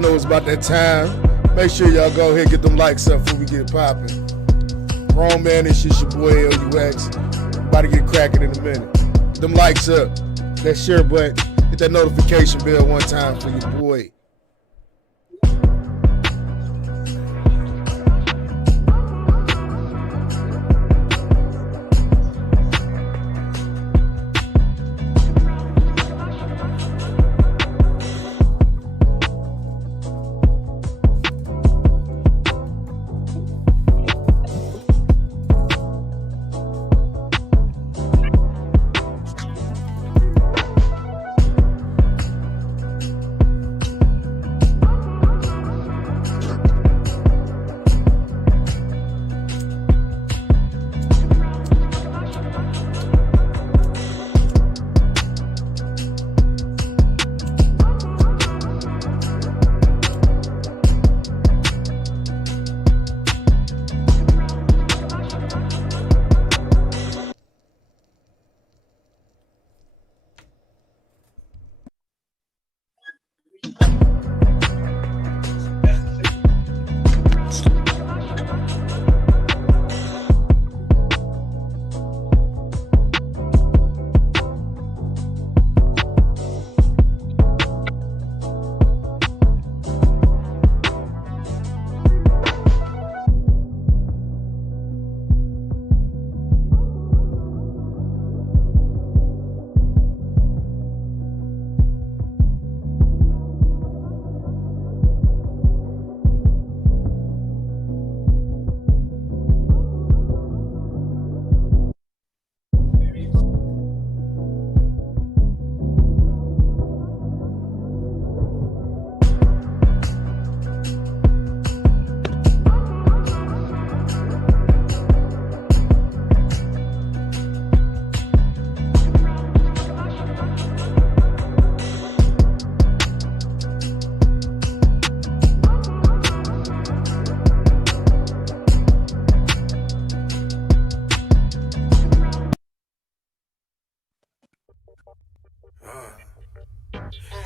know it's about that time. Make sure y'all go ahead and get them likes up before we get popping. Grown man, it's just your boy LUX. About to get cracking in a minute. Get them likes up. That share button. Hit that notification bell one time for your boy.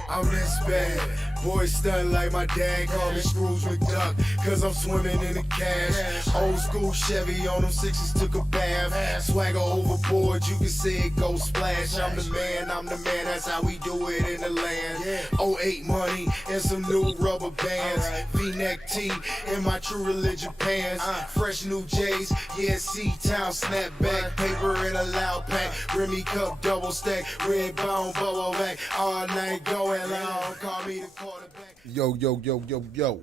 I'm this bad, boy stunned like my dad called me Scrooge McDuck, cause I'm swimming in the cash. Old school Chevy on them sixes took a bath. Swagger overboard, you can see it go splash. I'm the man, that's how we do it in the land. 08 money and some new rubber bands. V-neck tee and my true religion pants. Fresh new J's, yeah, C-Town snapback. Paper in a loud pack, Remy cup double stack. Red bone bubble back, all night going. Call me the quarterback. Yo.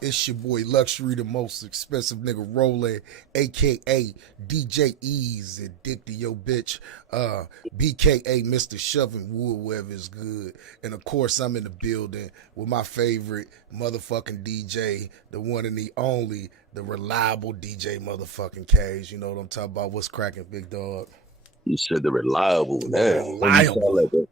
It's your boy Luxury, the most expensive nigga rolling, aka DJ Ease, Dick to your bitch, BKA Mr. Shoving Wood wherever it's good. And of course I'm in the building with my favorite motherfucking DJ, the one and the only, the reliable DJ motherfucking K's. You know what I'm talking about? What's cracking, big dog? You said the reliable, man. Reliable.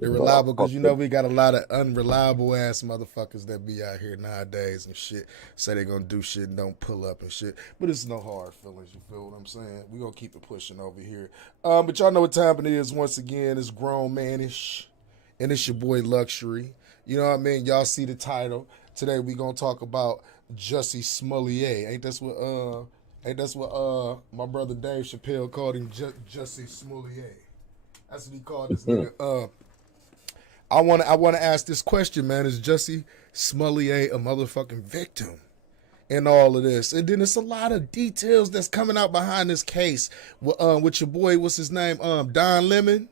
They're reliable because you know we got a lot of unreliable ass motherfuckers that be out here nowadays and shit. Say they gonna do shit and don't pull up and shit. But it's no hard feelings, you feel what I'm saying? We gonna keep it pushing over here. But y'all know what time it is once again. It's Grownmanishh. And it's your boy Luxury. You know what I mean? Y'all see the title. Today we gonna talk about Jussie Smollett. Ain't that's what my brother Dave Chappelle called him, Jussie Smollett. That's what he called this nigga. I want to ask this question, man. Is Jussie Smollett a motherfucking victim in all of this? And then it's a lot of details that's coming out behind this case with your boy, what's his name? Don Lemon.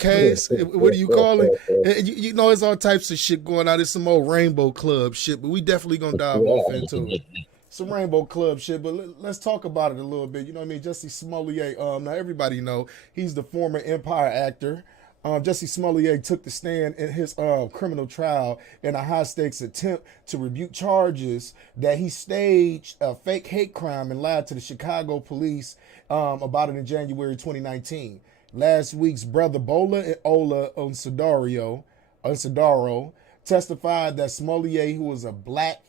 Case, what do you call it? You know, there's all types of shit going on. There's some old Rainbow Club shit, but we definitely gonna dive off into it. Some Rainbow Club shit, but let's talk about it a little bit. You know what I mean? Jussie Smollett, now everybody know he's the former Empire actor. Jussie Smollett took the stand in his criminal trial in a high-stakes attempt to rebuke charges that he staged a fake hate crime and lied to the Chicago police about it in January 2019. Last week's brother Bola and Ola Unsadaro testified that Smollett, who was a black,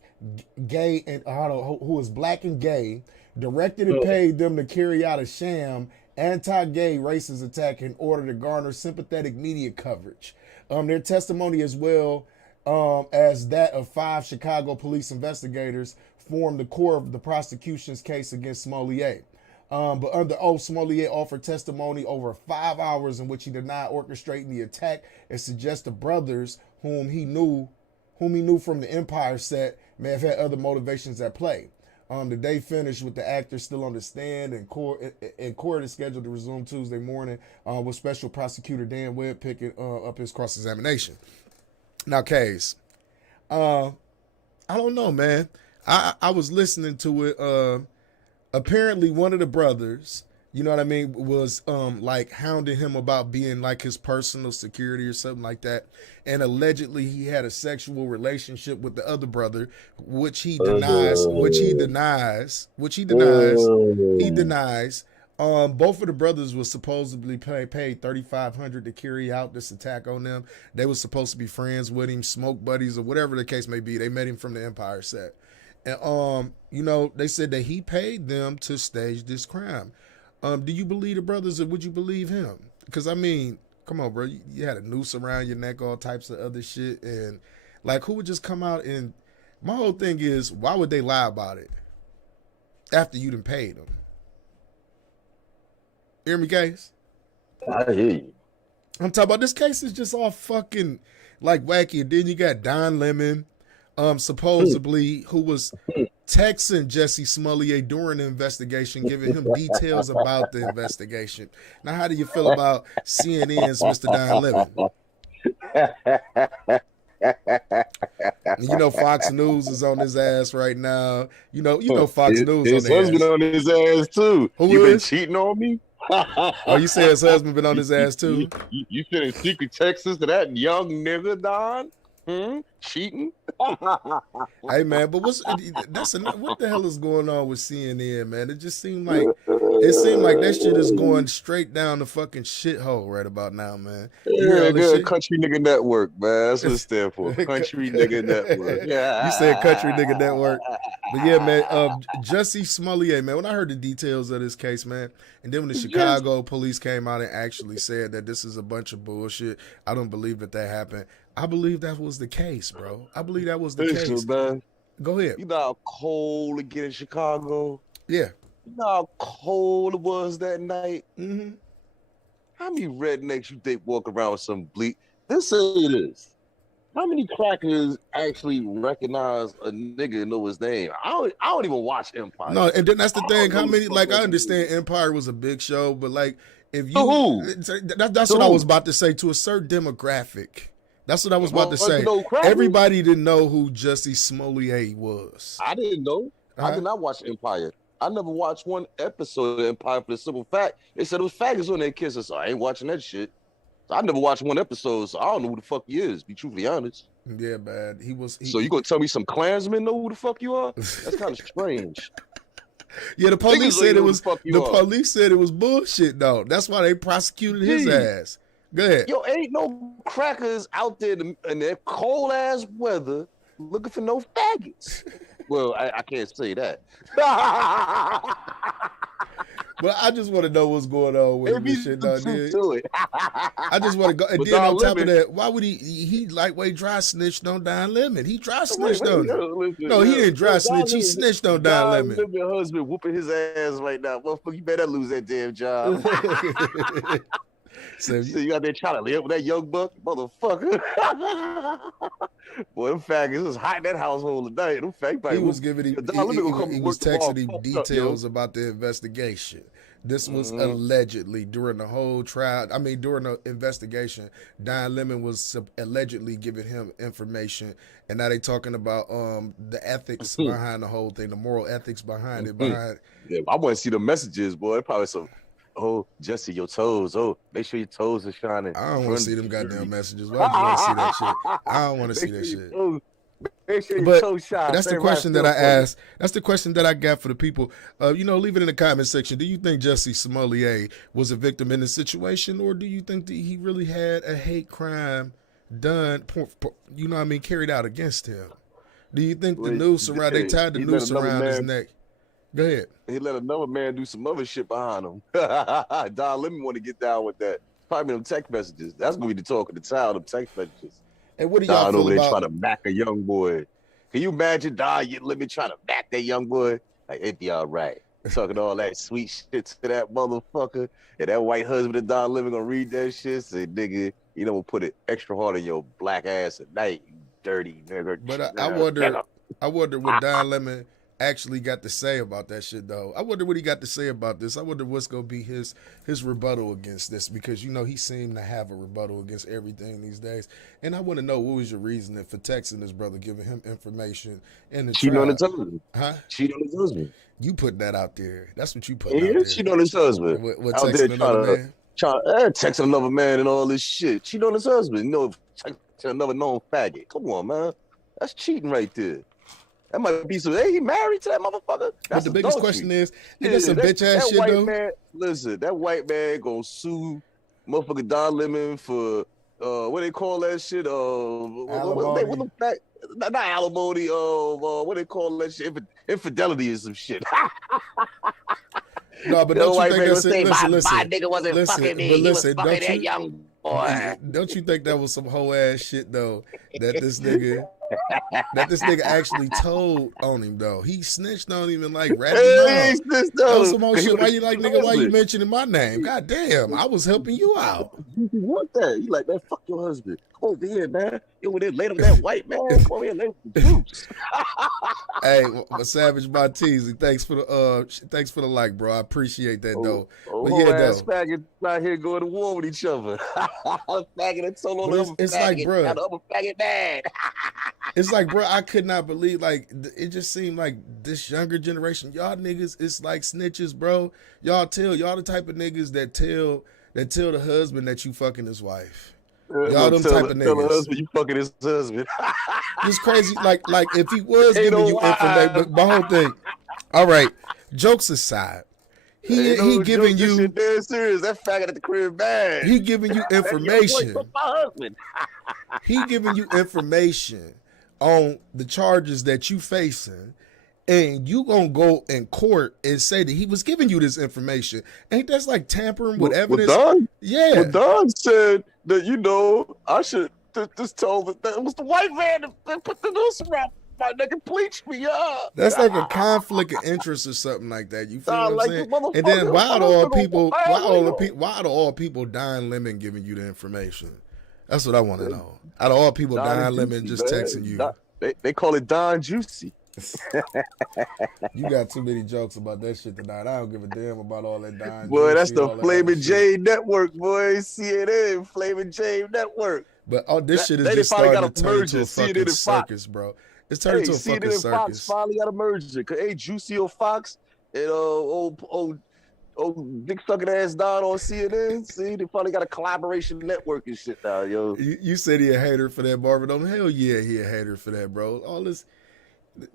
gay, and who was black and gay, directed and paid them to carry out a sham anti-gay racist attack in order to garner sympathetic media coverage. Their testimony as well as that of 5 Chicago police investigators formed the core of the prosecution's case against Smollett. But under oath, Smollett offered testimony over 5 hours in which he denied orchestrating the attack and suggests the brothers whom he knew from the Empire set may have had other motivations at play. The day finished with the actor still on the stand, and court is scheduled to resume Tuesday morning with Special Prosecutor Dan Webb picking up his cross-examination. Now, Case, I don't know, man. I was listening to it. Apparently, one of the brothers, you know what I mean, was like hounding him about being like his personal security or something like that, and allegedly he had a sexual relationship with the other brother, which he denies. He denies. Both of the brothers was supposedly paid $3,500 to carry out this attack on them. They were supposed to be friends with him, smoke buddies, or whatever the case may be. They met him from the Empire set, and you know, they said that he paid them to stage this crime. Do you believe the brothers, or would you believe him? Because I mean, come on, bro, you had a noose around your neck, all types of other shit, and like, who would just come out and? My whole thing is, why would they lie about it after you done paid them? Hear me, Case? I hear you. I'm talking about this case is just all fucking like wacky. And then you got Don Lemon, supposedly, who was texting Jussie Smollett during the investigation, giving him details about the investigation. Now, how do you feel about CNN's Mr. Don Lemon? You know, Fox News is on his ass right now. You know, Fox News. His husband on his ass too. You been cheating on me? Oh, you say his husband been on his ass too? You sending secret texts to that young nigga, Don? Cheating? Hey man, but what the hell is going on with CNN, man? It just seemed like that shit is going straight down the fucking shithole right about now, man. Yeah, good Country Nigga Network, man. That's what it stands for. Country Nigga Network. Yeah. You said Country Nigga Network. But yeah, man, Jussie Smollett, man, when I heard the details of this case, man, and then when the Chicago police came out and actually said that this is a bunch of bullshit, I don't believe that happened. I believe that was the case, bro. I believe that was the case. Man. Go ahead. You know how cold it get in Chicago? Yeah. You know how cold it was that night? Mm-hmm. How many rednecks you think walk around with some bleak? Let's say this. How many crackers actually recognize a nigga and know his name? I don't even watch Empire. No, and then that's the thing. How many? Like, I understand Empire was a big show, but like, if you, that's what I was about to say. To a certain demographic, that's what I was about to say. Everybody didn't know who Jussie Smollett was. I didn't know. I did not watch Empire. I never watched one episode of Empire for the simple fact they said it was faggots on their kisses. So I ain't watching that shit. I never watched one episode, so I don't know who the fuck he is, be truthfully honest. Yeah, man. So you gonna tell me some Klansmen know who the fuck you are? That's kind of strange. Yeah, the police said it was police said it was bullshit though. That's why they prosecuted his ass. Go ahead. Yo, ain't no crackers out there in that cold ass weather looking for no faggots. Well, I can't say that. But I just want to know what's going on with this shit, though, dude. I just want to go. And then on top of that, why would he lightweight dry snitched on Don Lemon? He dry snitched on him. No, he didn't dry snitch. He snitched on Don Lemon. Don Lemon husband whooping his ass right now. Motherfucker, you better lose that damn job. So you out there trying to live with that young buck, motherfucker. Boy, them faggots was hot in that household tonight. Them faggots. He was giving he was texting him details about the investigation. This was allegedly during the whole trial. I mean, during the investigation, Don Lemon was allegedly giving him information, and now they talking about the ethics behind the whole thing, the moral ethics behind it. Yeah, I want to see the messages, boy. Probably some. Oh, Jussie, your toes. Oh, make sure your toes are shining. I don't want to see them goddamn messages. Why do you want to see that shit? I don't want to see that shit. Make sure your toes shine. That's the question that I asked. That's the question that I got for the people. Leave it in the comment section. Do you think Jussie Smollett was a victim in this situation, or do you think that he really had a hate crime done, carried out against him? Do you think the noose around, they tied the noose around his neck? Go ahead. He let another man do some other shit behind him. Don Lemon want to get down with that. Probably them text messages. That's going to be the talk of the town, them text messages. Hey, what do y'all Don feel over there about? trying to mack a young boy. Can you imagine Don Lemon trying to mack that young boy? Like, it'd be all right. Talking all that sweet shit to that motherfucker. And that white husband of Don Lemon gonna read that shit. Say, nigga, you know, put it extra hard on your black ass at night, you dirty nigga. But I wonder what Don Lemon actually got to say about that shit though. I wonder what he got to say about this. I wonder what's gonna be his rebuttal against this, because you know he seemed to have a rebuttal against everything these days. And I want to know, what was your reasoning for texting his brother, giving him information in the Cheating on trial? his husband. Huh? Cheating on his husband. You putting that out there. That's what you putting He out is there. cheating on his husband. What Out there texting another man? texting another man and all this shit. Cheating on his husband. You know, texting another known faggot. Come on, man. That's cheating right there. That might be some. Hey, he married to that motherfucker. But That's the biggest adultery. question is, ain't that some bitch ass shit white though? Man, listen, that white man gonna sue motherfucker Don Lemon for what they call that shit? Alimony. Not alimony. What they call that shit? Infidelity is some shit. No, but don't you think that's it? Listen, my nigga wasn't fucking me. He was fucking that young boy. Don't you think that was some whole ass shit though? That this nigga actually told on him though. He snitched on him and like ratted him out. That was some old shit. Why you like, nigga? Why you mentioning my name? God damn, I was helping you out. You want that? You like, man? Fuck your husband. Come over here, man. You over there later with that white man. Come over here later with the juice. Hey, Savage Martese, thanks for the like, bro. I appreciate that though. But yeah, ass faggots out here going to war with each other. Faggot and solo on the other it's faggot. like, bro. Got the other faggot mad. It's like, bro, I could not believe, like, it just seemed like this younger generation, y'all niggas, it's like snitches, bro. Y'all the type of niggas that tell the husband that you fucking his wife. Y'all them type of niggas. Tell the husband you fucking his husband. It's crazy. Like if he was giving you information, but my whole thing. All right, jokes aside, he giving you. Shit dead serious. That faggot at the crib bad. He giving you information. He giving you information on the charges that you facing, and you gonna go in court and say that he was giving you this information. Ain't that's like tampering with evidence? Yeah. Well, Don said that, you know, I should just tell that it was the white man that put the noose around my nigga, bleached me up. That's like a conflict of interest or something like that. You feel what I'm saying? And then why do all people Don Lemon giving you the information? That's what I want to know. Out of all people, Don Lemon just texting you. They call it Don Juicy. You got too many jokes about that shit tonight. I don't give a damn about all that Don. Boy, that's the Flamin' J Network, boy. CNN, Flamin' J Network. But this shit is just starting to turn into a fucking circus, bro. It's turning into a fucking circus. Fox finally got a merger. Cause Juicy on Fox and old dick sucking ass Don on CNN. See, they finally got a collaboration network and shit now, yo. You said he a hater for that, Marvin. Hell yeah, he a hater for that, bro. All this,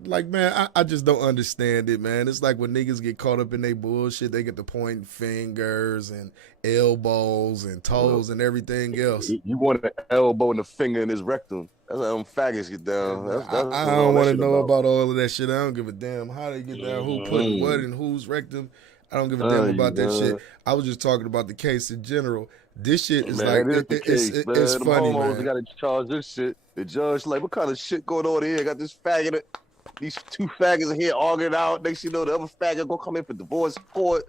like, man, I just don't understand it, man. It's like when niggas get caught up in their bullshit, they get to pointing fingers and elbows and toes and everything else. You want an elbow and a finger in his rectum. That's how them faggots get down. I don't want to know about all of that shit. I don't give a damn how they get down, who put what in whose rectum. I don't give a damn about that shit. I was just talking about the case in general. This shit is it's funny, man. They got to charge this shit. The judge like, what kind of shit going on here? Got this faggot, these two faggots in here arguing out. Next you know, the other faggot gonna come in for divorce court.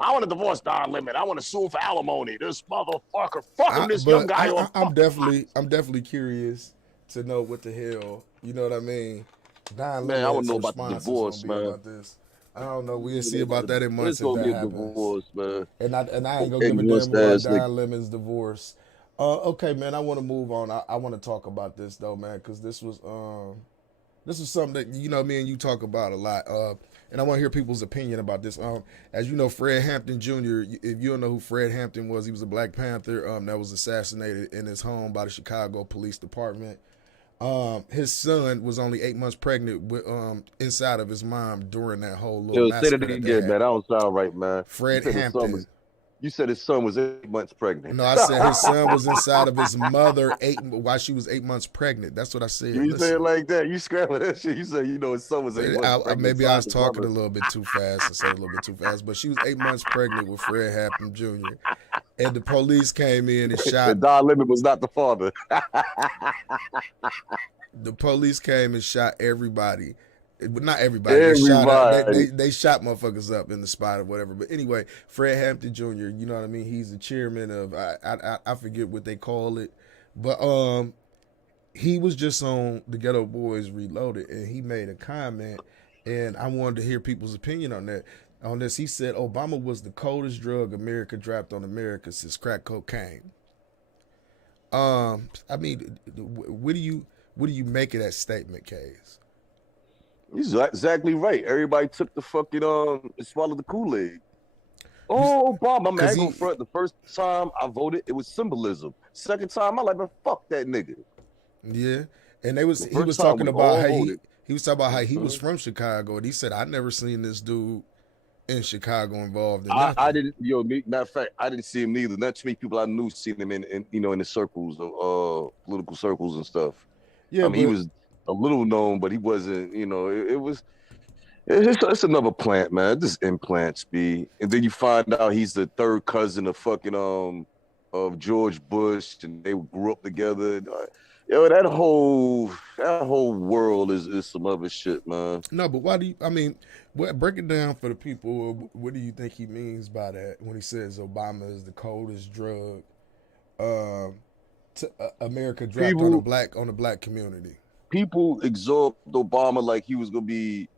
I want to divorce Don Lemon. I want to sue him for alimony. This motherfucker fucking this young guy. I'm definitely curious to know what the hell, you know what I mean? Don Lemon, I want to know about the divorce, man. About this. I don't know. We'll see about that in months if that happens. Divorce, man. And I ain't gonna give a damn about Don Lemon's divorce. Okay, man. I want to move on. I want to talk about this though, man, because this was something that, you know, me and you talk about a lot. And I want to hear people's opinion about this. As you know, Fred Hampton Jr., if you don't know who Fred Hampton was, he was a Black Panther that was assassinated in his home by the Chicago Police Department. His son was only 8 months pregnant with inside of his mom during that whole little massacre. Say that again, man. That don't sound right, man. Fred Hampton. You said his son was 8 months pregnant. No, I said his son was inside of his mother while she was 8 months pregnant. That's what I said. You say it like that. You scramble that shit. You say, you know, his son was 8 months pregnant. Maybe I was talking a little bit too fast and said a little bit too fast, but she was 8 months pregnant with Fred Hampton Jr. and the police came in and shot. And Don Lemon was not the father. The police came and shot everybody. Not everybody. They shot motherfuckers up in the spot or whatever. But anyway, Fred Hampton Jr., you know what I mean? He's the chairman of, I forget what they call it. But he was just on the Ghetto Boys Reloaded, and he made a comment, and I wanted to hear people's opinion on that. On this, he said Obama was the coldest drug America dropped on America since crack cocaine. I mean, what do you make of that statement, Case? He's exactly right. Everybody took the fucking swallowed the Kool-Aid. Oh, Obama, man, I ain't gonna front. The first time I voted, it was symbolism. Second time, I like, man, fuck that nigga. Yeah, and he was talking about how he was from Chicago, and he said, I never seen this dude in Chicago involved in nothing. I didn't, matter of fact, I didn't see him neither. Not too many people I knew seen him in the circles of political circles and stuff. Yeah, I mean, he was a little known, but he wasn't, it's another plant, man. This implants be, and then you find out he's the third cousin of fucking of George Bush, and they grew up together. That whole world is some other shit, man. No, but why do you? I mean, break it down for the people. What do you think he means by that when he says Obama is the coldest drug America dropped on the black community? People absorbed Obama like he was gonna be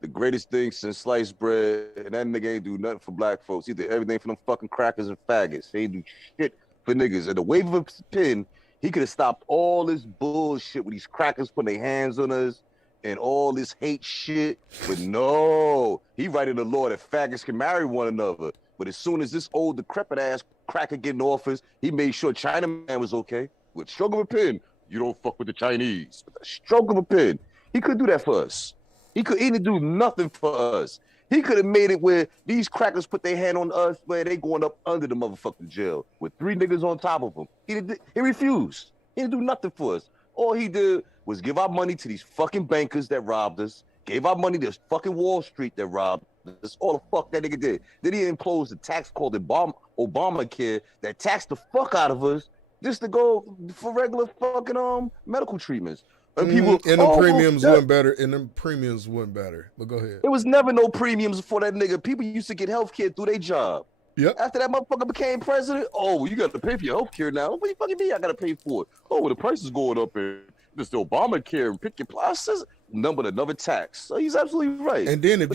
the greatest thing since sliced bread, and that nigga ain't do nothing for black folks. He did everything for them fucking crackers and faggots. He ain't do shit for niggas. At the wave of a pen, he could have stopped all this bullshit with these crackers putting their hands on us and all this hate shit. But no, he writing the law that faggots can marry one another. But as soon as this old decrepit ass cracker get in office, he made sure Chinaman was okay. With stroke of a pen, you don't fuck with the Chinese. With a stroke of a pen, he could do that for us. He didn't do nothing for us. He could have made it where these crackers put their hand on us, where they going up under the motherfucking jail with 3 niggas on top of him. He refused. He didn't do nothing for us. All he did was give our money to these fucking bankers that robbed us, gave our money to fucking Wall Street that robbed us. All the fuck that nigga did. Then he imposed a tax called Obamacare that taxed the fuck out of us just to go for regular fucking medical treatments. And people premiums weren't better. And them premiums weren't better. But go ahead. It was never no premiums for that nigga. People used to get health care through their job. Yep. After that motherfucker became president, you got to pay for your health care now. What do you fucking mean I got to pay for it? Oh, well, the price is going up and this Obamacare and pick your process. Another tax. So he's absolutely right. And then am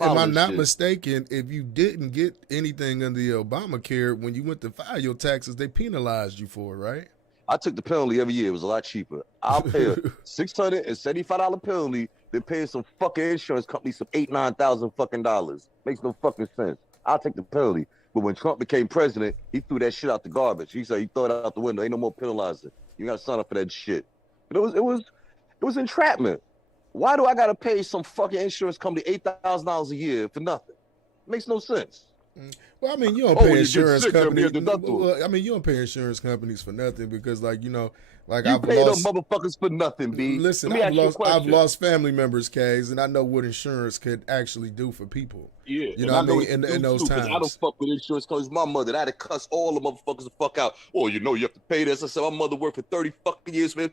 I not mistaken, if you didn't get anything under the Obamacare, when you went to file your taxes, they penalized you for it, right? I took the penalty every year. It was a lot cheaper. I'll pay a $675 penalty than paying some fucking insurance company some $8,000-9,000 fucking dollars. Makes no fucking sense. I'll take the penalty. But when Trump became president, he threw that shit out the garbage. He said he threw it out the window. Ain't no more penalizing. You gotta sign up for that shit. But it was entrapment. Why do I gotta pay some fucking insurance company $8,000 a year for nothing? It makes no sense. Well, I mean, you don't pay insurance companies. Well, I mean, you don't pay insurance companies for nothing because, I've pay them motherfuckers for nothing, B. Listen, I've lost family members, K's, and I know what insurance could actually do for people. Yeah, you know what I mean. In those times, I don't fuck with insurance companies. My mother, I had to cuss all the motherfuckers the fuck out. Oh, you have to pay this. I said my mother worked for 30 fucking years for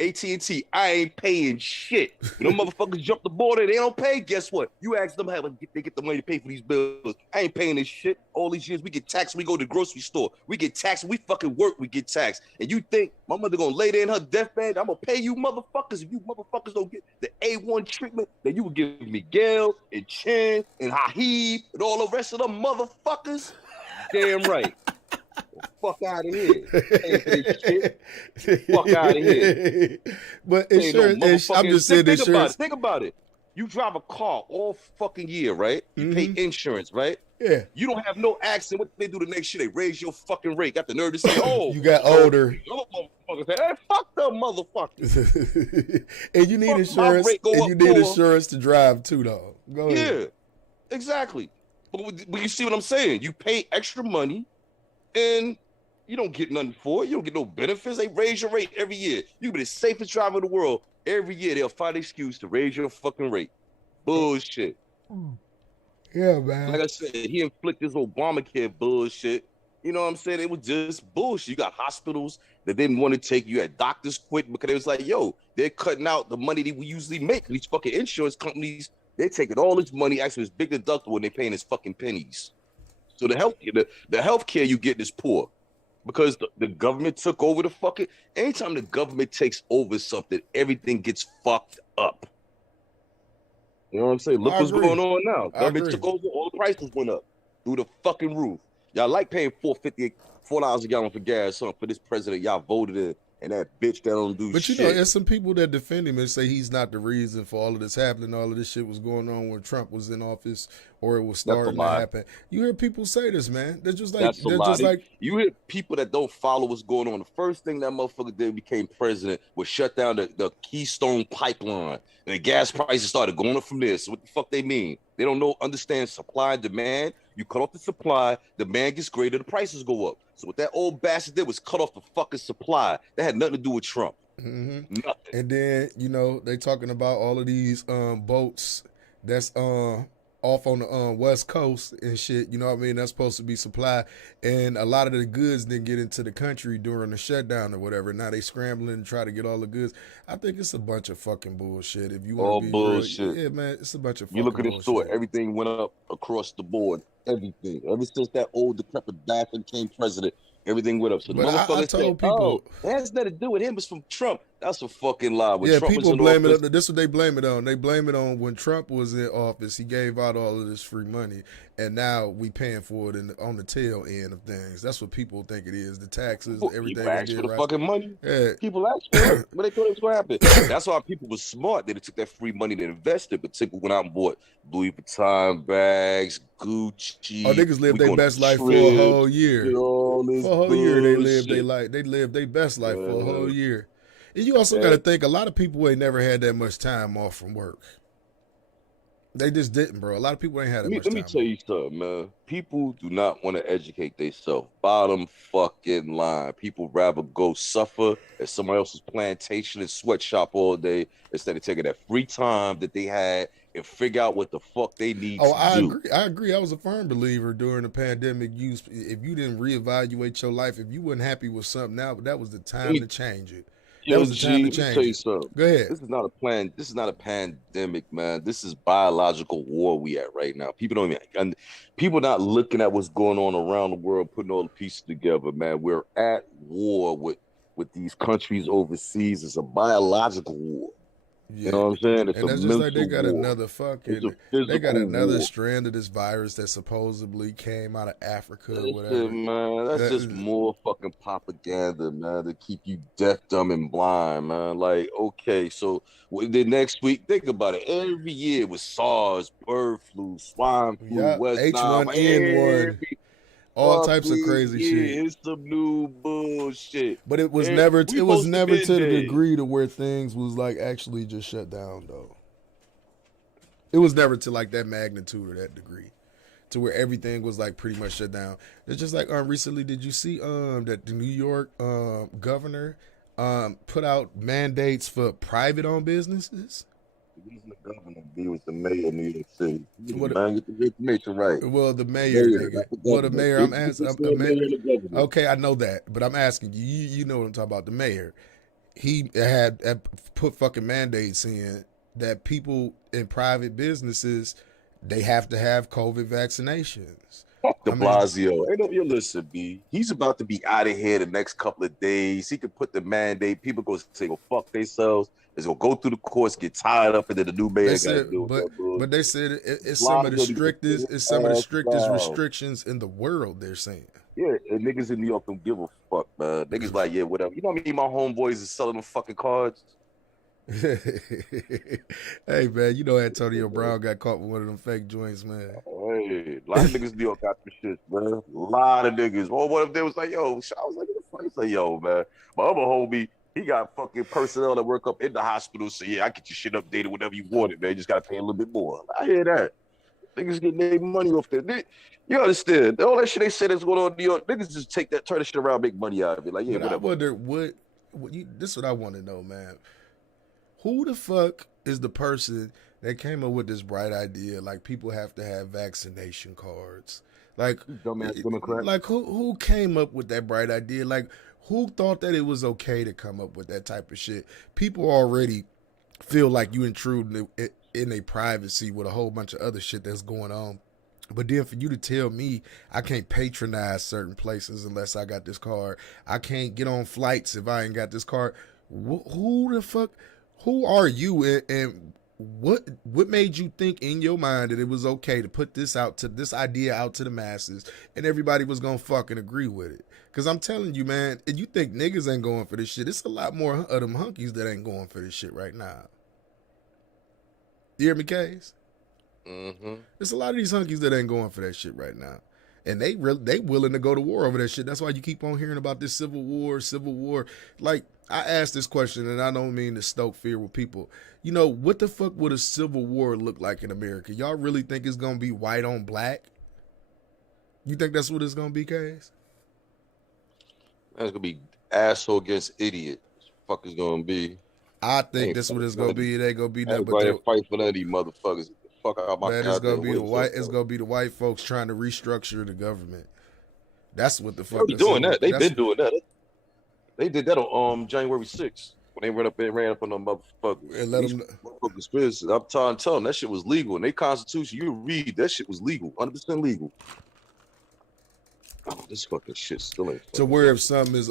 AT&T. I ain't paying shit. When them motherfuckers jump the border, they don't pay. Guess what? You ask them how they get the money to pay for these bills. I ain't paying this shit. All these years we get taxed. We go to the grocery store. We get taxed. We fucking work. We get taxed. And you think my mother gonna lay there in her deathbed? I'm gonna pay you motherfuckers. If you motherfuckers don't get the A1 treatment, then you would give me Gail and Chen and Haheeb and all the rest of them motherfuckers. Damn right. Fuck out of here. Fuck out of here. But insurance, I'm just saying insurance. Think about it. You drive a car all fucking year, right? You pay insurance, right? Yeah. You don't have no accident. What they do the next year? They raise your fucking rate. Got the nerve to say, you got older. Motherfuckers say, hey, fuck them motherfuckers. And you need insurance. And you need insurance to drive too, though. Go ahead. Yeah, exactly. But you see what I'm saying? You pay extra money. And you don't get nothing for it. You don't get no benefits. They raise your rate every year. You be the safest driver in the world. Every year they'll find an excuse to raise your fucking rate. Bullshit. Yeah, man. Like I said, he inflicted this Obamacare bullshit. You know what I'm saying? It was just bullshit. You got hospitals that didn't want to take you. Had doctors quit because it was like, yo, they're cutting out the money that we usually make. These fucking insurance companies, they're taking all this money, actually, it's big deductible, and they're paying us fucking pennies. So the healthcare you get is poor because the government took over the fucking. Anytime the government takes over something, everything gets fucked up. You know what I'm saying? Look what's going on now. Government took over, all the prices went up through the fucking roof. Y'all like paying $4 a gallon for gas, for this president y'all voted in, and that bitch that don't do shit. But you know, there's some people that defend him and say he's not the reason for all of this happening. All of this shit was going on when Trump was in office, or it was starting to happen. You hear people say this, man. They're just like you hear people that don't follow what's going on. The first thing that motherfucker did became president was shut down the Keystone Pipeline, and the gas prices started going up from there. So what the fuck they mean? They don't understand supply and demand. You cut off the supply, demand gets greater, the prices go up. So what that old bastard did was cut off the fucking supply. That had nothing to do with Trump. Mm-hmm. Nothing. And then, you know, they talking about all of these boats that's off on the West Coast and shit, you know what I mean? That's supposed to be supply. And a lot of the goods didn't get into the country during the shutdown or whatever. Now they scrambling to try to get all the goods. I think it's a bunch of fucking bullshit. If you want to be bullshit. Real, yeah, man, it's a bunch of fucking bullshit. You look at the bullshit. store, everything went up across the board. Everything. Ever since that old decrepit bastard became president, everything went up. So the motherfucker said, people, it has nothing to do with him. It's from Trump. That's a fucking lie. When yeah, Trump people blame it. This is what they blame it on. They blame it on when Trump was in office. He gave out all of this free money, and now we paying for it on the tail end of things. That's what people think it is. The taxes, everything. People ask for the fucking money. Yeah. People ask for it. But they thought it was going to happen. That's why people were smart. They took that free money to invest it. But people went out and bought Louis Vuitton bags, Gucci. Oh, niggas lived their best life for a whole year. For a whole year, they lived their best life for a whole year. And you also got to think, a lot of people ain't never had that much time off from work. They just didn't, bro. A lot of people ain't had that much time. Let me tell you something, man. People do not want to educate themselves. Bottom fucking line. People rather go suffer at somebody else's plantation and sweatshop all day instead of taking that free time that they had and figure out what the fuck they need to do. I agree. I was a firm believer during the pandemic. If you didn't reevaluate your life, if you weren't happy with something now, that was the time to change it. That was the time to change. Tell you something. Go ahead. This is not a plan. This is not a pandemic, man. This is biological war we at right now. People not looking at what's going on around the world, putting all the pieces together, man. We're at war with these countries overseas. It's a biological war. Yeah. You know what I'm saying? It's and that's just like they got war. Another fucking. They got another strand of this virus that supposedly came out of Africa or whatever. Man, that's just more fucking propaganda, man, to keep you deaf, dumb, and blind, man. Like, okay, so the next week, think about it. Every year was SARS, bird flu, swine flu, West H1N1. All types of crazy shit. It's some new bullshit. But it was never to the degree to where things was like actually just shut down though. It was never to like that magnitude or that degree. To where everything was like pretty much shut down. It's just like recently, did you see that the New York governor put out mandates for private owned businesses? He wasn't the governor. He was the mayor of New York City. Man, get the information right. Well, the mayor, nigga. Well, the mayor. I'm asking. Okay, I know that, but I'm asking you. You know what I'm talking about. The mayor. He had put fucking mandates in that people in private businesses they have to have COVID vaccinations. Fuck de Blasio. Ain't no, you listen, B. He's about to be out of here the next couple of days. He could put the mandate. People go say, "Go fuck themselves." It's gonna go through the courts, get tied up, and then the new mayor got to do it. But they said it's some of the strictest. It's some of the strictest restrictions in the world. They're saying. Yeah, and niggas in New York don't give a fuck, man. Niggas like, yeah, whatever. You know what I mean? My homeboys is selling them fucking cards. Hey man, you know Antonio Brown got caught with one of them fake joints, man. Hey, a lot of niggas in New York got some shit, man. A lot of niggas. Well, what if they was like, yo, I was like, what the fuck? He's like, yo, man. My other homie, he got fucking personnel that work up in the hospital. So yeah, I get your shit updated whenever you want it, man. You just gotta pay a little bit more. I hear that. Niggas getting their money off there. You understand? All that shit they said is going on in New York. Niggas just take that, turn that shit around, make money out of it. Like, yeah, but whatever. I wonder this is what I want to know, man. Who the fuck is the person They came up with this bright idea, like people have to have vaccination cards. Like, Dumbass Democrat. like who came up with that bright idea? Like, who thought that it was okay to come up with that type of shit? People already feel like you intrude in a privacy with a whole bunch of other shit that's going on. But then for you to tell me I can't patronize certain places unless I got this card, I can't get on flights if I ain't got this card. Who the fuck? Who are you? And what made you think in your mind that it was okay to put this idea out to the masses and everybody was gonna fucking agree with it? Because I'm telling you, man, and you think niggas ain't going for this shit. It's a lot more of them hunkies that ain't going for this shit right now. You hear me, Case? Mm-hmm. There's a lot of these hunkies that ain't going for that shit right now. And they willing to go to war over that shit. That's why you keep on hearing about this civil war. Like, I asked this question, and I don't mean to stoke fear with people. You know, what the fuck would a civil war look like in America? Y'all really think it's going to be white on black? You think that's what it's going to be, Case? That's going to be asshole against idiot. Fuck is going to be. I think that's what it's going to be. It ain't going to be nothing but fight for none of these motherfuckers. Fuck out my man, it's gonna be the white. It's gonna be the white folks trying to restructure the government. That's what the fuck. They're doing that. They've been doing that. They did that on January 6th when they ran up on them motherfuckers. And let them. Conspiracy. I'm trying to tell them that shit was legal. In their constitution, you read that shit was legal, 100% legal. Oh, this fucking shit still ain't. To where if something is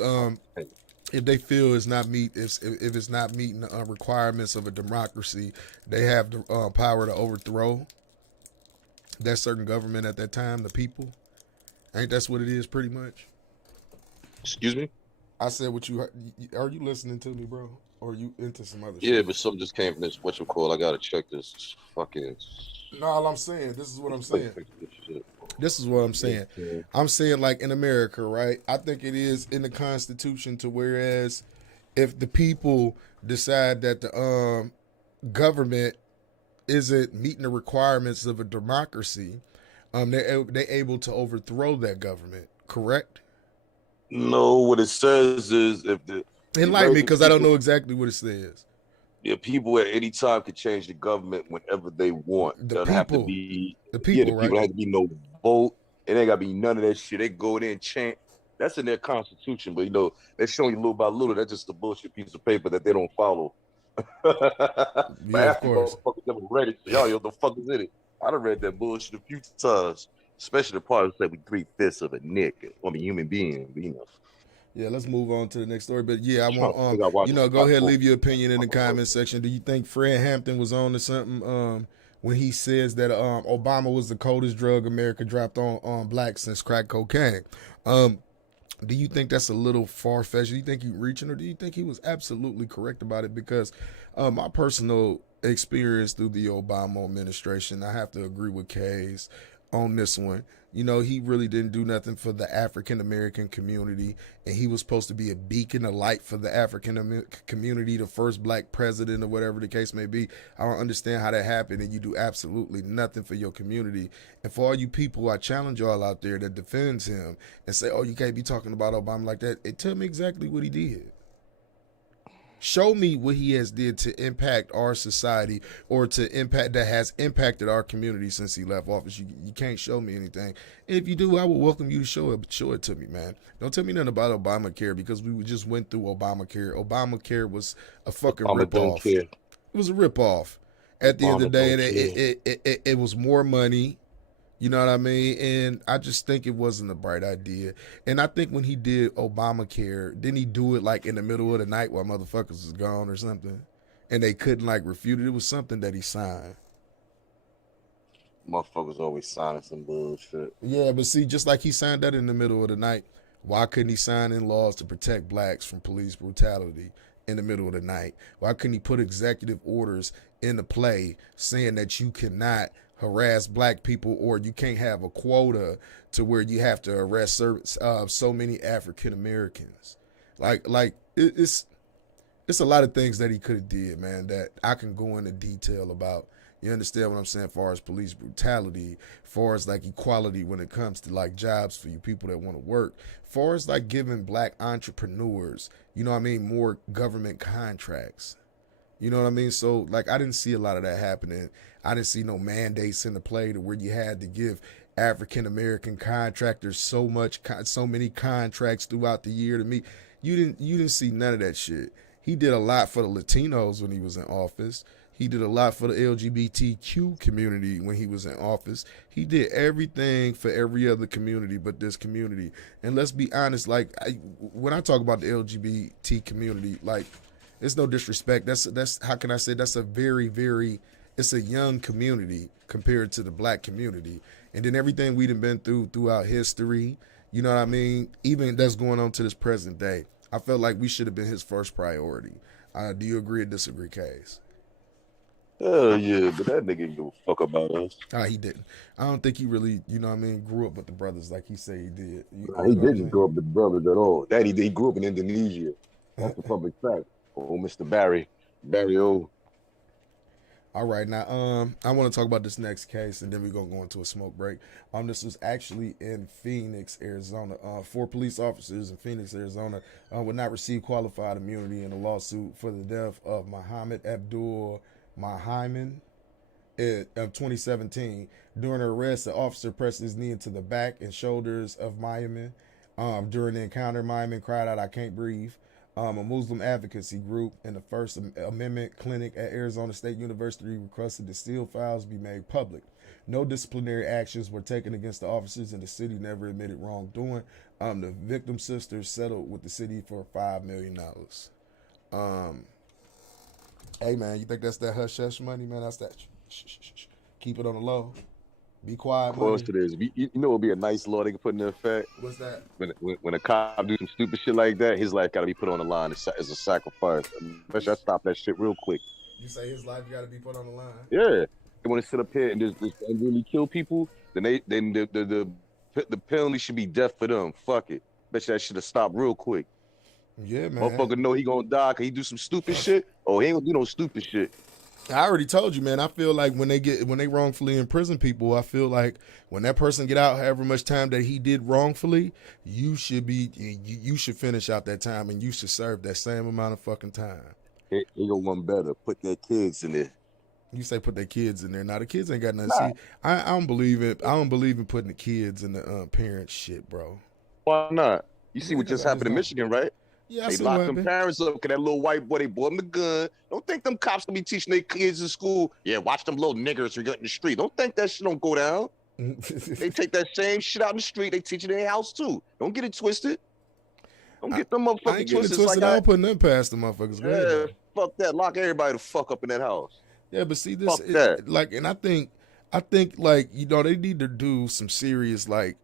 if they feel it's not if it's not meeting the requirements of a democracy, they have the power to overthrow that certain government at that time, the people. Ain't that's what it is, pretty much? Excuse me? I said what you are you listening to me, bro? Or are you into some other shit? Yeah, but something just came from this whatchamacallit. I gotta check this fucking. No, all I'm saying, this is what I'm saying. This is what I'm saying. I'm saying, like, in America, right? I think it is in the Constitution to whereas if the people decide that the government isn't meeting the requirements of a democracy, they're able to overthrow that government, correct? No, what it says is if the enlighten me, because I don't know exactly what it says. Yeah, people at any time can change the government whenever they want. The people have to be the people, right? People have to be no vote. It ain't gotta be none of that shit. They go in there and chant. That's in their constitution, but they're showing you little by little. That's just a bullshit piece of paper that they don't follow. Yeah, of course. Never read it. Yo, what the fuck is in it? I done read that bullshit a few times, especially the part that say we 3/5 of a nigga, or a human being. Yeah, let's move on to the next story. But yeah, I want go ahead, leave your opinion in the comment section. Do you think Fred Hampton was on to something when he says that Obama was the coldest drug America dropped on blacks since crack cocaine? Do you think that's a little far-fetched? Do you think he's reaching, or do you think he was absolutely correct about it? Because my personal experience through the Obama administration, I have to agree with Kay's on this one. He really didn't do nothing for the African American community, and he was supposed to be a beacon of light for the African community, the first black president or whatever the case may be. I don't understand how that happened, and you do absolutely nothing for your community. And for all you people, I challenge y'all out there that defends him and say, oh, you can't be talking about Obama like that. And tell me exactly what he did. Show me what he has did to impact our society or to impact that has impacted our community since he left office. You can't show me anything. And if you do, I will welcome you to show it to me, man. Don't tell me nothing about Obamacare, because we just went through Obamacare. Obamacare was a fucking ripoff. It was a ripoff. At the end of the day, it was more money. You know what I mean? And I just think it wasn't a bright idea. And I think when he did Obamacare, didn't he do it like in the middle of the night while motherfuckers was gone or something? And they couldn't like refute it. It was something that he signed. Motherfuckers always signing some bullshit. Yeah, but see, just like he signed that in the middle of the night, why couldn't he sign in laws to protect blacks from police brutality in the middle of the night? Why couldn't he put executive orders into play saying that you cannot harass black people, or you can't have a quota to where you have to arrest so many African Americans? Like it's a lot of things that he could have did, man, that I can go into detail about. You understand what I'm saying? As far as police brutality, as far as like equality when it comes to like jobs for you people that want to work, as far as like giving black entrepreneurs, more government contracts. You know what I mean? So, like, I didn't see a lot of that happening. I didn't see no mandates in the play to where you had to give African American contractors so many contracts throughout the year to me. You didn't see none of that shit. He did a lot for the Latinos when he was in office. He did a lot for the LGBTQ community when he was in office. He did everything for every other community but this community. And let's be honest, like when I talk about the LGBT community, like it's no disrespect. That's how can I say that's a very it's a young community compared to the black community. And then everything we've been throughout history, you know what I mean? Even that's going on to this present day. I felt like we should have been his first priority. Do you agree or disagree, Case? Hell yeah, but that nigga didn't give a fuck about us. He didn't. I don't think he really, you know what I mean, grew up with the brothers like he said he did. He didn't grow up with the brothers at all. Daddy, he grew up in Indonesia. That's the public fact. Oh, Mr. Barry O. All right, now I want to talk about this next case, and then we're gonna go into a smoke break. This was actually in Phoenix, Arizona. 4 police officers in Phoenix, Arizona, would not receive qualified immunity in a lawsuit for the death of Muhammad Abdul Mahiman of 2017. During the arrest, the officer pressed his knee into the back and shoulders of Mahiman. During the encounter, Mahiman cried out, "I can't breathe." A Muslim advocacy group in the First Amendment clinic at Arizona State University requested the Steele files be made public. No disciplinary actions were taken against the officers, and the city never admitted wrongdoing. The victim's sisters settled with the city for $5 million. Hey, man, you think that's that hush-hush money, man? That's that. Keep it on the low. Be quiet. Of course it is. You know, it'll be a nice law they can put in effect. What's that? When a cop do some stupid shit like that, his life got to be put on the line as a sacrifice. I stop that shit real quick. You say his life got to be put on the line? Yeah. They want to sit up here and just really kill people. Then the penalty should be death for them. Fuck it. Bet you that should have stopped real quick. Yeah, man. Motherfucker know he gonna die because he do some stupid shit. Oh, he ain't gonna do no stupid shit. I already told you, man. I feel like when they wrongfully imprison people, I feel like when that person get out, however much time that he did wrongfully, you should finish out that time and you should serve that same amount of fucking time. He go one better. Put their kids in there. You say put their kids in there. Now the kids ain't got nothing. Nah. See, I don't believe it. I don't believe in putting the kids in the parents shit, bro. Why not? You see what just happened in Michigan, right? Yeah, they locked them parents up because that little white boy, they bought him the gun. Don't think them cops gonna be teaching their kids in school. Yeah, watch them little niggers who get in the street. Don't think that shit don't go down. They take that same shit out in the street. They teach it in their house too. Don't get it twisted. Don't get them motherfucking I ain't twisted. Like I don't put them past the motherfuckers. Yeah, fuck that. Lock everybody the fuck up in that house. Yeah, but see this, and I think like they need to do some serious like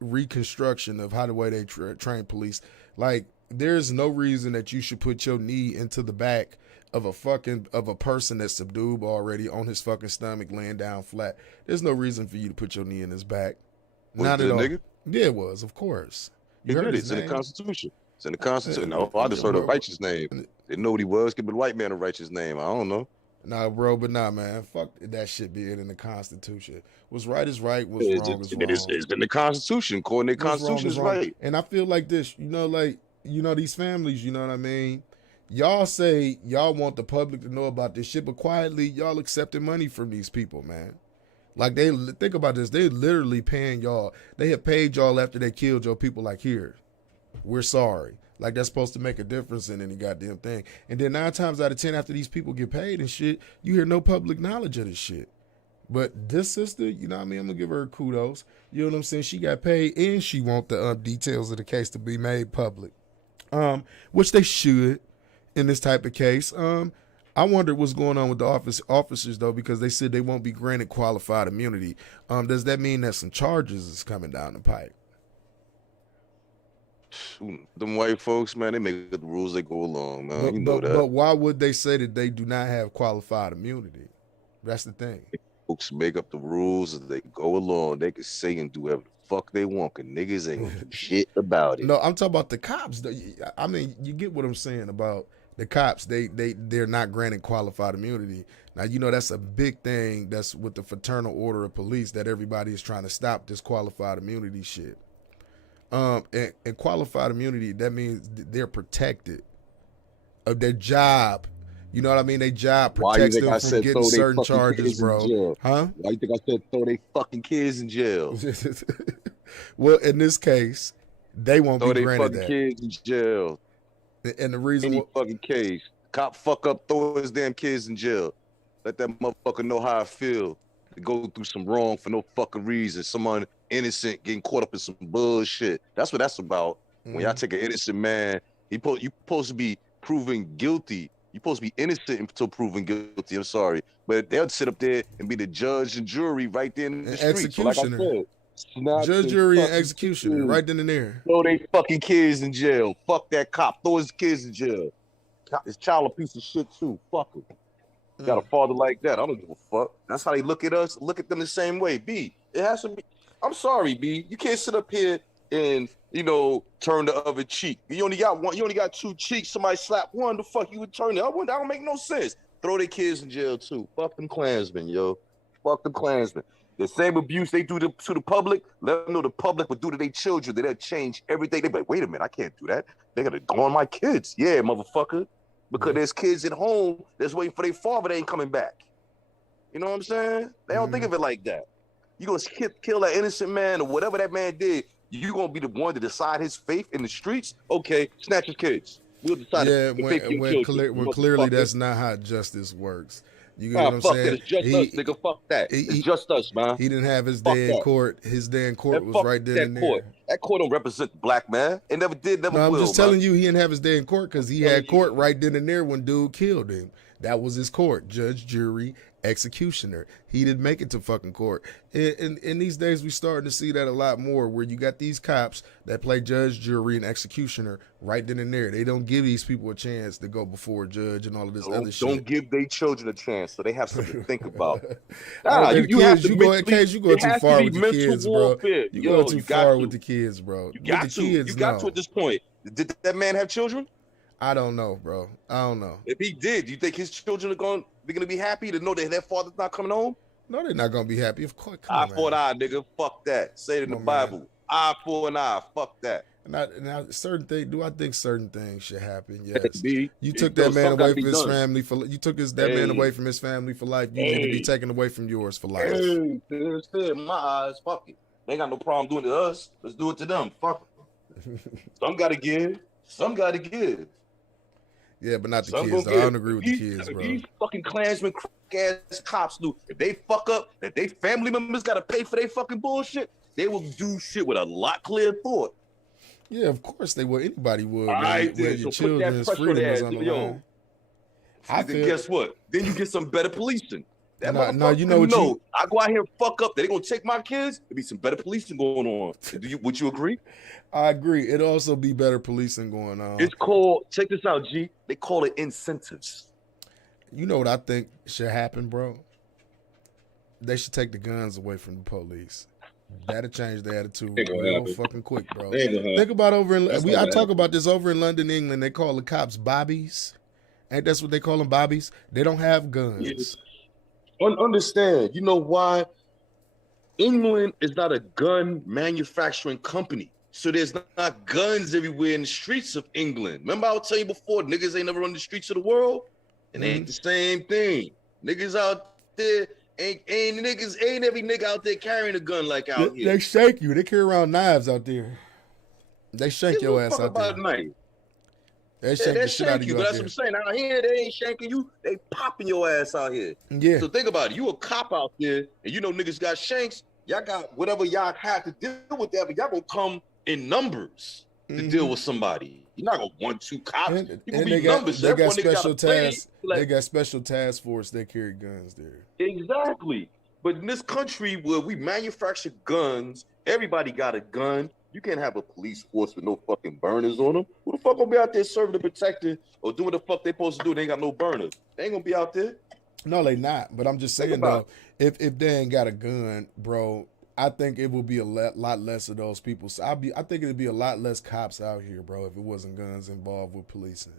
reconstruction of how the way they train police. Like, there's no reason that you should put your knee into the back of a person that's subdued already on his fucking stomach laying down flat. There's no reason for you to put your knee in his back. Not at all. Nigga? Yeah, it was, of course. You heard it. It's in the Constitution. It's in the Constitution. No, I just heard a righteous name. Didn't know what he was. Give the white man a righteous name. I don't know. Nah, bro, but nah, man. Fuck that shit being in the Constitution. What's right is right. What's wrong is wrong. It's in the Constitution. According to the Constitution is right. And I feel like this, these families, you know what I mean? Y'all say y'all want the public to know about this shit, but quietly y'all accepting money from these people, man. Like, they think about this. They literally paying y'all. They have paid y'all after they killed your people. Like, here, we're sorry. Like, that's supposed to make a difference in any goddamn thing. And then 9 times out of 10 after these people get paid and shit, you hear no public knowledge of this shit. But this sister, you know what I mean? I'm going to give her kudos. You know what I'm saying? She got paid and she want the details of the case to be made public. Which they should in this type of case. I wonder what's going on with the officers, though, because they said they won't be granted qualified immunity. Does that mean that some charges is coming down the pipe? Them white folks, man, they make the rules they go along, man. You know that. But why would they say that they do not have qualified immunity? That's the thing. Folks make up the rules as they go along. They can say and do whatever the fuck they want, because niggas ain't gonna do shit about it. No, I'm talking about the cops. I mean, you get what I'm saying about the cops. They're not granted qualified immunity. Now, that's a big thing. That's with the fraternal order of police that everybody is trying to stop this qualified immunity shit. And qualified immunity, that means they're protected of their job. You know what I mean? They job Why you protects think them I from said getting throw they certain fucking charges, kids in bro. jail? Huh? Why you think I said throw they fucking kids in jail? Well, in this case, they won't Throw be they granted fucking that. kids in jail. And the reason Any fucking case. Cop fuck up, throw his damn kids in jail. Let that motherfucker know how I feel. To go through some wrong for no fucking reason. Someone innocent getting caught up in some bullshit. That's what that's about. When y'all take an innocent man, you supposed to be proven guilty. You supposed to be innocent until proven guilty. I'm sorry, but they'll sit up there and be the judge and jury right there in the street. So like I said, judge, jury, and executioner, right then and there. Throw they fucking kids in jail. Fuck that cop. Throw his kids in jail. His child a piece of shit too. Fuck him. Got a father like that. I don't give a fuck. That's how they look at us. Look at them the same way. B, it has to be. I'm sorry, B. You can't sit up here and turn the other cheek. You only got one. You only got two cheeks. Somebody slap one. The fuck you would turn the other one? That don't make no sense. Throw their kids in jail too. Fuck them Klansmen, yo. Fuck them Klansmen. The same abuse they do to the public, let them know the public would do to their children. They'll change everything. They be like, wait a minute, I can't do that. They gotta go on my kids. Yeah, motherfucker. Because there's kids at home that's waiting for their father. They ain't coming back. You know what I'm saying? They don't think of it like that. You gonna kill that innocent man or whatever that man did. You gonna be the one to decide his fate in the streets? Okay, snatch his kids. We'll decide. Yeah, when clearly that's not how justice works. You get what I'm saying? It's just us, nigga. Fuck that. It's just us, man. He didn't have his day in court. His day in court was right there and there. That court don't represent the black man. It never did, never will. I'm just telling you, he didn't have his day in court because he had court right then and there when dude killed him. That was his court. Judge, jury, executioner. He didn't make it to fucking court. In these days, we starting to see that a lot more where you got these cops that play judge, jury, and executioner right then and there. They don't give these people a chance to go before a judge and all of this other shit. Don't give their children a chance so they have something to think about. You go too far with the kids, bro. You go too far with the kids, bro. You got to at this point. Did that man have children? I don't know, bro. I don't know. If he did, do you think his children are going to be happy to know that their father's not coming home? No, they're not going to be happy. Of course. Eye for an eye, nigga. Fuck that. Say it in the Bible. Eye for an eye. Fuck that. Now, certain things. Do I think certain things should happen? Yes. You took that man away from his family for. You took that man away from his family for life. You need to be taken away from yours for life. In my eyes, fuck it. They ain't got no problem doing it to us. Let's do it to them. Fuck it. Some got to give. Some got to give. Yeah, but not the kids. I don't agree with the kids, bro. These fucking Klansmen, crack-ass cops do. If they fuck up, if they family members got to pay for their fucking bullshit, they will do shit with a lot clear thought. Yeah, of course they would. Anybody would. When your children's freedom is on the line. Guess what? Then you get some better policing. You know I go out here and fuck up. They're gonna take my kids. There'll be some better policing going on. Would you agree? I agree. It'd also be better policing going on. It's called, check this out, G. They call it incentives. You know what I think should happen, bro? They should take the guns away from the police. That'll change the attitude real fucking quick, bro. Think about I talk about this over in London, England. They call the cops bobbies. Ain't that's what they call them, bobbies? They don't have guns. Yes. Understand, you know why? England is not a gun manufacturing company. So there's not guns everywhere in the streets of England. Remember I was telling you before, niggas ain't never on the streets of the world? And they ain't the same thing. Niggas out there, ain't every nigga out there carrying a gun like out here. They shank you. They carry around knives out there. They shank your ass out there. They shank the shit out of you. But that's what I'm saying. Out here, they ain't shanking you. They popping your ass out here. Yeah. So think about it. You a cop out there, and you know niggas got shanks. Y'all got whatever y'all have to deal with that, but y'all gonna come in numbers to deal with somebody. You're not gonna 1-2 cops. And they got special tasks. They got special task force that carry guns there. Exactly. But in this country where we manufacture guns, everybody got a gun. You can't have a police force with no fucking burners on them. Who the fuck gonna be out there serving the protector or doing the fuck they supposed to do? They ain't got no burners. They ain't gonna be out there. No, they not. But I'm just saying though, if they ain't got a gun, bro, I think it will be a lot less of those people. So I think it'd be a lot less cops out here, bro, if it wasn't guns involved with policing.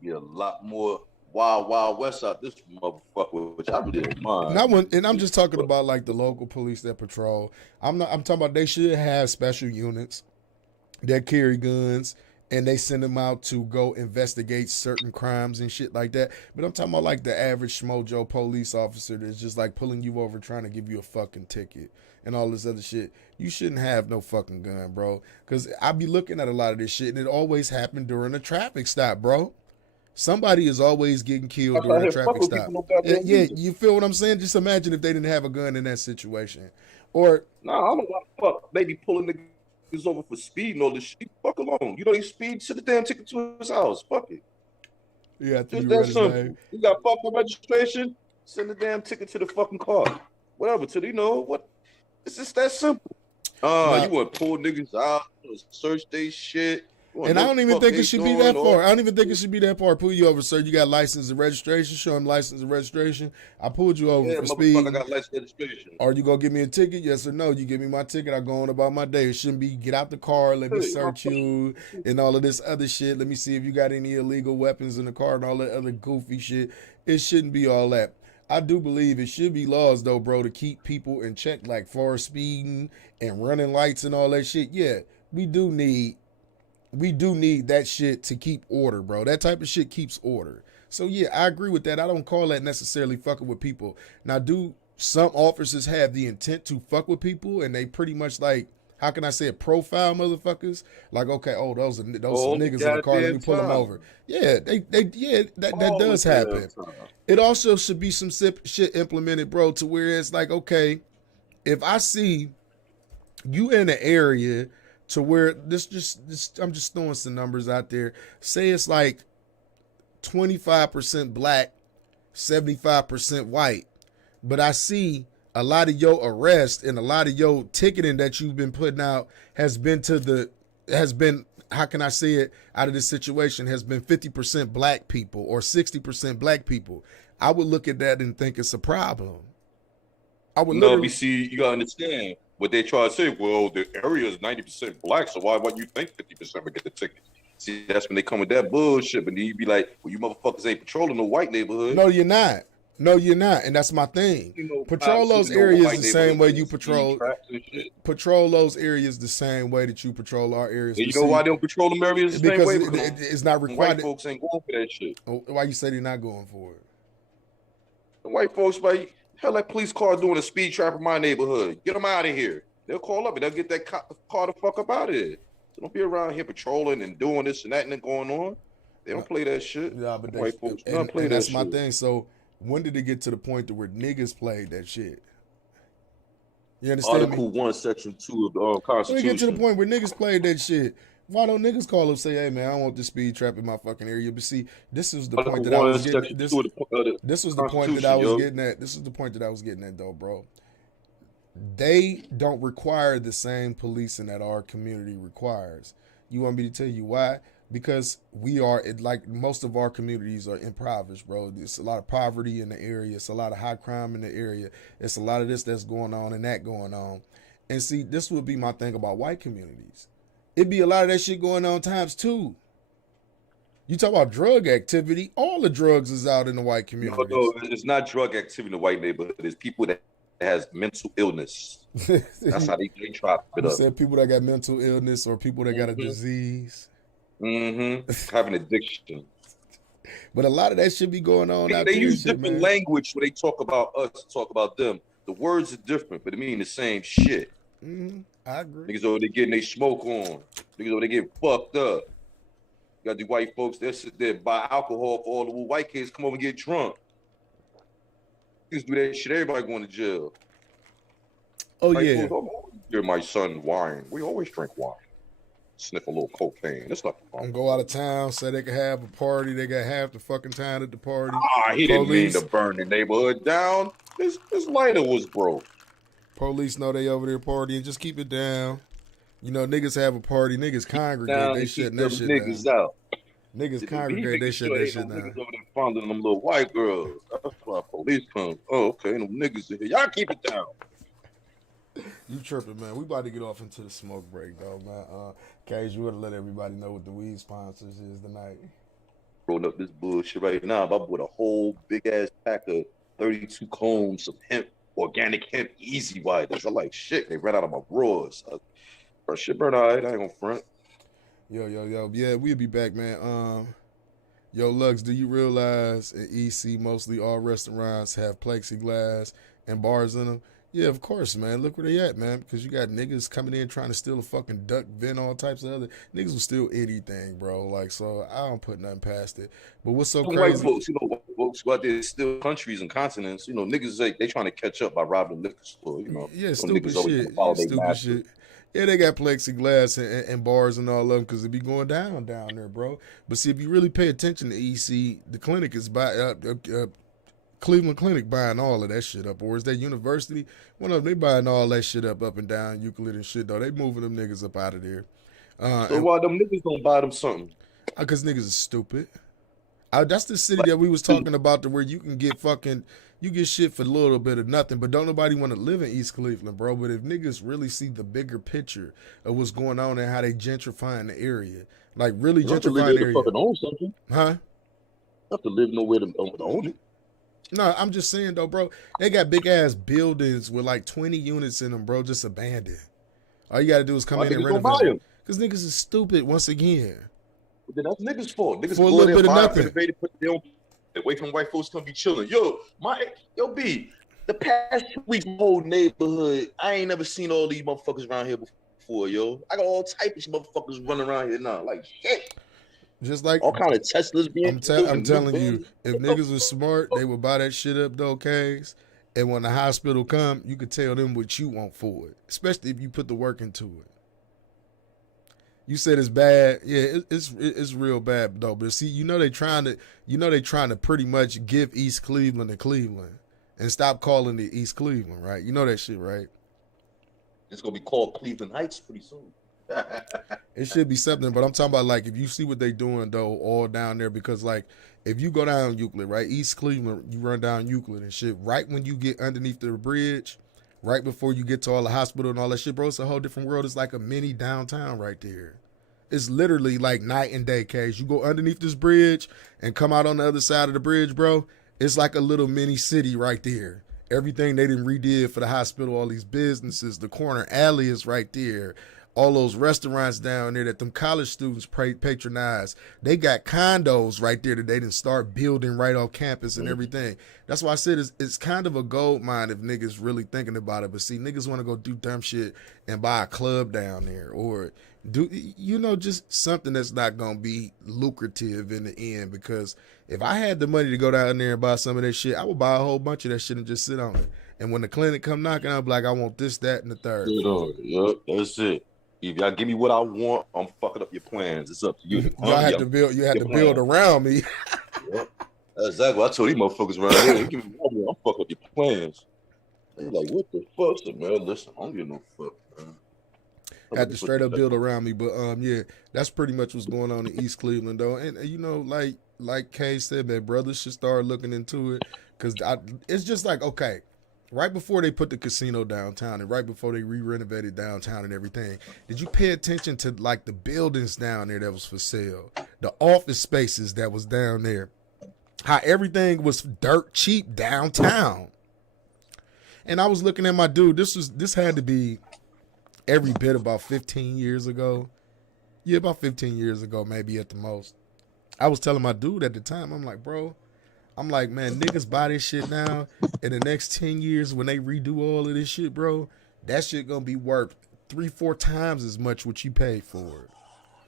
Yeah, a lot more wild west out this motherfucker, which I really don't mind. And I'm just talking about like the local police that patrol. I'm talking about they should have special units that carry guns and they send them out to go investigate certain crimes and shit like that. But I'm talking about like the average schmojo police officer that's just like pulling you over trying to give you a fucking ticket and all this other shit. You shouldn't have no fucking gun, bro. Because I be looking at a lot of this shit and it always happened during a traffic stop, bro. Somebody is always getting killed during a traffic stop. Yeah, you feel what I'm saying? Just imagine if they didn't have a gun in that situation. Or I don't know why the fuck they be pulling niggas over for speed and all this shit. Fuck alone. You don't even speed, send the damn ticket to his house. Fuck it. Yeah, just that simple. You got fucking registration, send the damn ticket to the fucking car. Whatever, to what? It's just that simple. You want to pull niggas out, search they shit. And I don't even think it should be that far. I don't even think it should be that far. Pull you over, sir. You got license and registration. Show him license and registration. I pulled you over for speed. I got license and registration. Are you gonna give me a ticket? Yes or no? You give me my ticket, I go on about my day. It shouldn't be get out the car, let me search you, and all of this other shit. Let me see if you got any illegal weapons in the car and all that other goofy shit. It shouldn't be all that. I do believe it should be laws though, bro, to keep people in check, like far speeding and running lights and all that shit. Yeah, we do need that shit to keep order, bro. That type of shit keeps order. So yeah, I agree with that. I don't call that necessarily fucking with people. Now, do some officers have the intent to fuck with people and they pretty much like, how can I say it, profile motherfuckers? Like, okay, those some niggas in the car, let me pull them over. Yeah, that does happen. It also should be some shit implemented, bro, to where it's like, okay, if I see you in an area to where I'm just throwing some numbers out there. Say it's like 25% black, 75% white. But I see a lot of your arrests and a lot of your ticketing that you've been putting out has been, how can I say it, out of this situation, has been 50% black people or 60% black people. I would look at that and think it's a problem. I would you gotta understand. What they try to say, well, the area is 90% black, so why you think 50% would get the ticket? See, that's when they come with that bullshit, but then you be like, well, you motherfuckers ain't patrolling the white neighborhood. No, you're not. And that's my thing. Patrol those areas the same way you patrol those areas the same way that you patrol our areas. And you know why they don't patrol them areas the same way? Because it's not required. White folks ain't going for that shit. Why you say they're not going for it? The white folks, like, hell, that police car doing a speed trap in my neighborhood. Get them out of here. They'll call up and they'll get that car the fuck up out of here. So don't be around here patrolling and doing this and that and then going on. They don't play that shit. Yeah, but white folks don't play that that's shit. my thing. So when did it get to the point to where niggas played that shit? You understand Article 1, Section 2 of the Constitution. When it get to the point where niggas played that shit, why don't niggas call up and say, hey man, I don't want this speed trap in my fucking area? But see, this is the point that I was getting. This was the point that I was getting at. This is the point that I was getting at though, bro. They don't require the same policing that our community requires. You want me to tell you why? Because we are, like most of our communities are impoverished, bro. There's a lot of poverty in the area. It's a lot of high crime in the area. It's a lot of this that's going on and that going on. And see, this would be my thing about white communities. It'd be a lot of that shit going on times two. You talk about drug activity, all the drugs is out in the white communities. No, it's not drug activity in the white neighborhood. It's people that has mental illness. That's how they chop it up. You said people that got mental illness or people that got a disease. Having addiction. But a lot of that should be going on out there. They use different language when they talk about us, talk about them. The words are different, but it mean the same shit. I agree. Niggas over there getting their smoke on. Niggas over there getting fucked up. You got the white folks that sit there buy alcohol for all the white kids come over and get drunk. Niggas do that shit, everybody going to jail. Oh, yeah. Hear my son wine. We always drink wine. Sniff a little cocaine. That's not fun. And go out of town, say they can have a party. They got half the fucking time at the party. He didn't mean to burn the neighborhood down. This lighter was broke. Police know they over there partying. Just keep it down. You know, niggas have a party. Niggas congregate. They shutting that shit niggas down. Out. Niggas congregate. They shutting that shit down. Niggas over there fondling them little white girls. That's why police come. Oh, okay. Them niggas in here. Y'all keep it down. You tripping, man. We about to get off into the smoke break, though, man. Cage, you would have let everybody know what the weed sponsors is tonight. Rolling up this bullshit right now. I bought a whole big-ass pack of 32 cones of hemp, organic hemp, easy widers. I'm like, shit, they ran out of my drawers. Shit burn all right. I ain't gonna front. Yo. Yeah, we'll be back, man. Yo, Lux, do you realize in EC mostly all restaurants have plexiglass and bars in them? Yeah, of course, man. Look where they at, man. Because you got niggas coming in trying to steal a fucking duck, vent, all types of other niggas will steal anything, bro. Like, so I don't put nothing past it. But what's so White crazy? folks, white folks go out there still countries and continents. Niggas they trying to catch up by robbing the liquor store. Yeah, Some stupid niggas always shit. follow Yeah, their stupid master. shit. Yeah, they got plexiglass and bars and all of them because it be going down there, bro. But see, if you really pay attention to EC, the clinic is by Cleveland Clinic buying all of that shit up, or is that University? One of them, they buying all that shit up and down Euclid and shit, though. They moving them niggas up out of there. So why them niggas don't buy them something? Because niggas is stupid. That's the city that we was talking about, to where you can get you get shit for a little bit of nothing, but don't nobody want to live in East Cleveland, bro. But if niggas really see the bigger picture of what's going on and how they gentrifying the area, like really gentrifying the area. Fucking own something. Huh? Have to live nowhere to own it. No, I'm just saying though, bro. They got big ass buildings with like 20 units in them, bro, just abandoned. All you gotta do is come in and renovate them. Because niggas is stupid once again. But then that's niggas' fault. Niggas for a little bit of nothing. Put their own away from white folks come be chilling. Yo, B, the past 2 weeks, my whole neighborhood, I ain't never seen all these motherfuckers around here before, yo. I got all types of motherfuckers running around here now, like shit. Just like all kind of Teslas being. I'm telling you, if niggas was smart, they would buy that shit up, though, K's. And when the hospital come, you could tell them what you want for it, especially if you put the work into it. You said it's bad, yeah. It's real bad though. But see, they trying to pretty much give East Cleveland to Cleveland and stop calling it East Cleveland, right? You know that shit, right? It's gonna be called Cleveland Heights pretty soon. It should be something, but I'm talking about like if you see what they doing though, all down there, because like if you go down Euclid, right, East Cleveland, you run down Euclid and shit, right when you get underneath the bridge. Right before you get to all the hospital and all that shit, bro, it's a whole different world. It's like a mini downtown right there. It's literally like night and day, Case. You go underneath this bridge and come out on the other side of the bridge, bro. It's like a little mini city right there. Everything they didn't redid for the hospital, all these businesses, the corner alley is right there. All those restaurants down there that them college students patronize. They got condos right there that they didn't start building right off campus and everything. That's why I said it's kind of a gold mine if niggas really thinking about it. But see, niggas want to go do dumb shit and buy a club down there or do, just something that's not going to be lucrative in the end. Because if I had the money to go down there and buy some of that shit, I would buy a whole bunch of that shit and just sit on it. And when the clinic come knocking, I'll be like, I want this, that, and the third. Yep, that's it. If y'all give me what I want, I'm fucking up your plans. It's up to you. You had to build around me. Yep. That's exactly what I told these motherfuckers around here. Give me what I want, I'm fucking up your plans. They like, what the fuck? So, man, listen, I don't give no fuck, man. Had to straight up build around me. But yeah, that's pretty much what's going on in East Cleveland though. And like Kay said, man, brothers should start looking into it. Cause it's just like, okay. Right before they put the casino downtown and right before they re-renovated downtown and everything, did you pay attention to like the buildings down there that was for sale, the office spaces that was down there, how everything was dirt cheap downtown? And I was looking at my dude. This had to be every bit about 15 years ago. Yeah, about 15 years ago, maybe at the most. I was telling my dude at the time, I'm like, bro. I'm like, man, niggas buy this shit now. In the next 10 years, when they redo all of this shit, bro, that shit gonna be worth 3-4 times as much what you paid for it.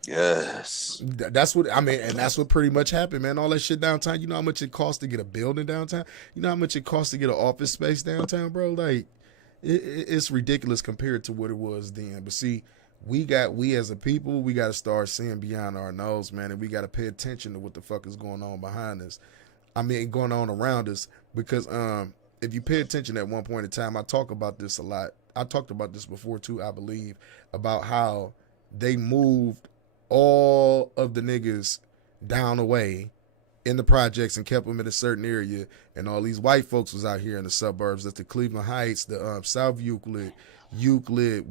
Yes. That's what I mean, and that's what pretty much happened, man. All that shit downtown. You know how much it costs to get a building downtown? You know how much it costs to get an office space downtown, bro? Like, it's ridiculous compared to what it was then. But see, we as a people, we got to start seeing beyond our nose, man, and we got to pay attention to what the fuck is going on behind us. I mean, going on around us, because if you pay attention at one point in time, I talk about this a lot. I talked about this before too, I believe, about how they moved all of the niggas down away in the projects and kept them in a certain area, and all these white folks was out here in the suburbs. That's the Cleveland Heights, the South Euclid,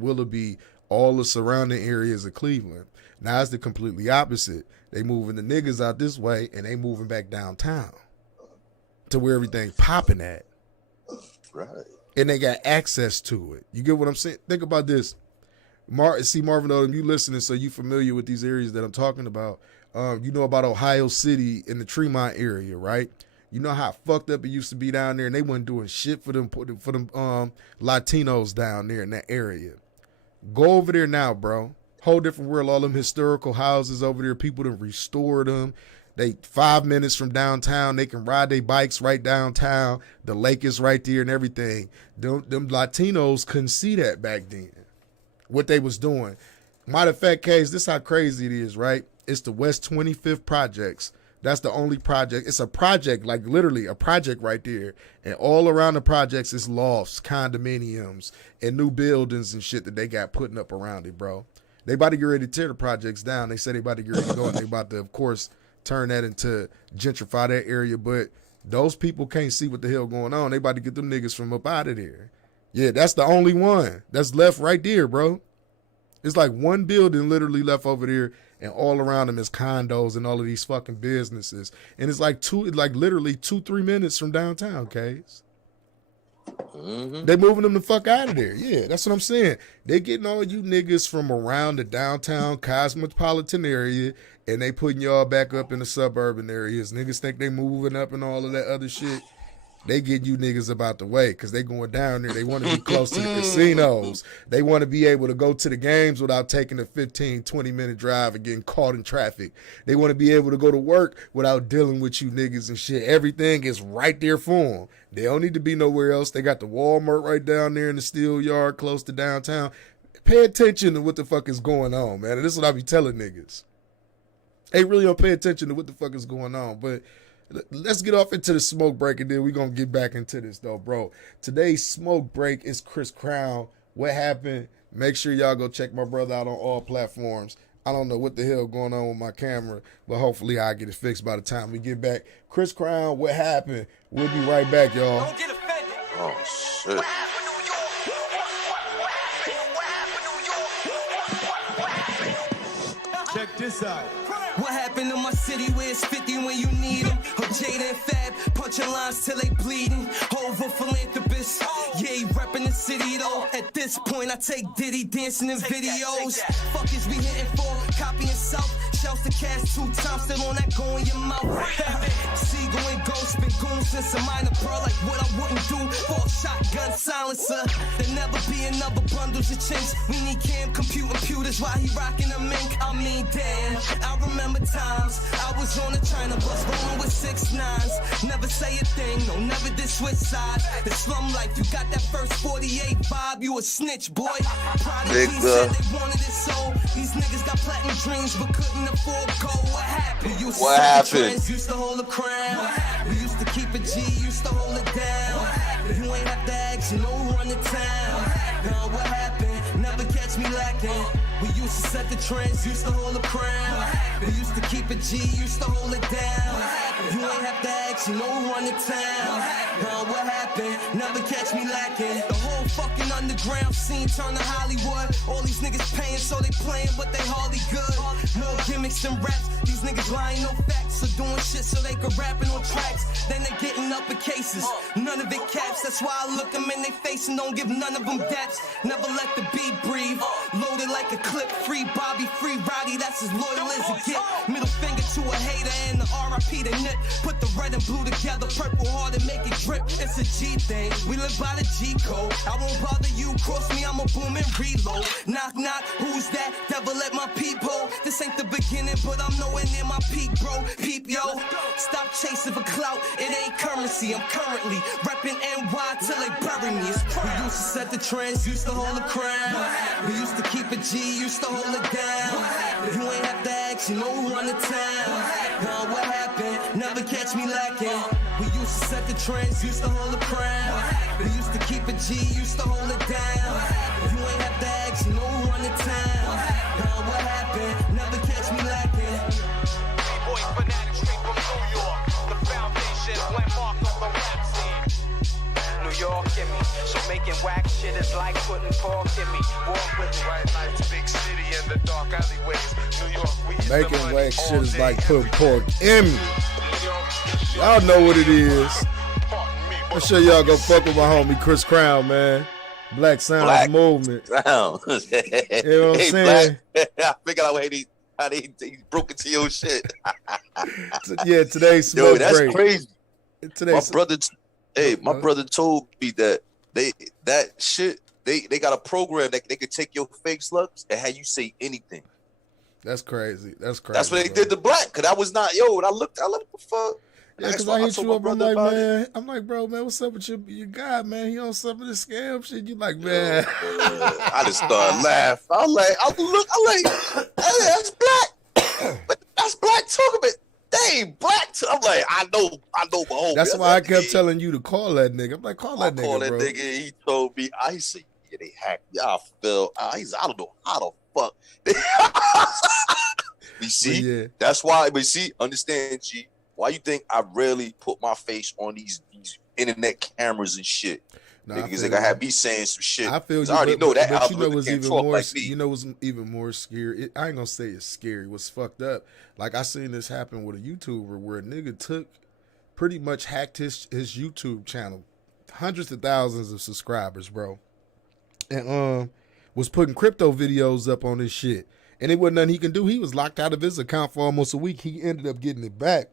Willoughby, all the surrounding areas of Cleveland. Now it's the completely opposite. They moving the niggas out this way, and they moving back downtown to where everything's popping at. Right. And they got access to it. You get what I'm saying? Think about this. Marvin Odom, you listening, so you familiar with these areas that I'm talking about. You know about Ohio City in the Tremont area, right? You know how fucked up it used to be down there, and they wasn't doing shit for them Latinos down there in that area. Go over there now, bro. Whole different world. All them historical houses over there, people done restored them. They 5 minutes from downtown. They can ride their bikes right downtown. The lake is right there and everything. Them Latinos couldn't see that back then, what they was doing. Matter of fact, Case, this how crazy it is, right? It's the West 25th Projects. That's the only project. It's a project, like literally a project right there. And all around the projects is lofts, condominiums, and new buildings and shit that they got putting up around it, bro. They about to get ready to tear the projects down. They said they about to get ready to go, and they about to, of course, turn that into gentrify that area. But those people can't see what the hell going on. They about to get them niggas from up out of there. Yeah, that's the only one that's left right there, bro. It's like one building literally left over there, and all around them is condos and all of these fucking businesses. And it's like literally 2-3 minutes from downtown, Case. Mm-hmm. They moving them the fuck out of there. Yeah, that's what I'm saying. They getting all you niggas from around the downtown cosmopolitan area, and they putting y'all back up in the suburban areas. Niggas think they moving up and all of that other shit. They getting you niggas about the way because they going down there. They want to be close to the casinos. They want to be able to go to the games without taking a 15, 20-minute drive and getting caught in traffic. They want to be able to go to work without dealing with you niggas and shit. Everything is right there for them. They don't need to be nowhere else. They got the Walmart right down there in the steel yard close to downtown. Pay attention to what the fuck is going on, man. And this is what I be telling niggas. They really don't pay attention to what the fuck is going on. But let's get off into the smoke break, and then we're going to get back into this, though, bro. Today's smoke break is Chris Crown. What happened? Make sure y'all go check my brother out on all platforms. I don't know what the hell going on with my camera, but hopefully I'll get it fixed by the time we get back. Chris Crown, what happened? We'll be right back, y'all. Don't get offended. Oh, shit. Check this out. What happened to my city where it's 50 when you need them? Or Jada and Fab, punching lines till they bleeding. Over philanthropists, yeah, he repping the city though. At this point, I take Diddy dancing in videos. Fuck is we hitting for? Copying self. Shells to cash 2 times, still on that go in your mouth. Seagull and Ghost, been goons since a minor pearl. Like what I wouldn't do for a shotgun silencer. There never be another bundles of chinks. We need cam computers while he rocking a mink. I mean, damn, I remember times I was on a China bus rolling with 6'9s. Never say a thing, no, never did switch sides. The slum life, you got that first 48 vibe, you a snitch, boy. Prodigy said they wanted it so. These niggas got platinum dreams but couldn't afford gold. What happened? We used to trends, used to hold a crown. We used to keep a G, used to hold it down. You ain't have to ask, you know, run the town. What happened? Never catch me lacking. We used to set the trends, used to hold a crown. We used to keep a G, used to hold it down. You ain't have to ask, you know, run the town. What happened? Never catch me lacking. The whole fucking underground scene turned to Hollywood. All these niggas paying, so they playing, but they hardly good. More gimmicks than raps. These niggas lying, no facts. So doing shit so they could rapping on tracks. Then they getting up in cases. None of it caps. That's why I look them in their face and don't give none of them depths. Never let the beat breathe. Loaded like a clip. Free Bobby, free Roddy. That's as loyal as it get. Middle finger to a hater and the RIP to nip. Put the red and blue together. Purple hard and make it drip. It's a G thing. We live by the G code. I won't bother you. Cross me, I'm a boom and reload. Knock, knock. Who's that? Devil at my peephole. This ain't the beginning, but I'm nowhere near my peak, bro. Peep, yo. Stop chasing for clout. It ain't currency. I'm currently repping NY till they bury me. We used to set the trends, used to hold the crown. We used to keep a G, used to hold it down. You ain't have to ask, you know, run the town. What happened? Never catch me lacking. We used to set the trends, used to hold the crown. We used to keep a G, used to hold it down. You ain't have to ask, you know, run the town. What happened? Never catch me lacking. B-boy fanatic straight from New York. The foundation landmark on the rap scene. New York in me. So making whack shit is like putting pork in me. Walk with me. Right lights, big city in the dark alleyways. New York, we hit Making the money whack shit all is day, like putting every pork in me. day. New York, Y'all know what it is. pardon me, Make sure y'all go fuck with my homie Chris Crown, man. Black Sounds Black movement. Sounds. You know what I'm saying? Black. I figured out how they broke into your shit. Yeah, today's smoke that's break. crazy. Today's My brother told me that they got a program that they could take your fake slugs and have you say anything. That's crazy. That's what they did to Black. Cause I was not when I looked what the fuck. Yeah, because I hit you up. I'm like, bro, man, what's up with your guy, man? He on some of this scam shit. You like, man? I just started laughing. I'm like, hey, that's Black. But that's Black talking about. They ain't Black. I'm like, I know, my homie. That's why I kept telling you to call that nigga. I'm like, call that nigga, call that bro. nigga. He told me, I said, yeah, they hacked me. I felt, I don't know how the fuck. You see, that's why. But see, understand, G. Why you think I rarely put my face on these internet cameras and shit? Because they gotta have me saying some shit. I feel you. I already know that. But you know what's even more? Like you know what's even more scary? I ain't gonna say it's scary. What's fucked up? Like I seen this happen with a YouTuber where a nigga pretty much hacked his YouTube channel, hundreds of thousands of subscribers, bro, and was putting crypto videos up on this shit, and it wasn't nothing he can do. He was locked out of his account for almost a week. He ended up getting it back.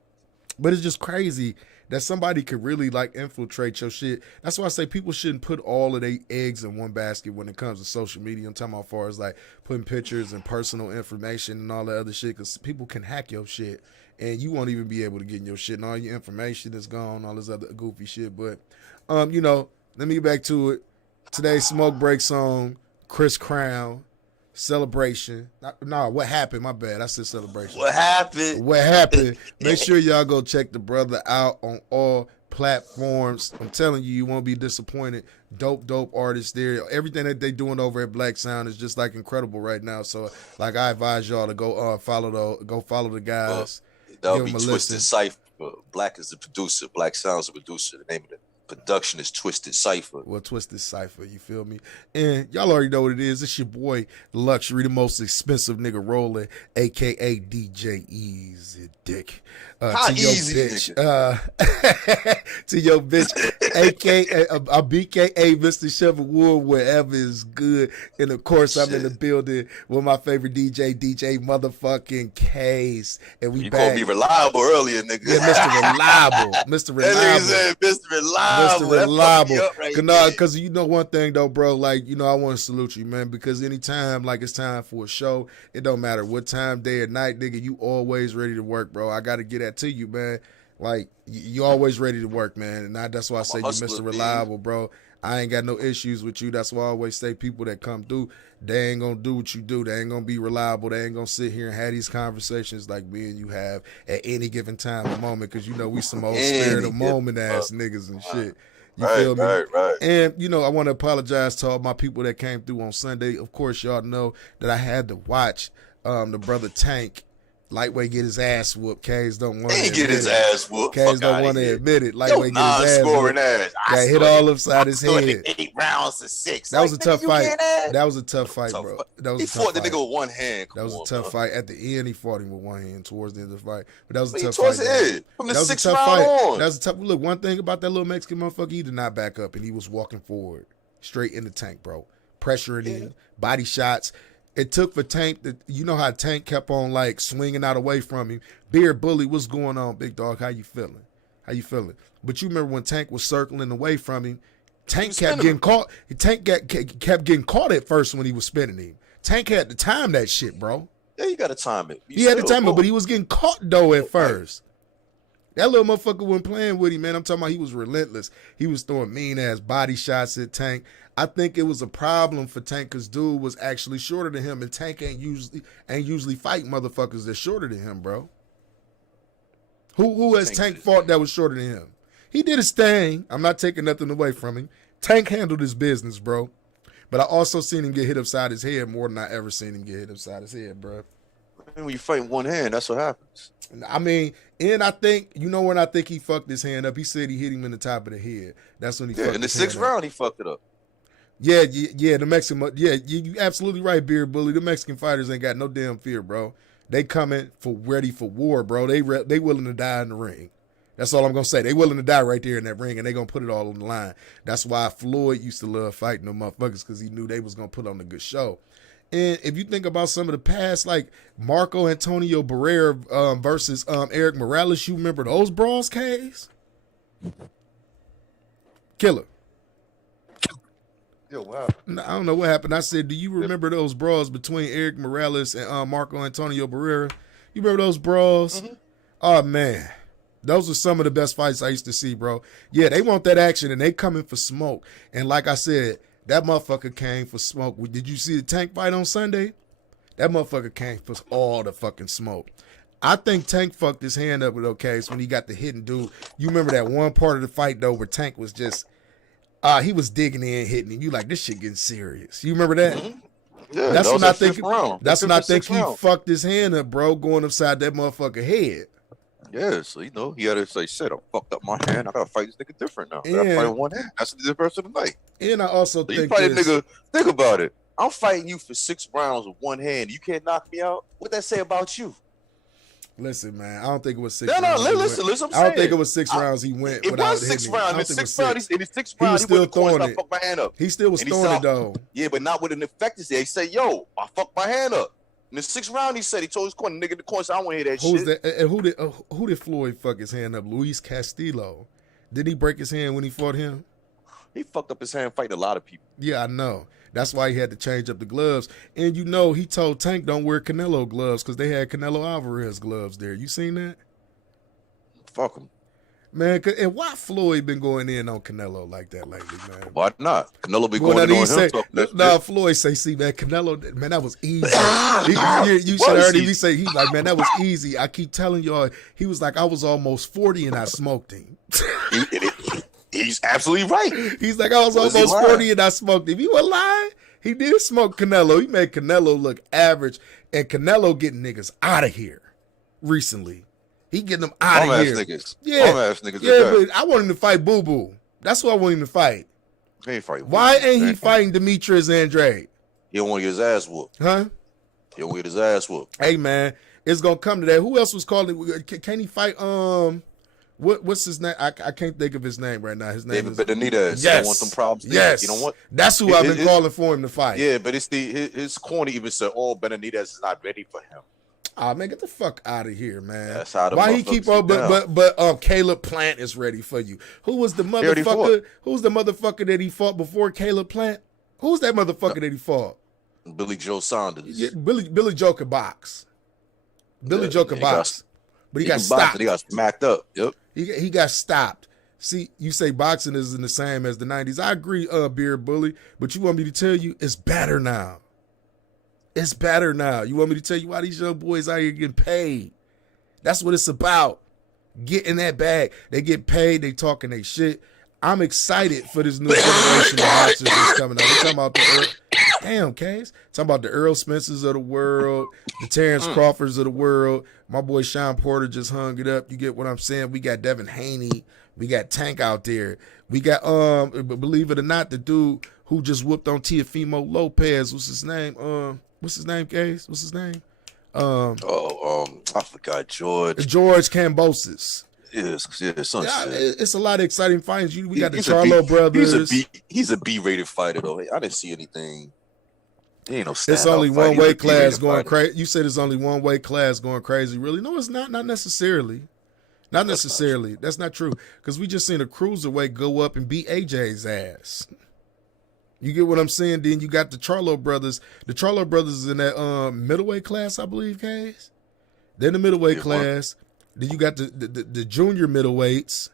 But it's just crazy that somebody could really like infiltrate your shit. That's why I say people shouldn't put all of their eggs in one basket when it comes to social media. I'm talking about as far as like putting pictures and personal information and all that other shit, because people can hack your shit and you won't even be able to get in your shit and all your information is gone, all this other goofy shit. But, let me get back to it. Today's smoke break song, Chris Crown. Celebration. No, what happened? My bad. I said celebration. What happened? Make sure y'all go check the brother out on all platforms. I'm telling you, you won't be disappointed. Dope artists there. Everything that they doing over at Black Sound is just like incredible right now. So, like, I advise y'all to go follow the guys. That'll be Twisted Cypher. Black is the producer. Black Sound's the producer. The name of it. Production is Twisted Cypher. Well, Twisted Cypher, you feel me? And y'all already know what it is. It's your boy, Luxury, the most expensive nigga rolling, a.k.a. DJ Easy Dick. How to your easy, bitch. To your bitch, a.k.a. BKA Mr. Chevrolet, wherever is good. And, of course, I'm in the building with my favorite DJ motherfucking Case. And we you back. called me reliable earlier, nigga. Yeah, Mr. Reliable. Mr. Reliable. That nigga said Mr. Reliable. Mr. Reliable. Right, because you know one thing though, bro, like, I want to salute you, man, because anytime like it's time for a show, it don't matter what time, day or night, nigga, you always ready to work, bro. I got to get that to you, man. Like, you always ready to work, man. And that's why I say you're Mr. Reliable, bro. I ain't got no issues with you. That's why I always say people that come through, they ain't going to do what you do. They ain't going to be reliable. They ain't going to sit here and have these conversations like me and you have at any given time or moment, because, we some old spirit of moment ass niggas and shit. You feel me? Right. And, I want to apologize to all my people that came through on Sunday. Of course, y'all know that I had to watch the brother Tank Lightweight get his ass whooped. K's don't want to admit it. Get his ass whooped. K's don't want to admit it. Lightweight get his ass whooped. Got hit all upside his head. 8 rounds to 6. That was a tough fight. That was a tough fight, bro. He fought the nigga with one hand. That was a tough fight. At the end, he fought him with one hand towards the end of the fight. But that was a tough fight. From the 6th round on. That was a tough. Look, one thing about that little Mexican motherfucker, he did not back up, and he was walking forward, straight in the Tank, bro. Pressuring him, body shots. It took for Tank that, how Tank kept on like swinging out away from him. Beard Bully, what's going on, big dog? How you feeling? But you remember when Tank was circling away from him, Tank kept getting caught. Tank kept getting caught at first when he was spinning him. Tank had to time that shit, bro. Yeah, you got to time it. He had to time it, but he was getting caught though at first. That little motherfucker wasn't playing with him, man. I'm talking about he was relentless. He was throwing mean-ass body shots at Tank. I think it was a problem for Tank because dude was actually shorter than him, and Tank ain't usually fight motherfuckers that's shorter than him, bro. Who has Tank fought that was shorter than him? He did his thing. I'm not taking nothing away from him. Tank handled his business, bro. But I also seen him get hit upside his head more than I ever seen him get hit upside his head, bro. When you fight one hand, that's what happens. I mean, and I think, when I think he fucked his hand up, he said he hit him in the top of the head. That's when he fucked in the his hand 6th up. round, he fucked it up. Yeah, the Mexican, you absolutely right, Beard Bully. The Mexican fighters ain't got no damn fear, bro. They coming ready for war, bro. They willing to die in the ring. That's all I'm gonna say. They willing to die right there in that ring, and they gonna put it all on the line. That's why Floyd used to love fighting them motherfuckers, because he knew they was gonna put on a good show. And if you think about some of the past, like Marco Antonio Barrera versus Eric Morales, you remember those brawls, K's? Killer. Yo, wow. I don't know what happened. I said, do you remember those brawls between Eric Morales and Marco Antonio Barrera? You remember those brawls? Mm-hmm. Oh, man. Those are some of the best fights I used to see, bro. Yeah, they want that action, and they coming for smoke. And like I said, that motherfucker came for smoke. Did you see the Tank fight on Sunday? That motherfucker came for all the fucking smoke. I think Tank fucked his hand up with O'Case when he got the hitting dude. You remember that one part of the fight, though, where Tank was just, he was digging in, hitting, and you like, this shit getting serious. You remember that? Mm-hmm. Yeah, that's when I think. That's when I think he round. fucked his hand up, bro, going upside that motherfucker head. Yeah, so you know, he had to say, shit, I fucked up my hand. I gotta fight this nigga different now. I gotta And- fight one hand. That's the difference of the night. And I also So you think fight a this, nigga, think about it. I'm fighting you for 6 rounds with one hand. You can't knock me out? What that say about you? listen, man, I don't think it was 6 No, rounds. he listen, went. listen, I'm I don't saying. think it was 6 rounds he went It without was 6 hitting me. I rounds. don't In think it was 6 rounds, six. in the 6th He round, was he still went to the corner throwing and I it. fucked my hand up. He still was And he throwing it, said, though. Yeah, but not with an effectiveness. He said, yo, I fucked my hand up. In the 6th round, he said, he told his corner, nigga in the corner said, I don't want to hear that Who's shit. that? And who did Floyd fuck his hand up? Luis Castillo. Did he break his hand when he fought him? He fucked up his hand fighting a lot of people. Yeah, I know. That's why he had to change up the gloves. And you know, he told Tank don't wear Canelo gloves because they had Canelo Alvarez gloves there. You seen that? Fuck him. Man, and why Floyd been going in on Canelo like that lately, man? Why not? Canelo be Well, going now in on he say, him. talking that nah, shit. Floyd say, see, man, Canelo, man, that was easy. you should Was heard him. he? He say, he like, man, that was easy. I keep telling y'all, he was like, I was almost 40 and I smoked him. He's absolutely right. He's like, I was Was he almost lying? 40 and I smoked him. He was lying. He did smoke Canelo. He made Canelo look average. And Canelo getting niggas out of here recently. He getting them out Bum of ass here. niggas. Yeah. Bum ass niggas. Yeah, but I want him to fight Boo Boo. That's who I want him to fight. He ain't fighting. Why ain't he fighting Demetrius Andrade? He don't want to get his ass whooped. Huh? He don't want to get his ass whooped. Hey, man, it's going to come to that. Who else was calling? Can he fight? What's his name? I can't think of his name right now. His name David is Benavidez. Yes. You don't want them problems. Yes. You don't want. That's who I've been It- calling for him to fight. Yeah, but it's his corner even said, "Oh, Benavidez is not ready for him." Ah, man, get the fuck out of here, man. That's how the Why he motherfuckers keep on? get down. But Caleb Plant is ready for you. Who was the already motherfucker? Who's the motherfucker that he fought before Caleb Plant? Who's that motherfucker that he fought? Billy Joe Saunders. Yeah, Billy Joe could box. Billy Yeah, Joe could he got- box, but he got can box, stopped. but he got smacked up. Yep. He got stopped. See, you say boxing isn't the same as the 90s. I agree, Beard Bully, but you want me to tell you it's better now. It's better now. You want me to tell you why these young boys out here getting paid? That's what it's about. Getting that bag. They get paid, they talking they shit. I'm excited for this new generation of boxers that's coming out. We're talking about the damn case. Talking about the Earl Spencers of the world, the Terrence Crawfords of the world. My boy Sean Porter just hung it up. You get what I'm saying? We got Devin Haney. We got Tank out there. We got believe it or not, the dude who just whooped on Teofimo Lopez. What's his name? Case? What's his name? I forgot George. George Kambosos. Yes, some Yeah, shit. it's a lot of exciting fights. We got the He's a Charlo B- brothers. He's a B-rated fighter though. I didn't see anything. There ain't no. It's only standout one fight. He's a weight class B-rated going fighter. crazy. You said it's only one weight class going crazy. Really? No, it's not. Not necessarily. Not necessarily. That's not true. Because we just seen a cruiserweight go up and beat AJ's ass. You get what I'm saying? Then you got the Charlo brothers. The Charlo brothers is in that middleweight class, I believe, Case. They're in the middleweight class. Then you got the junior middleweights.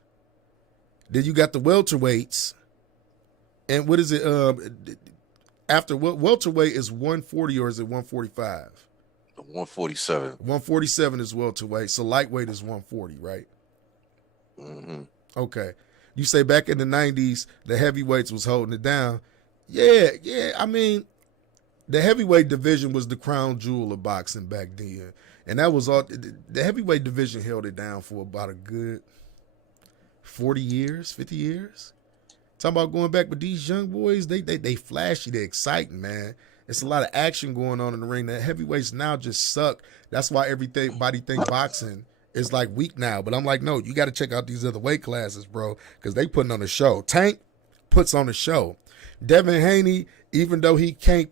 Then you got the welterweights. And what is it? After what welterweight is 140 or is it 145? 147. 147 is welterweight. So lightweight is 140, right? Mm-hmm. Okay. You say back in the 90s, the heavyweights was holding it down. Yeah. I mean, the heavyweight division was the crown jewel of boxing back then. And that was all. The heavyweight division held it down for about a good 40 years, 50 years. Talking about going back with these young boys, they flashy, they exciting, man. It's a lot of action going on in the ring. The heavyweights now just suck. That's why everybody think boxing is like weak now. But I'm like, no, you got to check out these other weight classes, bro, because they putting on a show. Tank puts on a show. Devin Haney, even though he can't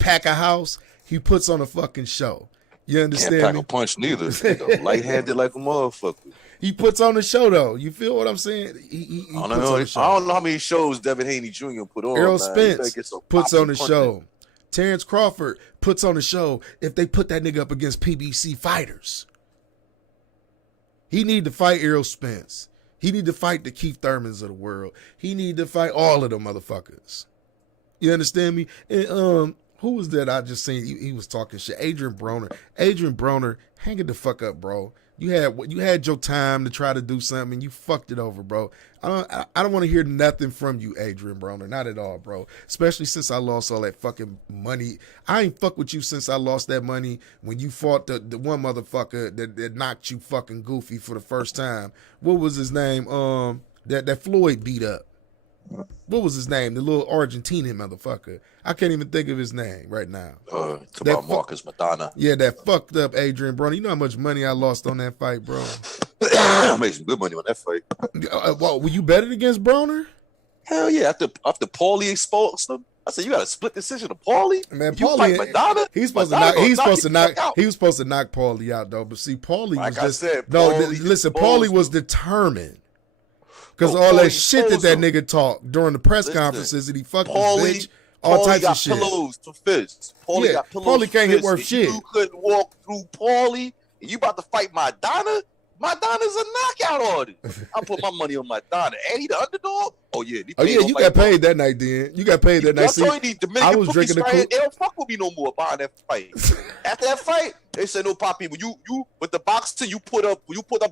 pack a house, he puts on a fucking show. You understand? Can't pack a punch neither. Nigga, light-handed like a motherfucker. He puts on the show though. You feel what I'm saying? He I don't know how many shows Devin Haney Jr. put on. Errol Spence puts on the show. Terrence Crawford puts on the show if they put that nigga up against PBC fighters. He need to fight Errol Spence. He need to fight the Keith Thurmans of the world. He need to fight all of them motherfuckers. You understand me? And who was that I just seen? He was talking shit. Adrian Broner. Adrian Broner, hang it the fuck up, bro. You had your time to try to do something and you fucked it over, bro. I don't want to hear nothing from you, Adrian Broner. Not at all, bro. Especially since I lost all that fucking money. I ain't fuck with you since I lost that money when you fought the one motherfucker that knocked you fucking goofy for the first time. What was his name? That Floyd beat up. What was his name? The little Argentinian motherfucker. I can't even think of his name right now. It's about Marcus Madonna. Yeah, that fucked up Adrian Broner. You know how much money I lost on that fight, bro? I made some good money on that fight. Were you betting against Broner? Hell yeah. After Paulie exposed him, I said, you got a split decision of Paulie? Man, you Paulie, fight Madonna? He was supposed to knock Paulie out though. But see, Paulie Like was I just said, listen, Paulie was determined. Because all that shit that nigga talked during the press conferences that he fucked his bitch, all types of shit. Pillows to fists. Paulie got pillows Paulie can't hit worth shit. You couldn't walk through Paulie, and you about to fight Madonna? Madonna's a knockout artist. I put my money on Madonna. And he the underdog? Oh, yeah. You got paid that night then. You got paid that night. See, I was drinking the Kool-Aid. They don't fuck with me no more behind that fight. After that fight, they said, no, Poppy, when you with the boxing, you put up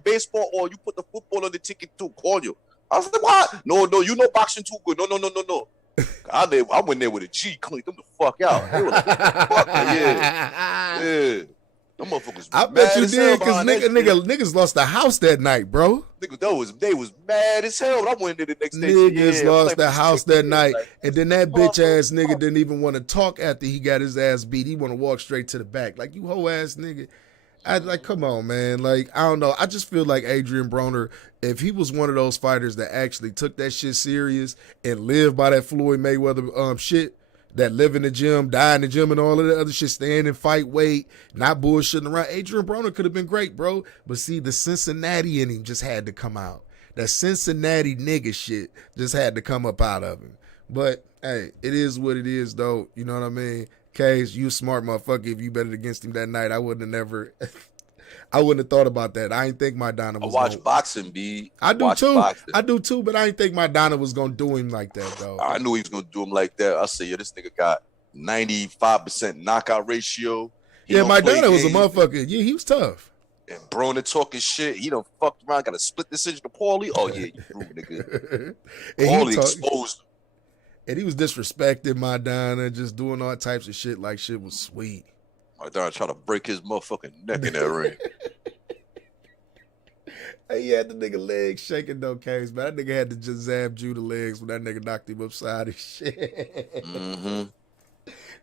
baseball or you put the football on the ticket too. Call you. I was like, what? No, you know boxing too good. No. I went there with a G, cleaned them the fuck out. They were like, fuck yeah. Them motherfuckers. I bet you did, because niggas lost the house that night, bro. Niggas, they was mad as hell. I went there the next day. Niggas lost the house that night, and then that bitch ass nigga didn't even want to talk after he got his ass beat. He want to walk straight to the back, like, you hoe ass nigga. Come on, man. Like, I don't know. I just feel like Adrian Broner, if he was one of those fighters that actually took that shit serious and lived by that Floyd Mayweather shit, that live in the gym, die in the gym, and all of the other shit, stand and fight weight, not bullshitting around, Adrian Broner could have been great, bro. But see, the Cincinnati in him just had to come out. That Cincinnati nigga shit just had to come up out of him. But, hey, it is what it is, though. You know what I mean? Case, you a smart motherfucker. If you betted against him that night, I wouldn't have thought about that. I didn't think Madonna was. I watch boxing, B. I do too. I do too, but I didn't think Madonna was gonna do him like that, though. I knew he was gonna do him like that. I said, this nigga got 95% knockout ratio. Madonna was a motherfucker. Yeah, he was tough. And Broner talking shit. He done fucked around, got a split decision to Paulie. Oh yeah, you threw, nigga. Paulie exposed him. And he was disrespecting Madonna, just doing all types of shit like shit was sweet. Madonna trying to break his motherfucking neck in that ring. Hey, he had the nigga legs shaking though, Case, but that nigga had to just zab Jew the legs when that nigga knocked him upside his shit. Mm-hmm.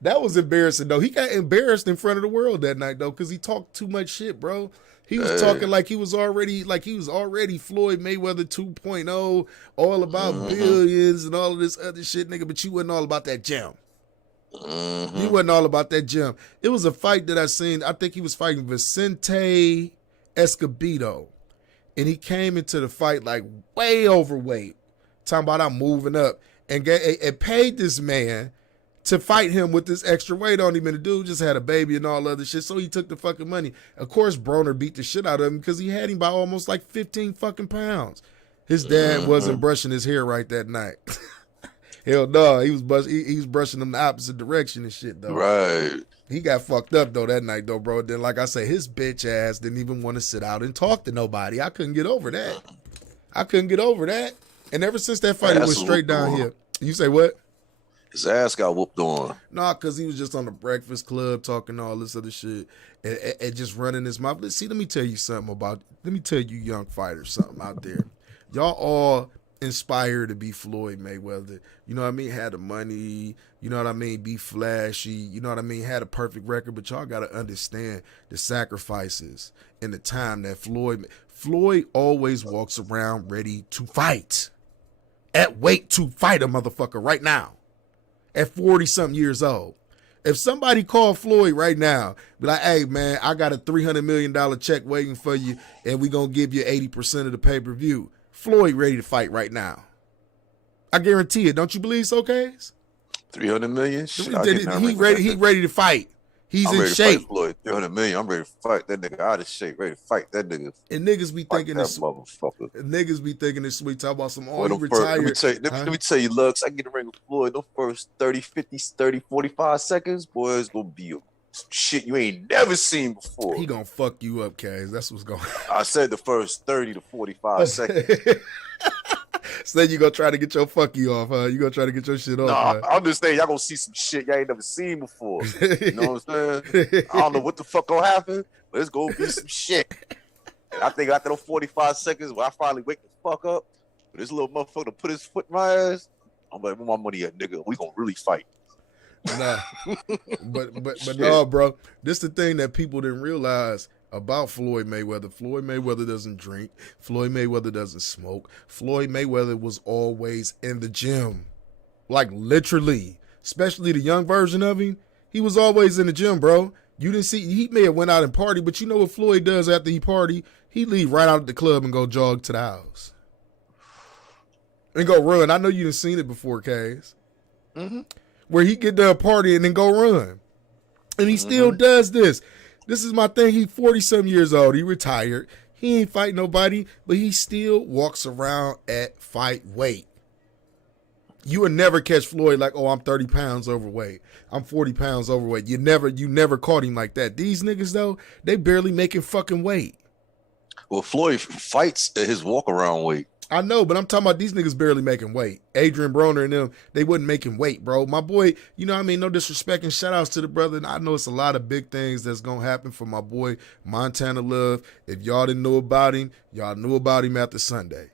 That was embarrassing though. He got embarrassed in front of the world that night though, because he talked too much shit, bro. He was talking like he was already Floyd Mayweather 2.0, all about billions and all of this other shit, nigga. But you wasn't all about that gym. You wasn't all about that gym. It was a fight that I seen. I think he was fighting Vicente Escobedo, and he came into the fight like way overweight. Talking about I'm moving up, and paid this man to fight him with this extra weight on him, and the dude just had a baby and all other shit, so he took the fucking money. Of course, Broner beat the shit out of him because he had him by almost like 15 fucking pounds. His dad wasn't brushing his hair right that night. Hell no, he was brushing him the opposite direction and shit, though. Right. He got fucked up, though, that night, though, bro. Then, like I say, his bitch ass didn't even want to sit out and talk to nobody. I couldn't get over that. And ever since that fight, it went straight down here. You say what? His ass got whooped on. Nah, because he was just on the Breakfast Club talking all this other shit and just running his mouth. See, let me tell you young fighters something out there. Y'all all inspired to be Floyd Mayweather. You know what I mean? Had the money, you know what I mean? Be flashy, you know what I mean? Had a perfect record, but y'all got to understand the sacrifices and the time that Floyd always walks around ready to fight. At weight to fight a motherfucker right now. At 40-something years old. If somebody called Floyd right now, be like, hey, man, I got a $300 million check waiting for you, and we going to give you 80% of the pay-per-view. Floyd ready to fight right now. I guarantee it. Don't you believe so, Case? 300 million? He ready to fight. He's in shape. 300 million. I'm ready to fight that nigga out of shape. Ready to fight that nigga. And niggas be thinking this motherfucker. Niggas be thinking this sweet. Talk about some retired. Let me tell you, Lux, I get the ring with Floyd. The first 30, 50, 30, 45 seconds, boy, it's gonna be some shit you ain't never seen before. He gonna fuck you up, Kaz. That's what's going on. I said the first 30 to 45 seconds. So then you gonna try to get your fuck you off, huh? You gonna try to get your shit off? Nah, I'm just saying y'all gonna see some shit y'all ain't never seen before. You know what I'm saying? I don't know what the fuck gonna happen, but it's gonna be some shit. And I think after those 45 seconds, when I finally wake the fuck up, this little motherfucker put his foot in my ass, I'm like, where my money at, nigga? We gonna really fight. Nah, but no, bro. This the thing that people didn't realize about Floyd Mayweather. Floyd Mayweather doesn't drink. Floyd Mayweather doesn't smoke. Floyd Mayweather was always in the gym. Like literally. Especially the young version of him. He was always in the gym, bro. You didn't see, he may have went out and party, but you know what Floyd does after he party? He leave right out of the club and go jog to the house. And go run. I know you done seen it before, Kaz. Mm-hmm. Where he get to a party and then go run. And he still does this. This is my thing. He 40-some years old. He retired. He ain't fight nobody, but he still walks around at fight weight. You would never catch Floyd like, oh, I'm 30 pounds overweight. I'm 40 pounds overweight. You never caught him like that. These niggas, though, they barely making fucking weight. Well, Floyd fights at his walk-around weight. I know, but I'm talking about these niggas barely making weight. Adrian Broner and them, they wasn't making weight, bro. My boy, you know what I mean? No disrespect and shout outs to the brother. And I know it's a lot of big things that's going to happen for my boy, Montana Love. If y'all didn't know about him, y'all knew about him after Sunday.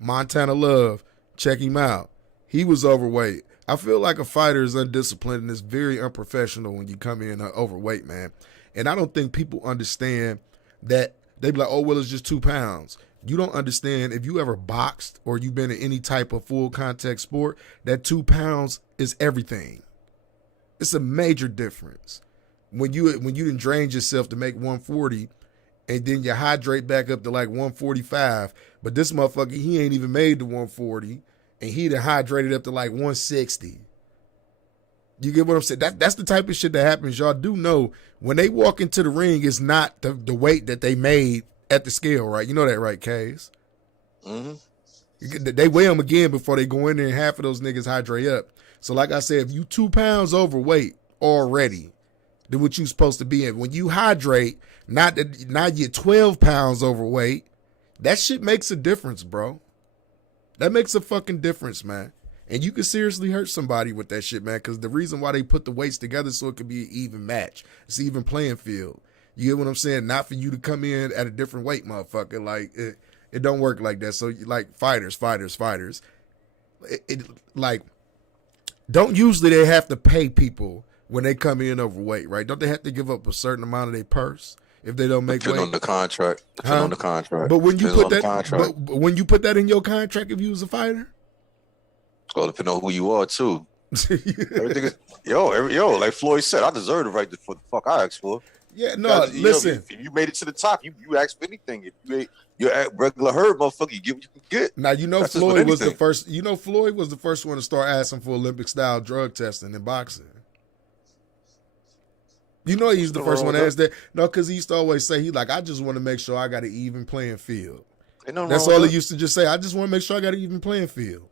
Montana Love, check him out. He was overweight. I feel like a fighter is undisciplined and it's very unprofessional when you come in overweight, man. And I don't think people understand that. They be like, oh, well, it's just 2 pounds. You don't understand, if you ever boxed or you've been in any type of full contact sport, that 2 pounds is everything. It's a major difference. When you done drained yourself to make 140 and then you hydrate back up to like 145, but this motherfucker, he ain't even made the 140 and he done hydrated up to like 160. You get what I'm saying? That's the type of shit that happens. Y'all do know when they walk into the ring, it's not the weight that they made at the scale, right? You know that, right, Kaz? Mm-hmm. They weigh them again before they go in there, and half of those niggas hydrate up. So like I said, if you 2 pounds overweight already, then what you supposed to be in. When you hydrate, not you're 12 pounds overweight, that shit makes a difference, bro. That makes a fucking difference, man. And you can seriously hurt somebody with that shit, man, because the reason why they put the weights together so it could be an even match. It's an even playing field. You get what I'm saying? Not for you to come in at a different weight, motherfucker. Like, it don't work like that. So, like, fighters. Like, don't usually they have to pay people when they come in overweight, right? Don't they have to give up a certain amount of their purse if they don't make weight? Depending on the contract. Depending on the contract. But when you put that, but when you put that in your contract, if you was a fighter, well, depending on who you are too. Everything is like Floyd said, I deserve the right for the fuck I asked for. Yeah, no, listen. If you made it to the top, you ask for anything. If you're a regular herd motherfucker, you get what you can get. Now you know Floyd was the first. You know Floyd was the first one to start asking for Olympic style drug testing in boxing. You know he's the first one to ask that. No, because he used to always say I just want to make sure I got an even playing field. That's all he used to just say. I just want to make sure I got an even playing field.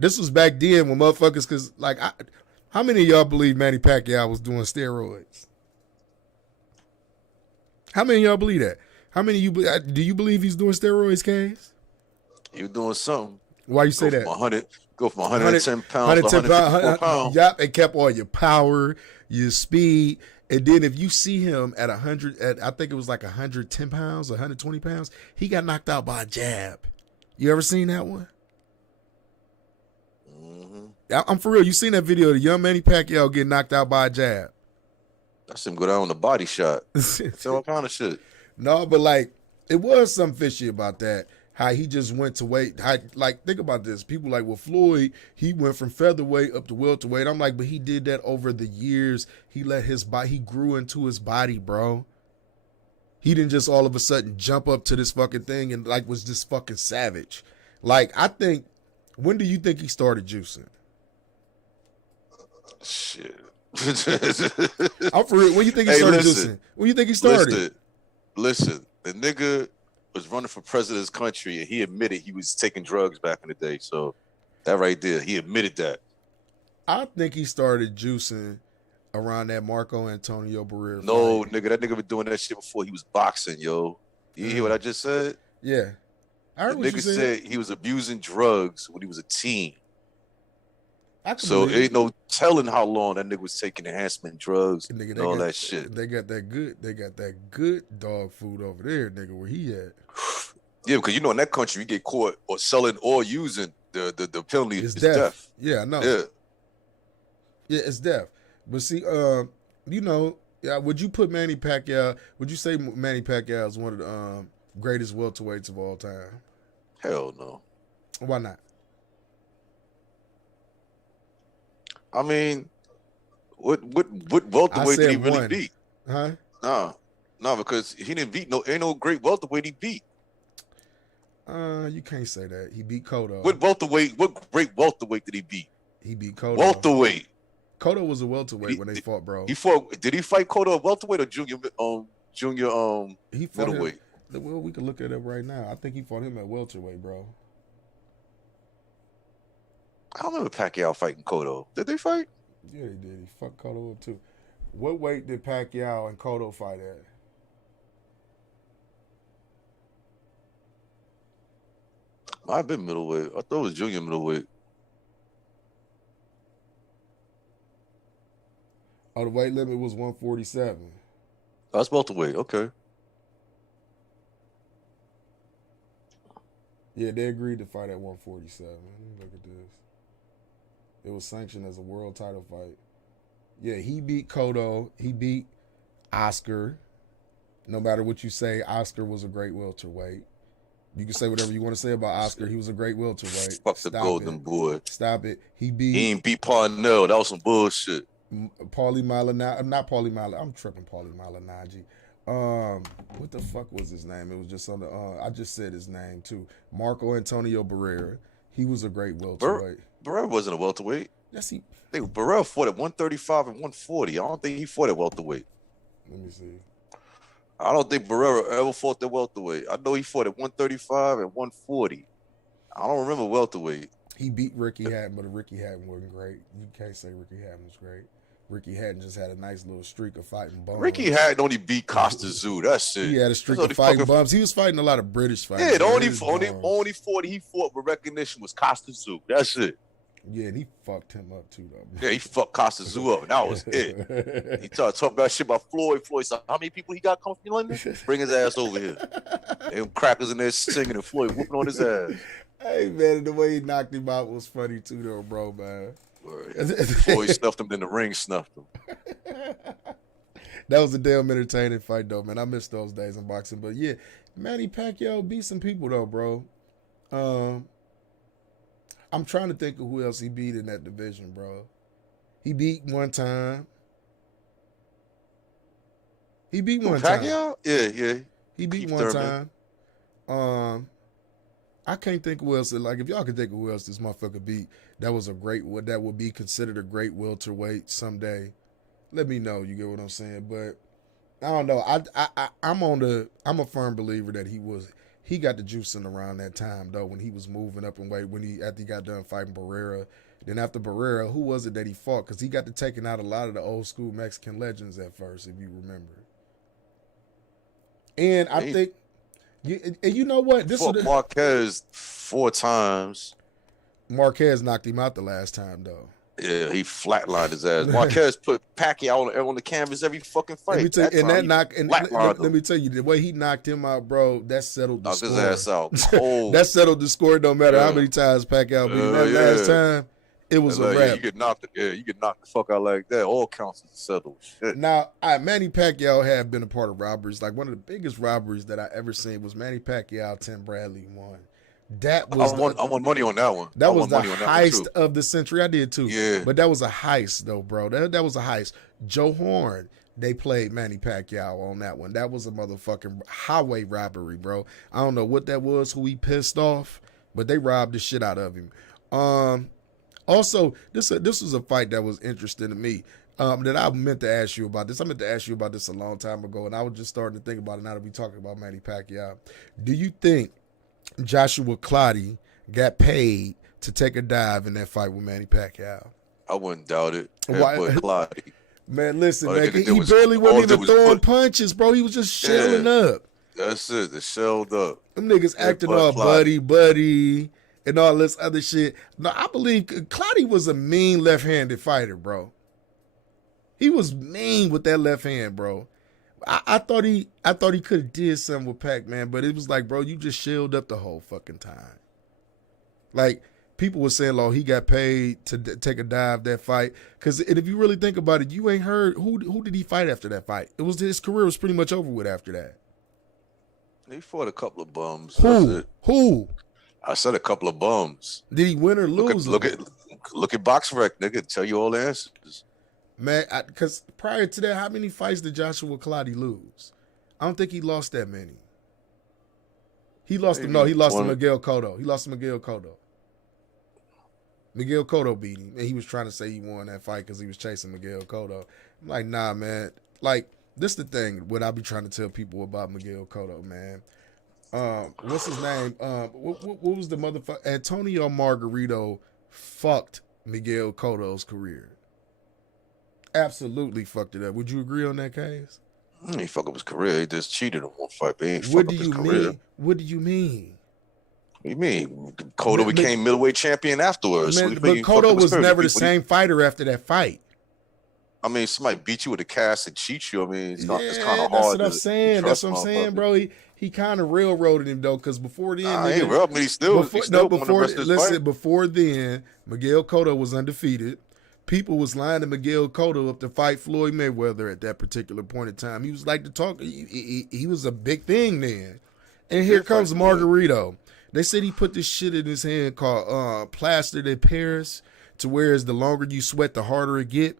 This was back then when motherfuckers, because how many of y'all believe Manny Pacquiao was doing steroids? How many of y'all believe that? How many of you do you believe he's doing steroids, Kaz? He was doing something. Why you say that? Go from 110 pounds to 154 pounds. Yep, and kept all your power, your speed. And then if you see him at 100, I think it was like 110 pounds, 120 pounds, he got knocked out by a jab. You ever seen that one? I'm for real. You seen that video of the young Manny Pacquiao get knocked out by a jab? That's him go down on the body shot. That's all kind of shit. No, but like it was something fishy about that. How he just went to weight. Like think about this. People like, well, Floyd, he went from featherweight up to welterweight. I'm like, but he did that over the years. He let his body. He grew into his body, bro. He didn't just all of a sudden jump up to this fucking thing and like was just fucking savage. Like I think, when do you think he started juicing? Shit. I'm for real. When you think he started juicing? When you think he started? Listen, the nigga was running for president of this country, and he admitted he was taking drugs back in the day. So that right there, he admitted that. I think he started juicing around that Marco Antonio Barrera. No, fight. nigga, that nigga been doing that shit before he was boxing, yo. You hear what I just said? Yeah. I heard The what you nigga said. said he was abusing drugs when he was a teen. I can So believe ain't no telling how long that nigga was taking enhancement drugs Nigga, and all that shit. They got that good dog food over there, nigga, where he at. Yeah, because you know in that country you get caught or selling or using the penalty is death. Yeah, I know. Yeah. Yeah, it's death. But see, you know, would you put Manny Pacquiao? Would you say Manny Pacquiao is one of the greatest welterweights of all time? Hell no. Why not? I mean, what welterweight did he really beat? Huh? No, because he didn't beat ain't no great welterweight he beat. You can't say that. He beat Cotto. What great welterweight did he beat? He beat Cotto. Welterweight. Cotto was a welterweight when they fought, bro. Did he fight Cotto at welterweight or junior he fought middleweight? Well, we can look at it right now. I think he fought him at welterweight, bro. I don't remember Pacquiao fighting Cotto. Did they fight? Yeah, they did. He fucked Cotto up too. What weight did Pacquiao and Cotto fight at? Might have been middleweight. I thought it was junior middleweight. Oh, the weight limit was 147. That's welterweight. Okay. Yeah, they agreed to fight at 147. Let me look at this. It was sanctioned as a world title fight. Yeah, he beat Cotto. He beat Oscar. No matter what you say, Oscar was a great welterweight. You can say whatever you want to say about Oscar. He was a great welterweight. Fuck the golden boy. Stop it. He ain't beat Parnell. That was some bullshit. Paulie Malignaggi. Not Paulie Malignaggi. I'm tripping Paulie Malignaggi. What the fuck was his name? It was just on the. I just said his name too. Marco Antonio Barrera. He was a great welterweight. Barrera wasn't a welterweight. Yes, he. Barrera fought at 135 and 140. I don't think he fought at welterweight. Let me see. I don't think Barrera ever fought at welterweight. I know he fought at 135 and 140. I don't remember welterweight. He beat Ricky Hatton, but Ricky Hatton wasn't great. You can't say Ricky Hatton was great. Ricky Hatton just had a nice little streak of fighting bums. Ricky Hatton only beat Costa Zoo. That's it. He had a streak of fighting bums. He was fighting a lot of British fighters. Yeah, the only fight he fought with recognition was Costa Zoo. That's it. Yeah, and he fucked him up too, though. Yeah, he fucked Costa Zoo up, and that was it. He started talking about shit about Floyd. Floyd said, how many people he got coming from London? Bring his ass over here. And crackers in there singing, and Floyd whooping on his ass. Hey, man, the way he knocked him out was funny too, though, bro, man. Floyd snuffed him, then the ring snuffed him. That was a damn entertaining fight, though, man. I miss those days in boxing. But, yeah, Manny Pacquiao beat some people, though, bro. I'm trying to think of who else he beat in that division, bro. He beat one time. Pacquiao? Yeah. He beat one time. I can't think who else. Like, if y'all can think of who else this motherfucker beat, that would be considered a great welterweight someday. Let me know. You get what I'm saying? But I don't know. I'm a firm believer that he got the juicing around that time though when he was moving up in weight after he got done fighting Barrera. Then after Barrera, who was it that he fought? Because he got to taking out a lot of the old school Mexican legends at first, if you remember. And I think. You know what? This is Marquez 4 times. Marquez knocked him out the last time, though. Yeah, he flatlined his ass. Marquez put Pacquiao on the canvas every fucking fight. Let me tell you, let me tell you, the way he knocked him out, bro, that settled the score. Knocked his ass out. Cold. That settled the score. Don't matter how many times Pacquiao beat him. Last time, It was a Yeah, rap. you get knocked the fuck out like that. All counts as settled. Shit. Now, Manny Pacquiao had been a part of robberies. Like, one of the biggest robberies that I ever seen was Manny Pacquiao, Tim Bradley won. That was I won money on that one. That was the heist of the century. I did too. Yeah. But that was a heist though, bro. That was a heist. Joe Horn, they played Manny Pacquiao on that one. That was a motherfucking highway robbery, bro. I don't know what that was, who he pissed off, but they robbed the shit out of him. Also, this was a fight that was interesting to me. That I meant to ask you about this. I meant to ask you about this a long time ago, and I was just starting to think about it now that we talking about Manny Pacquiao. Do you think Joshua Clottey got paid to take a dive in that fight with Manny Pacquiao? I wouldn't doubt it. Why? Clottey. Man, listen, man, he barely wasn't even throwing punches, bro. He was just shelling up. That's it. The shelled up. Them niggas acting all buddy, and all this other shit. No, I believe Clottey was a mean left-handed fighter, bro. He was mean with that left hand, bro. I thought he could have did something with Pac-Man, but it was like, bro, you just shelled up the whole fucking time. Like, people were saying, he got paid to take a dive that fight. Because if you really think about it, you ain't heard who did he fight after that fight? His career was pretty much over with after that. He fought a couple of bums. Who? I said a couple of bums. Did he win or lose? Look at BoxRec, nigga. Tell you all the answers. Man, because prior to that, how many fights did Joshua Clottey lose? I don't think he lost that many. He lost to Miguel Cotto. Miguel Cotto beat him, and he was trying to say he won that fight because he was chasing Miguel Cotto. I'm like, nah, man. Like, this the thing, what I be trying to tell people about Miguel Cotto, man. What's his name? What was the motherfucker? Antonio Margarito fucked Miguel Cotto's career. Absolutely fucked it up. Would you agree on that case? He ain't fuck up his career. He just cheated in one fight, but he ain't What fuck do up his you career. mean? What do you mean? What do you mean? Cotto became middleweight champion afterwards. Man, but Cotto was never the same fighter after that fight. I mean, somebody beat you with a cast and cheat you. I mean, it's kind of hard. That's what I'm saying. That's what I'm saying, bro. He kind of railroaded him though, because before then, he railroaded me. Before then, Miguel Cotto was undefeated. People was lining Miguel Cotto up to fight Floyd Mayweather at that particular point in time. He was like the talk. He was a big thing then. And here comes Margarito. They said he put this shit in his hand called plaster de Paris, to where the longer you sweat, the harder it get.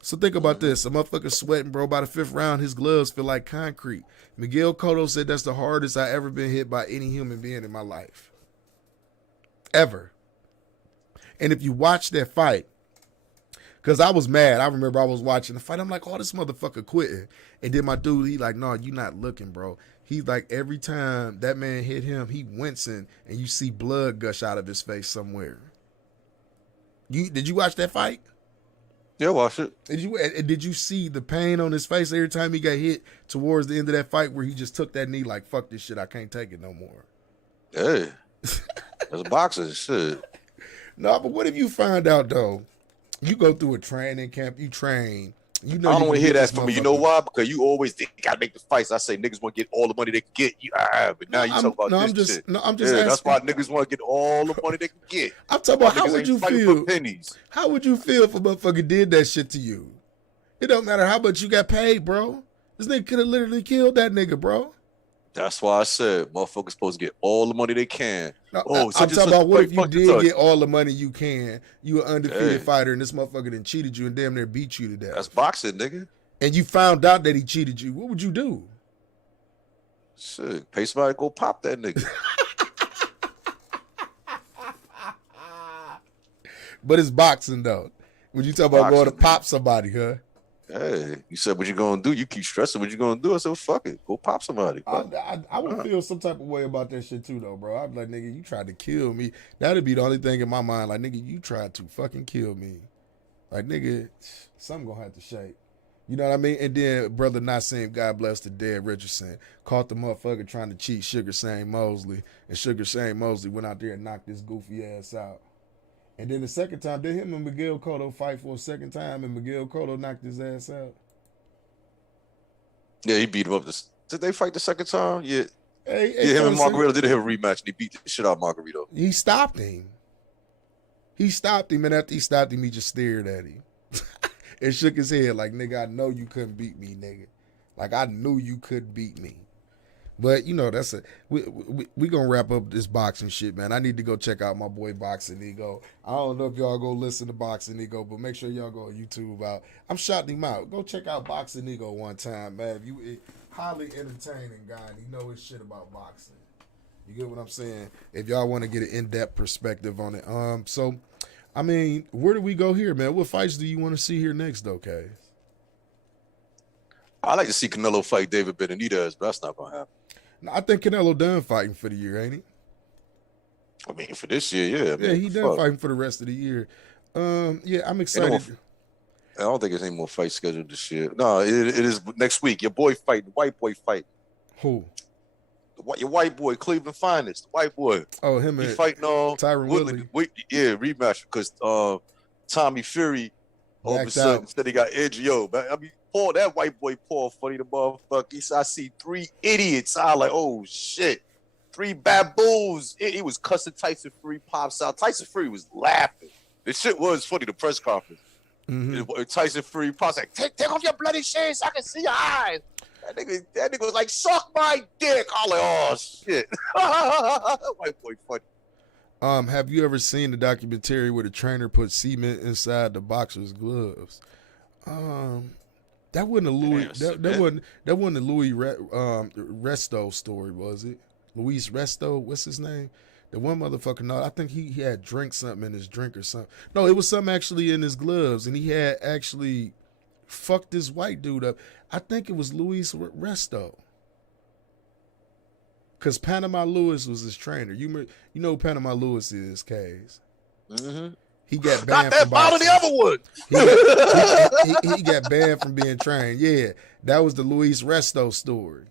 So think about this. A motherfucker sweating, bro. By the fifth round, his gloves feel like concrete. Miguel Cotto said that's the hardest I ever been hit by any human being in my life. Ever. And if you watch that fight, because I was mad. I remember I was watching the fight. I'm like, this motherfucker quitting. And then my dude, he like, no, you not looking, bro. He's like, every time that man hit him, he wincing, and you see blood gush out of his face somewhere. Did you watch that fight? Yeah, watch it. Did you see the pain on his face every time he got hit towards the end of that fight, where he just took that knee like, fuck this shit, I can't take it no more? Hey, that's a boxer shit. No, but what if you find out, though, you go through a training camp, you train, I don't want to hear that from you. You know why? Because you always think you gotta make the fights. I say niggas want to get all the money they can get. But now you talk about this shit. I'm just asking. That's why niggas want to get all the money they can get. I'm talking about how would you feel? How would you feel if a motherfucker did that shit to you? It don't matter how much you got paid, bro. This nigga could have literally killed that nigga, bro. That's why I said motherfuckers supposed to get all the money they can. No, I'm talking about what if you did get all the money you can? You an undefeated fighter, and this motherfucker done cheated you and damn near beat you to death. That's boxing, nigga. And you found out that he cheated you. What would you do? Shit, pay somebody to go pop that nigga. But it's boxing, though. Would you talk about going to pop somebody, huh? Hey, you said what you gonna do. You keep stressing what you gonna do. I said, well, fuck it. Go pop somebody. I would feel some type of way about that shit too, though, bro. I'd be like, nigga, you tried to kill me. That'd be the only thing in my mind. Like, nigga, you tried to fucking kill me. Like, nigga, something gonna have to shake. You know what I mean? And then Brother Nassim, God bless the dead Richardson, caught the motherfucker trying to cheat Sugar Shane Mosley. And Sugar Shane Mosley went out there and knocked this goofy ass out. And then the second time, did him and Miguel Cotto fight for a second time, and Miguel Cotto knocked his ass out? Yeah, he beat him up. Did they fight the second time? Yeah. Hey, him and Margarito did have a rematch, and he beat the shit out of Margarito. He stopped him. He stopped him, and after he stopped him, he just stared at him and shook his head like, nigga, I know you couldn't beat me, nigga. Like, I knew you couldn't beat me. But, you know, that's we gonna wrap up this boxing shit, man. I need to go check out my boy Boxing Ego. I don't know if y'all go listen to Boxing Ego, but make sure y'all go on YouTube out. I'm shouting him out. Go check out Boxing Ego one time, man. Highly entertaining guy, and he know his shit about boxing. You get what I'm saying? If y'all want to get an in-depth perspective on it. So, I mean, where do we go here, man? What fights do you want to see here next, though, Kay? I like to see Canelo fight David Benavidez, but that's not gonna happen. I think Canelo done fighting for the year, ain't he? I mean, for this year, yeah. Yeah, he done fighting for the rest of the year. Yeah, I'm excited. I don't think there's any more fights scheduled this year. No, it is next week. Your boy fight, the white boy fight. Who? Your white boy, Cleveland Finest, the white boy. Oh, him and fighting Tyron Woodley. Yeah, rematch because Tommy Fury all of a sudden said he got edgy. Yo, I mean, that white boy Paul, funny the motherfucker. He said, I see 3 idiots. I like, oh shit, 3 baboons. He was cussing Tyson Fury pops out. Tyson Fury was laughing. The shit was funny. The press conference. Mm-hmm. Tyson Fury pops like, take off your bloody shades so I can see your eyes. That nigga was like, suck my dick. I'm like, oh shit. White boy funny. Have you ever seen the documentary where the trainer put cement inside the boxer's gloves? That wasn't a Louis. That wasn't a Louis Resto story, was it? Luis Resto, what's his name? The one motherfucker. No, I think he had drank something in his drink or something. No, it was something actually in his gloves, and he had actually fucked this white dude up. I think it was Luis Resto, because Panama Lewis was his trainer. You know who Panama Lewis is, Kays. Mm-hmm. He got banned from boxing. Not the other one. He got banned from being trained. Yeah, that was the Luis Resto story.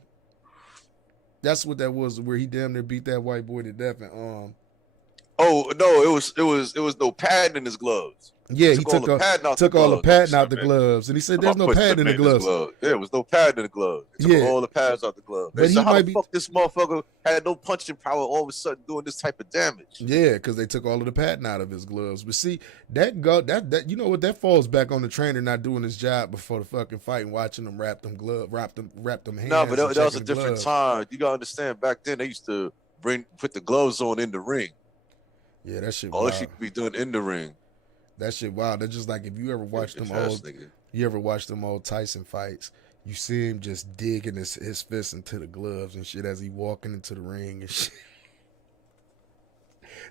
That's what that was, where he damn near beat that white boy to death. And oh no, it was no padding in his gloves. Yeah, he took all the padding out the gloves, and he said, "There's no padding in the gloves." Yeah, it was no padding in the gloves. He took all the pads out the gloves. But how the fuck this motherfucker had no punching power all of a sudden doing this type of damage? Yeah, because they took all of the padding out of his gloves. But see, that you know what, that falls back on the trainer not doing his job before the fucking fight and watching them wrap them hands. No, but that was a different time. You gotta understand. Back then, they used to put the gloves on in the ring. Yeah, that shit. All that shit could be done in the ring. That shit wild. That's just like if you ever watch them old Tyson fights, you see him just digging his fist into the gloves and shit as he walking into the ring and shit.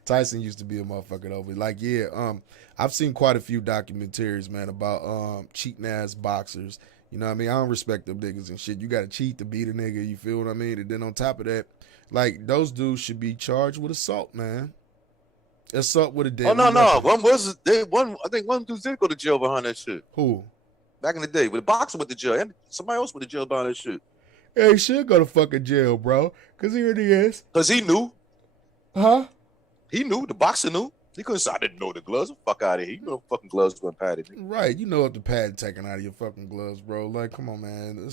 Tyson used to be a motherfucker over. Like, yeah, I've seen quite a few documentaries, man, about cheating ass boxers. You know what I mean? I don't respect them niggas and shit. You gotta cheat to beat a nigga, you feel what I mean? And then on top of that, like, those dudes should be charged with assault, man. Assault with a deadly weapon. No. I think one dude did go to jail behind that shit. Who? Back in the day, when the boxer went to jail, and somebody else went to jail behind that shit. Yeah, he should go to fucking jail, bro. Cause here it is. Cause he knew. Huh? He knew. The boxer knew. He couldn't say, I didn't know the gloves. Get the fuck out of here. You know the fucking gloves weren't padded. Right. You know if the pad taken out of your fucking gloves, bro. Like, come on, man.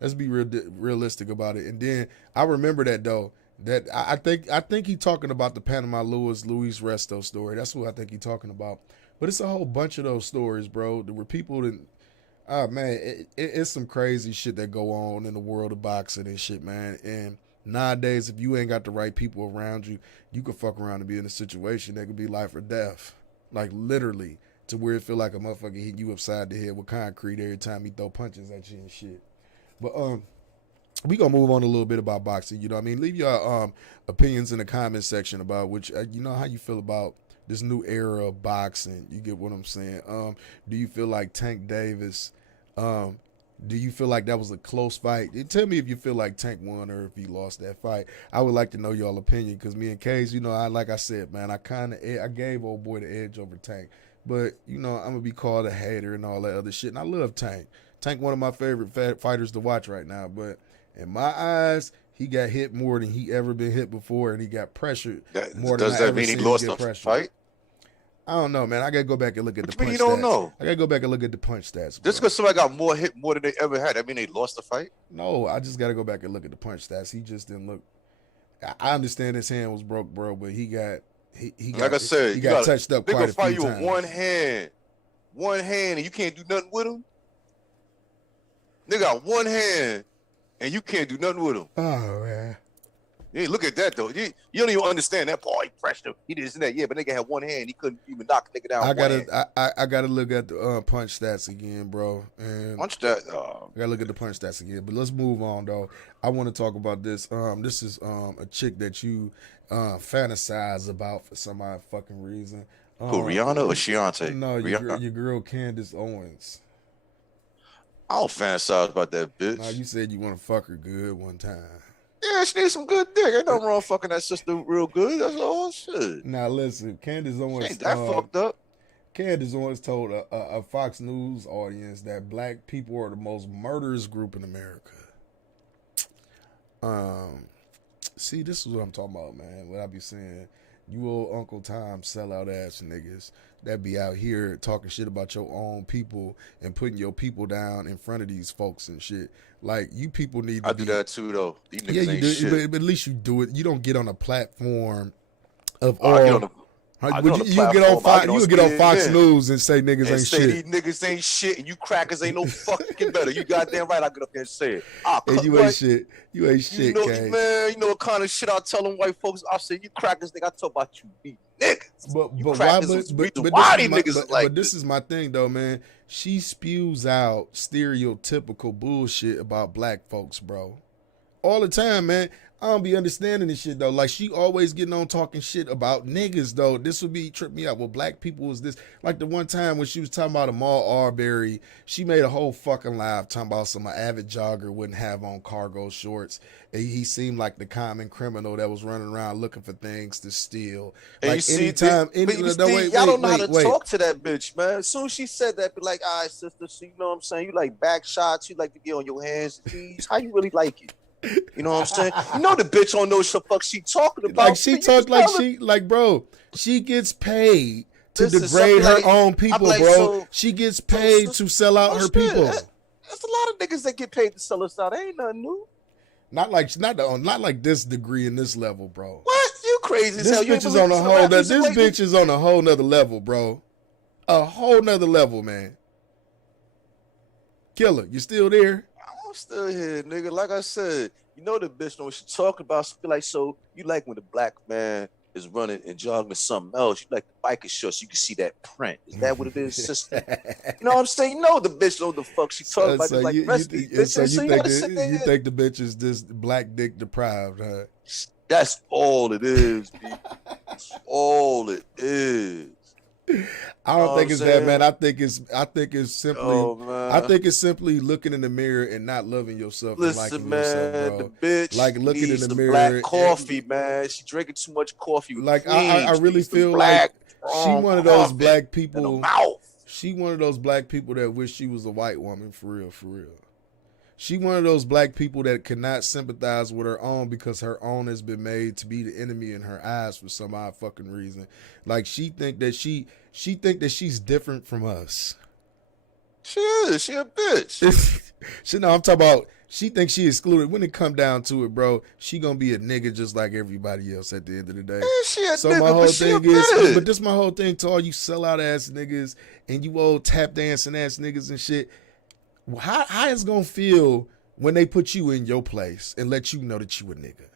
Let's be realistic about it. And then I remember that though. That I think he talking about the Panama Luis Resto story. That's what I think he talking about. But it's a whole bunch of those stories, bro. There were people that, man, it's some crazy shit that go on in the world of boxing and shit, man. And nowadays, if you ain't got the right people around you, you could fuck around and be in a situation that could be life or death, like literally, to where it feel like a motherfucker hitting you upside the head with concrete every time he throw punches at you and shit. But we gonna move on a little bit about boxing. You know what I mean? Leave your opinions in the comment section about which you know how you feel about this new era of boxing. You get what I'm saying? Do you feel like Tank Davis? Do you feel like that was a close fight? Tell me if you feel like Tank won or if he lost that fight. I would like to know y'all opinion because me and Kays, you know, like I said, man, I gave old boy the edge over Tank, but you know I'm gonna be called a hater and all that other shit. And I love Tank. Tank, one of my favorite fighters to watch right now, but in my eyes, he got hit more than he ever been hit before, and he got pressured more than I ever seen him get pressured. Does that mean he lost the fight? I don't know, man. I gotta go back and look at the punch stats. You don't know. I gotta go back and look at the punch stats. Just because somebody got more hit more than they ever had, I mean they lost the fight? No, I just gotta go back and look at the punch stats. He just didn't look. I understand his hand was broke, bro, but he got he got, like I said, he got touched up quite a few fight you times. with one hand, and you can't do nothing with him. Nigga got one hand, and you can't do nothing with him. Oh man. Yeah, look at that though. You don't even understand that part. He pressed him. He did this and that. Yeah, but nigga had one hand. He couldn't even knock a nigga down. I gotta look at the punch stats again, bro. And punch that. I gotta look at the punch stats again. But let's move on though. I want to talk about this. This is a chick that you fantasize about for some odd fucking reason. Who, Rihanna or Shiante? No, your girl Candace Owens. I don't fantasize about that bitch. No, you said you want to fuck her good one time. Yeah, she needs some good dick. Ain't nothing wrong fucking that sister real good. That's all shit. Now listen, Candace Owens. Ain't that fucked up? Candace Owens told a Fox News audience that black people are the most murderous group in America. See, this is what I'm talking about, man. What I be saying, you old Uncle Tom sellout ass niggas that be out here talking shit about your own people and putting your people down in front of these folks and shit. Like, you people need to do that too, though. These niggas you ain't do, shit. but at least you do it. You don't get on a platform of all. You get on Fox News and say niggas ain't shit. These niggas ain't shit, and you crackers ain't no fucking better. You goddamn right. I get up there and say it. And you ain't shit. You ain't shit, man. You know what kind of shit I tell them white folks? I say you crackers. Nigga, I talk about you niggas. But this is my thing though, man. She spews out stereotypical bullshit about black folks, bro. All the time, man. I don't be understanding this shit though. Like, she always getting on talking shit about niggas though. This would be trip me out. Well, black people was this. Like the one time when she was talking about Ahmaud Arbery, she made a whole fucking live talking about some avid jogger wouldn't have on cargo shorts. And he seemed like the common criminal that was running around looking for things to steal. And like you anytime, y'all don't know how to talk to that bitch, man. As soon as she said that, be like, all right, sister, so you know what I'm saying? You like back shots, you like to get on your hands and knees. How you really like it? You know what I'm saying? You know the bitch don't know what the fuck she talking about. Like, she talk like bro, she gets paid to degrade her own people, bro. So, she gets paid to sell out her people. There's a lot of niggas that get paid to sell us out. Ain't nothing new. Not like this degree and this level, bro. What? You crazy as hell. This bitch is on a whole bitch is on a whole nother level, bro. A whole nother level, man. Killer, you still there? I'm still here, nigga. Like I said, you know the bitch know what she talking about. So like, so you like when the black man is running and jogging to something else. You like the biker shorts. You can see that print. Is that what it is, sister? You know what I'm saying? You know the bitch know what the fuck she talking about. So like you think the bitch is just black dick deprived, huh? That's all it is, B. That's all it is. I don't think it's that, man. I think it's simply looking in the mirror and not loving yourself. Listen, and liking man, yourself, bro. the bitch like looking in the mirror. Black coffee, man. She drinking too much coffee. Like I really feel like she one of those black people. She one of those black people that wish she was a white woman for real, for real. She one of those black people that cannot sympathize with her own because her own has been made to be the enemy in her eyes for some odd fucking reason. Like she think that she's different from us. She is. She a bitch. I'm talking about. She thinks she excluded. When it come down to it, bro, she gonna be a nigga just like everybody else at the end of the day. Yeah, she a so nigga, my whole thing is, but this my whole thing to all you sellout ass niggas and you old tap dancing ass niggas and shit. How it's gonna feel when they put you in your place and let you know that you a nigga?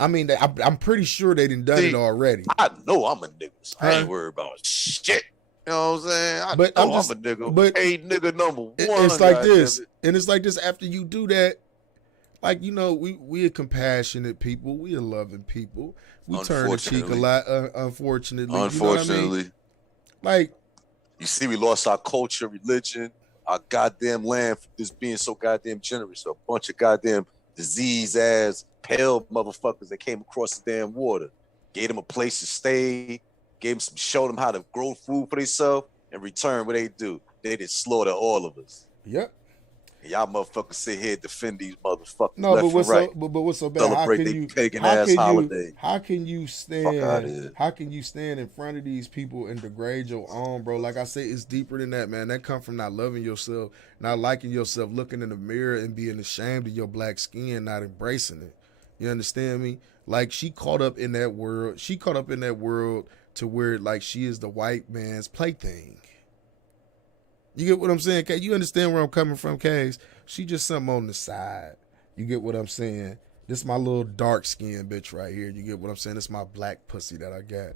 I mean, I'm pretty sure they done it already. I know I'm a nigga, so I ain't worried about shit. You know what I'm saying? I'm a nigga. But a nigga number one. It's like this, and it's like this. After you do that, like, you know, we are compassionate people. We are loving people. We turn the cheek a lot. Unfortunately, you know what I mean? Like, you see, we lost our culture, religion, our goddamn land for just being so goddamn generous. A bunch of goddamn disease ass pale motherfuckers that came across the damn water, gave them a place to stay, showed them how to grow food for themselves, and return what they do. They just slaughter all of us. Yep. And y'all motherfuckers sit here and defend these motherfuckers. No, left but what's and right. but what's so bad? Celebrate their pagan ass holiday. How can you stand? How can you stand in front of these people and degrade your own, bro? Like I say, it's deeper than that, man. That come from not loving yourself, not liking yourself, looking in the mirror and being ashamed of your black skin, not embracing it. You understand me? Like, she caught up in that world. She caught up in that world to where like she is the white man's plaything. You get what I'm saying, Kay? You understand where I'm coming from, Kays? She just something on the side. You get what I'm saying? This my little dark skinned bitch right here. You get what I'm saying? This my black pussy that I got.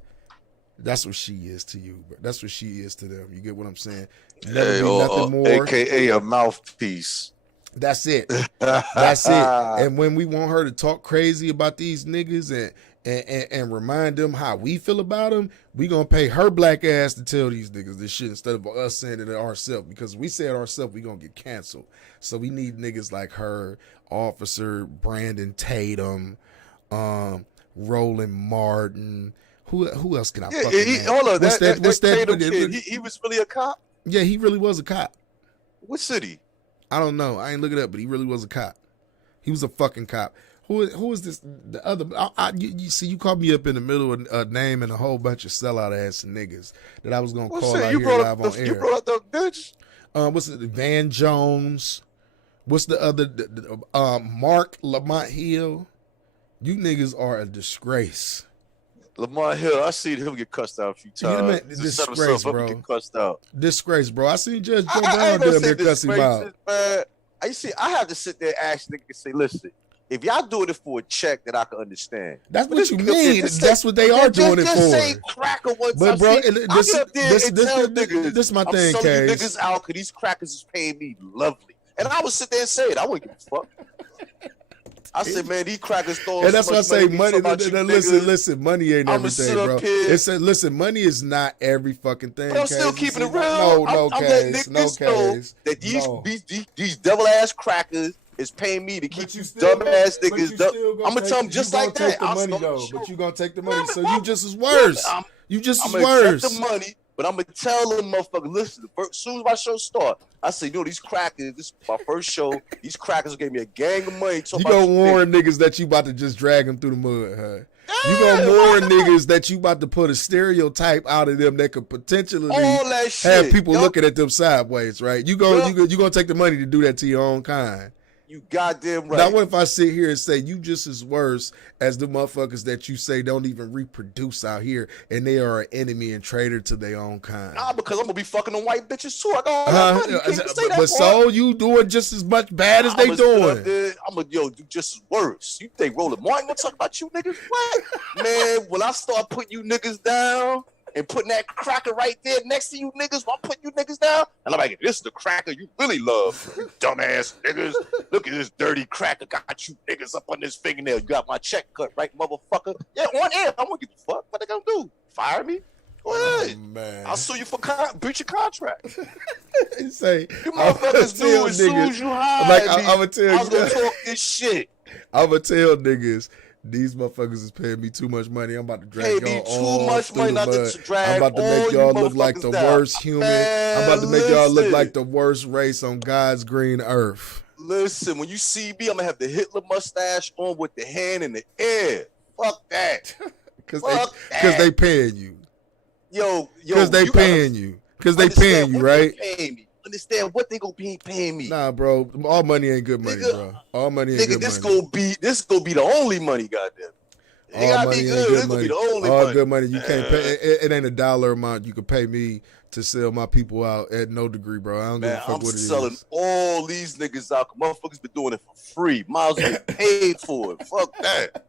That's what she is to you, but that's what she is to them. You get what I'm saying? Never be nothing more. AKA a mouthpiece. That's it. That's it. And when we want her to talk crazy about these niggas and remind them how we feel about them, we gonna pay her black ass to tell these niggas this shit instead of us saying it ourselves. Because if we say it ourselves, we gonna get canceled. So we need niggas like her, Officer Brandon Tatum, Roland Martin. Who else can I fucking name? Hold on, What's that Tatum kid, he was really a cop? Yeah, he really was a cop. What city? I don't know. I ain't look it up, but he really was a cop. He was a fucking cop. Who is this? The other? You see, you called me up in the middle of a name and a whole bunch of sellout ass niggas that I was gonna call out here live on air. You brought up the bitch. What's it? Van Jones. What's the other? Mark Lamont Hill. You niggas are a disgrace. Lamont Hill, I seen him get cussed out a few times. Disgrace, bro. Get cussed out. Disgrace, bro. I seen Judge Joe Brown down there cussing him out. I have to sit there and ask niggas and say, listen, if y'all doing it for a check, that I can understand. That's what you mean. That's what they are doing it for. Just say cracker once. But bro, this my thing, I'm Kay. niggas out because these crackers is paying me lovely. And I would sit there and say it. I wouldn't give a fuck. I said, man, these crackers throwing. And that's so why I say money. Listen, money ain't everything, bro. Listen, money is not every fucking thing. But I'm still keeping it real. No case. That these devil ass crackers is paying me to keep you dumbass niggas. I'm gonna tell them just like that. But you gonna take the money, so you just as worse. You just as worse. Accept the money. But I'm gonna tell them motherfuckers, listen, as soon as my show start, I say, these crackers, this is my first show. These crackers gave me a gang of money. You gonna warn niggas that you about to just drag them through the mud, huh? You gonna warn niggas that you about to put a stereotype out of them that could potentially have people looking at them sideways, right? You gonna take the money to do that to your own kind. You goddamn right. Now, what if I sit here and say you just as worse as the motherfuckers that you say don't even reproduce out here, and they are an enemy and traitor to their own kind? Nah, because I'm gonna be fucking them white bitches too. I got all that money. You can't even say that but so you doing just as much bad as they doing? I'm gonna do just as worse. You think Roland Martin gonna talk about you niggas? What? Man, when I start putting you niggas down and putting that cracker right there next to you niggas, while I'm putting you niggas down, and I'm like, this is the cracker you really love, you dumbass niggas. Look at this dirty cracker, got you niggas up on this fingernail. You got my check cut, right, motherfucker? Yeah, on air. I won't give a fuck. What they gonna do? Fire me? Go ahead. Oh, man. I'll sue you for breach of contract. Say, you motherfuckers do as soon as you hire me. I'm gonna tell you, I was gonna talk this shit. I'm gonna tell niggas. These motherfuckers is paying me too much money. I'm about to drag y'all all through the mud. I'm about to make y'all look like the worst human. I'm about to make y'all look like the worst race on God's green earth. Listen, when you see me, I'm gonna have the Hitler mustache on with the hand in the air. Fuck that. Because they paying you. Yo. Because they paying you. Because they paying you, right? Understand what they gonna be paying me. Nah, bro. All money ain't good money, bro. All money ain't good money. This gonna be the only money, goddamn. All money ain't good money. All good money. You can't pay. It ain't a dollar amount you can pay me to sell my people out at no degree, bro. I don't give a fuck what it is. I'm selling all these niggas out. Motherfuckers been doing it for free. Miles get paid for it. Fuck that.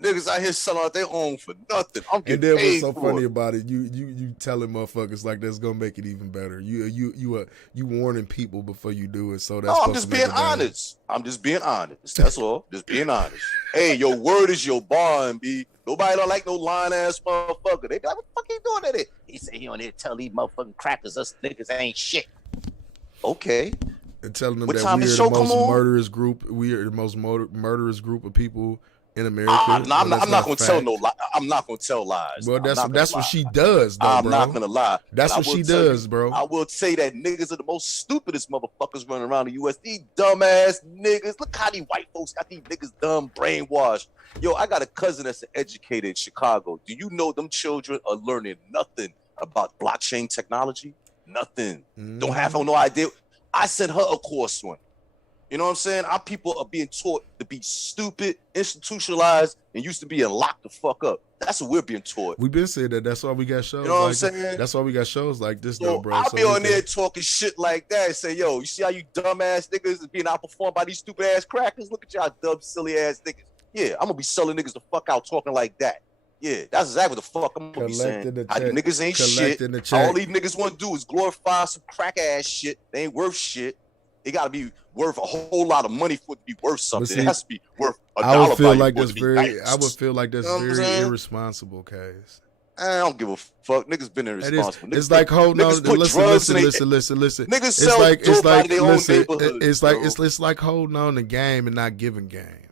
Niggas out here selling out their own for nothing. I'm getting paid. And then what's so funny about it, you telling motherfuckers like that's gonna make it even better. You warning people before you do it. So that's I'm just being honest. I'm just being honest. That's all. Just being honest. Hey, your word is your bond, B. Nobody don't like no lying ass motherfucker. They be like, what the fuck he doing at it? He said he on there tell these motherfucking crackers us niggas ain't shit. Okay. And telling them that we are the most murderous group. We are the most murderous group of people in America. I'm not gonna tell no lie. I'm not gonna tell lies. Well, that's what she does, though, I'm bro. not gonna lie. That's what she does, bro. I will say that niggas are the most stupidest motherfuckers running around the U.S. These dumbass niggas. Look how these white folks got these niggas dumb, brainwashed. Yo, I got a cousin that's an educator in Chicago. Do you know them children are learning nothing about blockchain technology? Nothing. Don't have no idea. I sent her a course one. You know what I'm saying? Our people are being taught to be stupid, institutionalized, and used to being locked the fuck up. That's what we're being taught. We've been saying that. That's why we got shows. You know what like I'm saying? That's why we got shows like this, So though, bro. I'll be on there talking shit like that and say, yo, you see how you dumbass niggas is being outperformed by these stupid ass crackers? Look at y'all dumb, silly ass niggas. Yeah, I'm gonna be selling niggas the fuck out talking like that. Yeah, that's exactly what the fuck I'm gonna be saying. How you niggas ain't shit. All these niggas want to do is glorify some crack ass shit. They ain't worth shit. It got to be worth a whole lot of money for it to be worth something. See, it has to be worth $1. I would feel like that's very irresponsible, case. I don't give a fuck. Niggas been irresponsible. It's like holding on. Listen. Niggas sell dope out of their own neighborhood. It's like holding on the game and not giving game.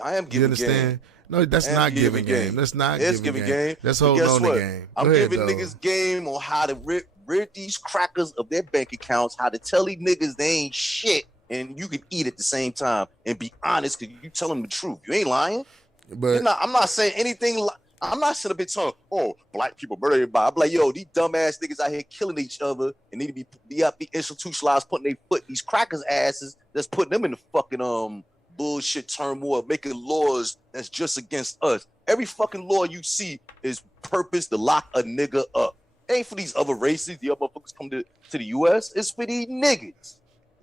I am giving game. No, that's not giving game. That's not giving game. That's holding on the game. I'm giving niggas game on how to rid these crackers of their bank accounts, how to tell these niggas they ain't shit, and you can eat at the same time and be honest because you tell them the truth. You ain't lying. But I'm not saying anything. I'm not sitting up here telling, black people murder everybody. I'm like, yo, these dumbass niggas out here killing each other and need to be institutionalized, putting their foot in these crackers' asses. That's putting them in the fucking bullshit turmoil, making laws that's just against us. Every fucking law you see is purpose to lock a nigga up. It ain't for these other races, the other motherfuckers come to the U.S. It's for these niggas.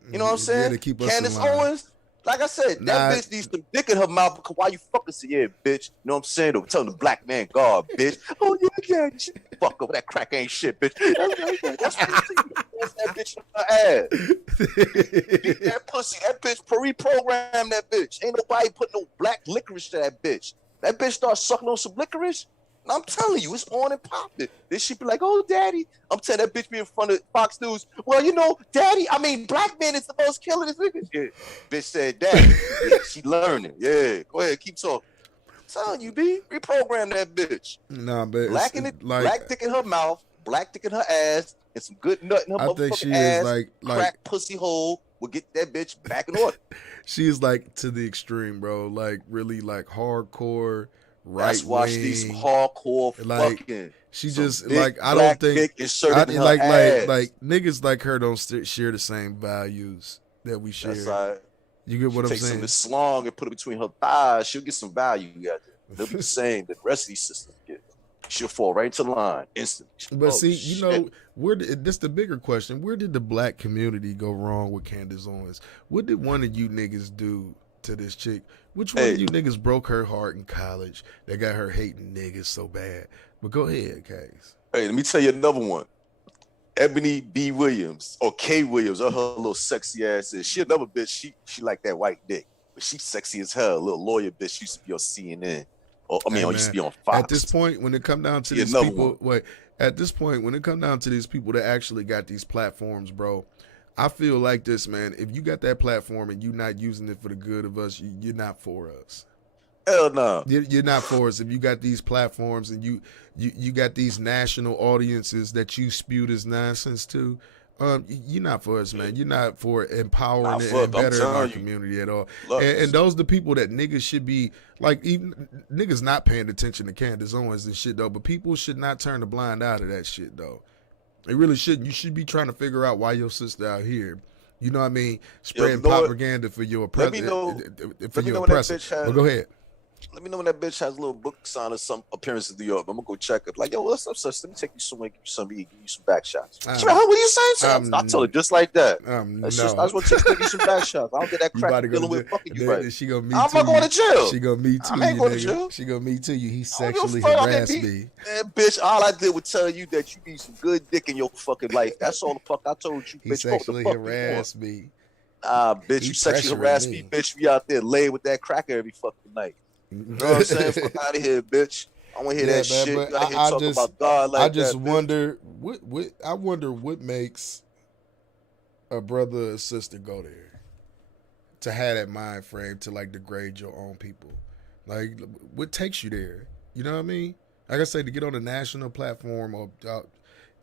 You know what I'm saying? To keep us Candace Owens, like I said, that bitch needs some dick in her mouth because why you fucking say, yeah, bitch. You know what I'm saying? Or telling the black man, God, bitch. Oh, yeah, fuck up. That crack ain't shit, bitch. That's what you see. That bitch in her ass. Beat that pussy. That bitch reprogram that bitch. Ain't nobody putting no black licorice to that bitch. That bitch start sucking on some licorice. And I'm telling you, it's on and popping. Then she be like, oh, daddy. I'm telling that bitch be in front of Fox News. Well, you know, black man is the most killing this nigga. Yeah. Bitch said daddy. Yeah, she learning. Yeah, go ahead, keep talking. I'm telling you, B, reprogram that bitch. Nah, but black dick in her mouth, black dick in her ass, and some good nut in her motherfucking ass. Like crack pussy hole will get that bitch back in order. She's like to the extreme, bro. Like really like hardcore. Right, that's why she needs some hardcore fucking. She just like I don't think like niggas like her don't share the same values that we share. That's right. You get what I'm saying? Take some of this slong and put it between her thighs. She'll get some value out there. They'll be the same that the rest of these sisters get. She'll fall right into the line instantly. But you know, this the bigger question. Where did the black community go wrong with Candace Owens? What did one of you niggas do to this chick? Which one of you niggas broke her heart in college that got her hating niggas so bad? But go ahead, Case. Hey, let me tell you another one. Ebony B. Williams, or K. Williams, or her little sexy ass is. She another bitch. She like that white dick. But she's sexy as hell. A little lawyer bitch. She used to be on CNN. Or used to be on Fox. At this point, when it come down to these people, that actually got these platforms, bro, I feel like this, man. If you got that platform and you're not using it for the good of us, you're not for us. Hell no. You're not for us. If you got these platforms and you got these national audiences that you spew this nonsense to, you're not for us, man. You're not for empowering and bettering our community at all. And those are the people that niggas should be, like, even niggas not paying attention to Candace Owens and shit, though, but people should not turn a blind eye to that shit, though. It really shouldn't. You should be trying to figure out why your sister out here, you know what I mean, spreading propaganda for your oppressor. Well, go ahead. Let me know when that bitch has a little book sign or some appearance in New York. I'm gonna go check it. Like, yo, what's up, sister? Let me take you somewhere, give you some eat, give you some back shots. What are you saying? I tell her just like that. I just want to take you some back shots. I don't get that crack dealing with fucking you right. She gonna meet I'm not going to jail. She gonna meet you. I ain't going to jail. She gonna meet you. He sexually harassed me. Man, bitch, all I did was tell you that you need some good dick in your fucking life. That's all the fuck I told you, bitch. He sexually harassed me. Bitch, you sexually harassed me, bitch. We out there laying with that cracker every fucking night. You know what I'm saying? Fuck out of here, bitch. I want to hear that man, shit. You out here talking about God like that. I just wonder what makes a brother or sister go there to have that mind frame to like degrade your own people. Like, what takes you there? You know what I mean? Like I say, to get on a national platform, or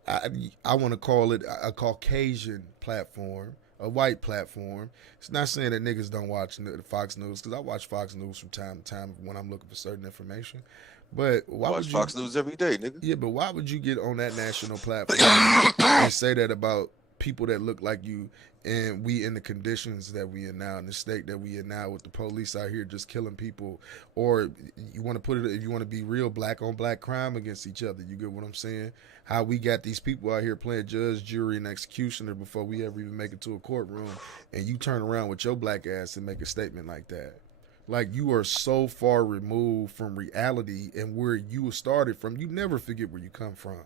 I want to call it a Caucasian platform, a white platform. It's not saying that niggas don't watch the Fox News, because I watch Fox News from time to time when I'm looking for certain information. But why would you Fox News every day, nigga? Yeah, but why would you get on that national platform and say that about people that look like you, and we in the conditions that we in now, in the state that we in now, with the police out here just killing people, or you want to put it, if you want to be real, black on black crime against each other. You get what I'm saying? How we got these people out here playing judge, jury, and executioner before we ever even make it to a courtroom, and you turn around with your black ass and make a statement like that. Like, you are so far removed from reality and where you started from. You never forget where you come from.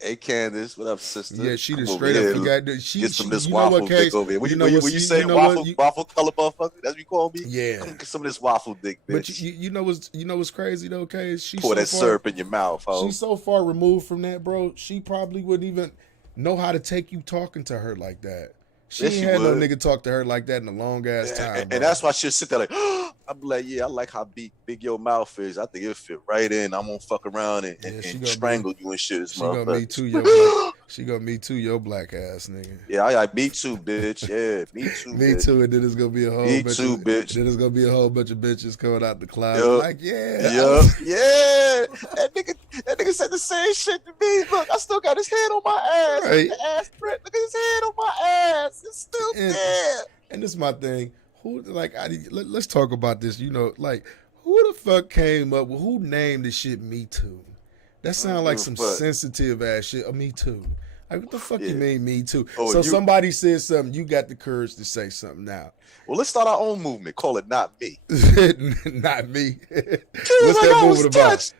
Hey, Candace, what up, sister? Yeah, she just straight up forgot. Get some of this you know waffle what, dick Case? over here. When You know you what's- say you know waffle, what, you- waffle color motherfucker, that's what you call me? Yeah. Come get some of this waffle dick, bitch. But you know what's crazy though, Case? She's Pour so that far, syrup in your mouth, ho. she's so far removed from that, bro. She probably wouldn't even know how to take you talking to her like that. She Yes, ain't she had no would. nigga talk to her like that in a long ass time. And bro. that's why she'll sit there like, I'm like, yeah, I like how big your mouth is. I think it fit right in. I'm gonna fuck around and, Yeah, she and gonna strangle you and shit. she gonna motherfucker. me too your black, she gonna me too your black ass nigga. Yeah, I me too, bitch. Yeah, me too. Me bitch. too, and then it's gonna be a whole Me bunch too, of, bitch. Then it's gonna be a whole bunch of bitches coming out the closet Yup. like, yeah. Yup. Yeah. That nigga said the same shit to me. Look, I still got his head on my ass. Right. The ass print. Look at his head on my ass. It's still And- there. And this is my thing. Who like let's talk about this. You know, like who the fuck came up with, who named this shit Me Too? That sounds like some fuck. sensitive ass shit. Me Too. Like, what the fuck you Yeah. mean Me Too? Oh, So you- somebody said something, you got the courage to say something now. Well, let's start our own movement. Call it Not Me. Not me. He was What's like, that I was movement about? touched.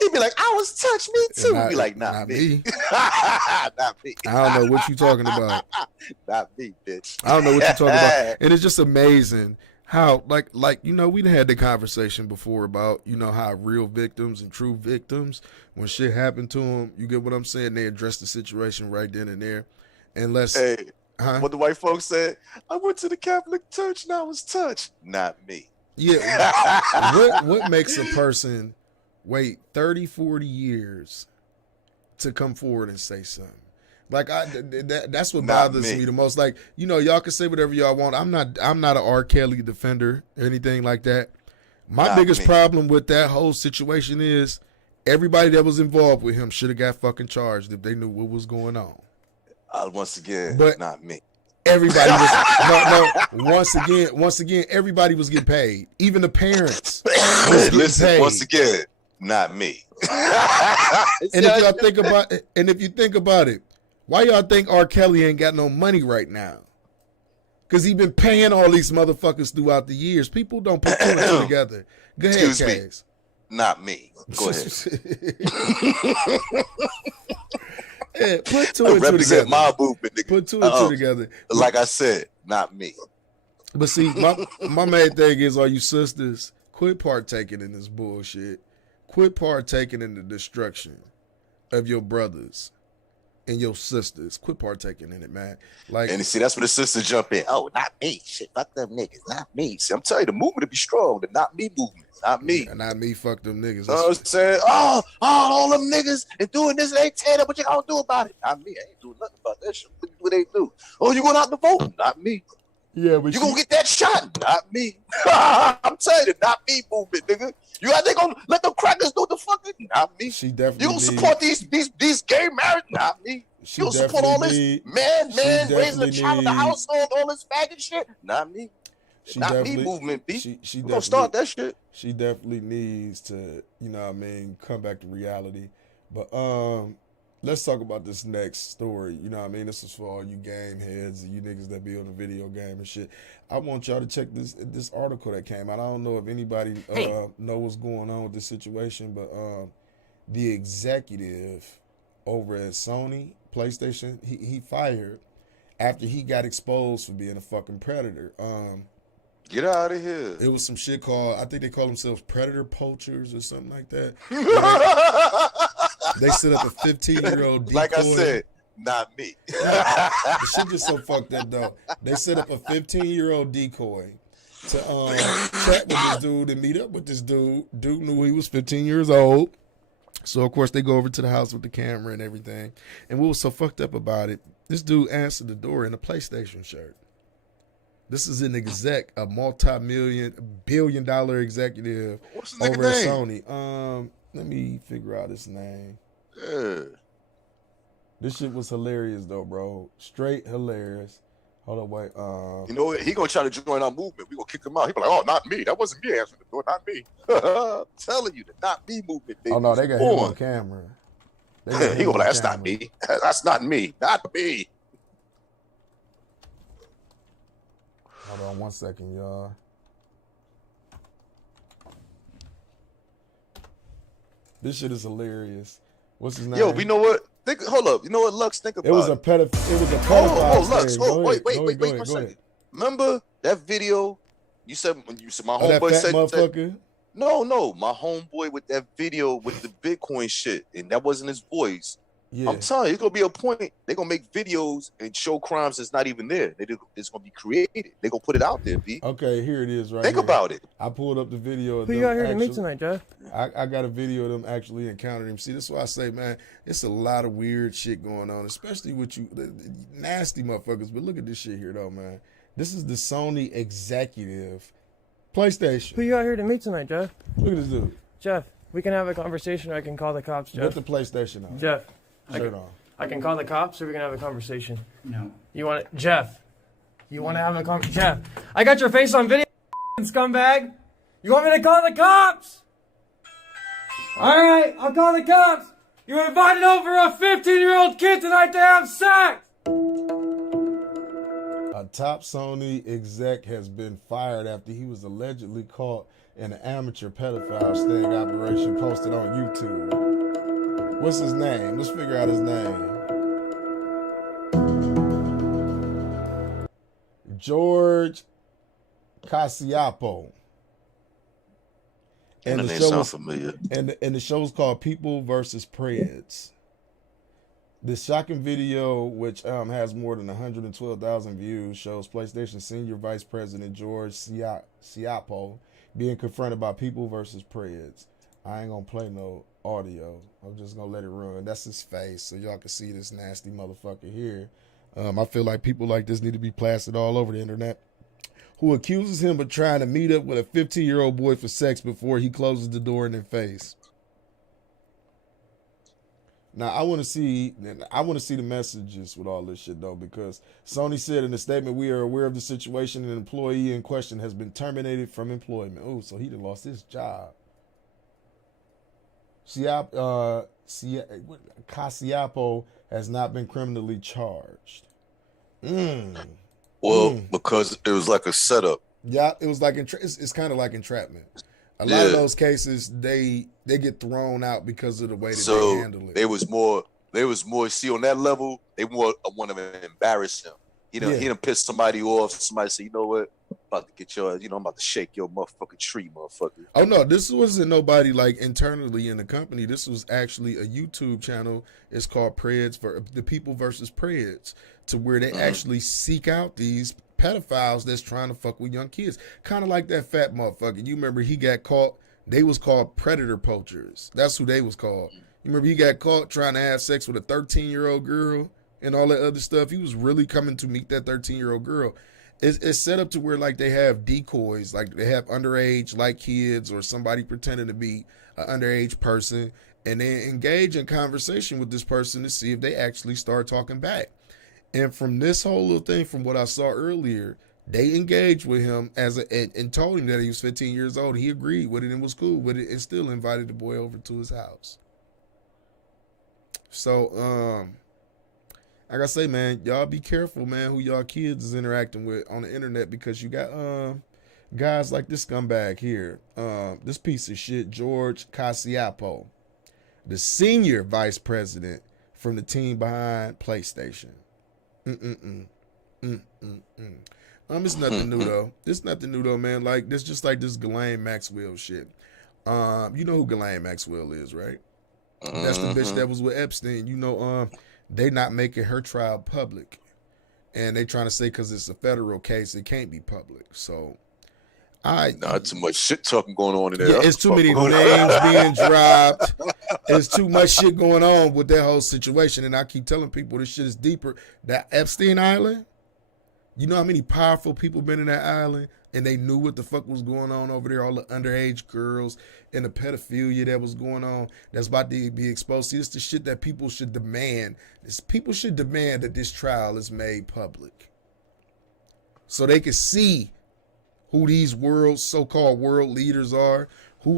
He'd be like, I was touched. Me too. Not- Be like, not not me. me. Not me. I don't know what you talking about. Not me, bitch. I don't know what you're talking about. And it's just amazing how, like you know, we had the conversation before about, you know, how real victims and true victims, when shit happened to them, you get what I'm saying, they address the situation right then and there. And let's, Hey, huh? what the white folks said, I went to the Catholic church and I was touched. Not me. Yeah. what makes a person wait 30, 40 years to come forward and say something? Like, that's what Not bothers me. me the most. Like, you know, y'all can say whatever y'all want. I'm not an R. Kelly defender or anything like that. My Not biggest me. problem with that whole situation is everybody that was involved with him should have got fucking charged if they knew what was going on. Once again, But- not me. Everybody was no. Once again, everybody was getting paid. Even the parents was getting Listen, paid. once again, not me. And if y'all think about it, and if you think about it, why y'all think R. Kelly ain't got no money right now? Because he been paying all these motherfuckers throughout the years. People don't put two and two together. Go ahead, Excuse me. Kaz. Not me. Go ahead. Yeah, put two and two Represent together. my movement, nigga. Put two and two together. Like I said, not me. But see, my main thing is, all you sisters, quit partaking in this bullshit. Quit partaking in the destruction of your brothers and your sisters. Quit partaking in it, man. Like, And you see, that's when the sisters jump in. Oh, not me. Shit, fuck them niggas. Not me. See, I'm telling you, the movement to be strong. The not me movement. Not me. not me, fuck them niggas. You know what I'm saying? Oh, all them niggas and doing this and they tear up. What you gonna do about it? Not me. I ain't doing nothing about that shit. What they do? Oh, you going out to vote? Not me. Yeah, but You gonna get that shot? Not me. I'm telling you, not me movement, nigga. You out there gonna let them crackers do the fucking? Not me. she definitely You gonna support these gay marriage? Not me. She You gonna support all this definitely man she raising a definitely child in the need- household, all this faggot shit? Not me. She Not me definitely- movement, B. She We definitely gonna start that shit. She definitely needs to, you know what I mean, come back to reality. But let's talk about this next story. You know what I mean? This is for all you game heads and you niggas that be on the video game and shit. I want y'all to check this article that came out. I don't know if anybody know what's going on with this situation, but the executive over at Sony PlayStation, he fired after he got exposed for being a fucking predator. Get out of here. It was some shit called, I think they call themselves predator poachers or something like that. They set up a 15-year-old decoy. Like I said, not me. The shit just so fucked up, though. They set up a 15-year-old decoy to chat with this dude and meet up with this dude. Dude knew he was 15 years old. So, of course, they go over to the house with the camera and everything. And what was so fucked up about it, this dude answered the door in a PlayStation shirt. This is an exec, a multi-billion-dollar executive What's the nigga over at name? Sony. Let me figure out his name. Yeah. This shit was hilarious though, bro. Straight hilarious. Hold on, wait. You know what? He gonna try to join our movement. We gonna kick him out. He be like, "Oh, not me. That wasn't me answering the door. Not me." I'm telling you, the not me movement. Baby. Oh no, they got him on camera. He gonna be like, "That's not me. That's not me. Not me." Hold on 1 second, y'all. This shit is hilarious. What's his name? Yo, you know what? Hold up. You know what, Lux? Think about it. It was a pedophile. Lux. Wait 1 second. Remember that video? You said when you said my homeboy said motherfucker. No, my homeboy with that video with the Bitcoin shit, and that wasn't his voice. Yeah. I'm telling you, it's gonna be a point. They're gonna make videos and show crimes that's not even there. It's gonna be created. They're gonna put it out there, B. Okay, here it is right Think here. about it. I pulled up the video of Who you got here to meet tonight, Jeff? I got a video of them actually encountering him. See, this is why I say, man, it's a lot of weird shit going on, especially with you the nasty motherfuckers. But look at this shit here, though, man. This is the Sony executive PlayStation. Who you got here to meet tonight, Jeff? Look at this dude. Jeff, we can have a conversation or I can call the cops, Jeff. Put the PlayStation on. Jeff. Shirt on. I can call the cops or we can have a conversation. No. You want it? Jeff. You want to have a conversation? Jeff. I got your face on video, scumbag. You want me to call the cops? All right, I'll call the cops. You invited over a 15-year-old kid tonight to have sex. A top Sony exec has been fired after he was allegedly caught in an amateur pedophile sting operation posted on YouTube. What's his name? Let's figure out his name. George Cassiapo. And the show sound familiar. And the show is called People versus Preds. The shocking video, which has more than 112,000 views, shows PlayStation Senior Vice President George Cassiapo being confronted by People versus Preds. I ain't gonna play no audio. I'm just gonna let it run. That's his face, so y'all can see this nasty motherfucker here. I feel like people like this need to be plastered all over the internet. Who accuses him of trying to meet up with a 15-year-old boy for sex before he closes the door in their face. Now I want to see the messages with all this shit though, because Sony said in a statement, "We are aware of the situation. An employee in question has been terminated from employment." Oh, so he done lost his job. Cassiapo has not been criminally charged. Because it was like a setup. Yeah, it was like it's kind of like entrapment. A lot of those cases they get thrown out because of the way that they handle it. They was more. See, on that level, they want to embarrass him. He done pissed somebody off. Somebody say, "You know what? I'm about to get your, I'm about to shake your motherfucking tree, motherfucker." Oh no, this wasn't nobody like internally in the company. This was actually a YouTube channel. It's called Preds for the People versus Preds, to where they actually seek out these pedophiles that's trying to fuck with young kids. Kind of like that fat motherfucker. You remember he got caught. They was called predator poachers. That's who they was called. You remember he got caught trying to have sex with a 13-year-old girl and all that other stuff. He was really coming to meet that 13-year-old girl. It's set up to where like they have decoys, like they have underage like kids or somebody pretending to be an underage person, and they engage in conversation with this person to see if they actually start talking back. And from this whole little thing, from what I saw earlier, they engaged with him and told him that he was 15 years old. He agreed with it and was cool with it, and still invited the boy over to his house. So, like I say, man, y'all be careful, man, who y'all kids is interacting with on the internet, because you got guys like this scumbag here, this piece of shit, George Cassiapo, the senior vice president from the team behind PlayStation. It's nothing new though. It's nothing new though, man. Like this, just like this Ghislaine Maxwell shit. You know who Ghislaine Maxwell is, right? That's the bitch that was with Epstein. You know, they not making her trial public, and they trying to say because it's a federal case, it can't be public. So, not too much shit talking going on in there. Yeah, it's too many names being dropped. There's too much shit going on with that whole situation, and I keep telling people this shit is deeper. That Epstein Island, you know how many powerful people been in that island? And they knew what the fuck was going on over there, all the underage girls and the pedophilia that was going on that's about to be exposed. See, it's the shit that people should demand. People should demand that this trial is made public so they can see who these so-called world leaders are,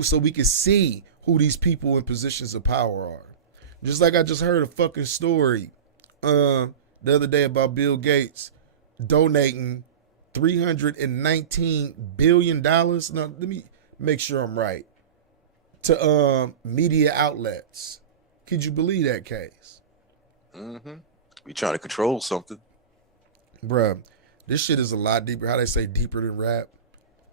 so we can see who these people in positions of power are. Just like I just heard a fucking story the other day about Bill Gates donating $319 billion. Now, let me make sure I'm right. To media outlets. Could you believe that case? Mm-hmm. We trying to control something. Bruh, this shit is a lot deeper. How they say deeper than rap?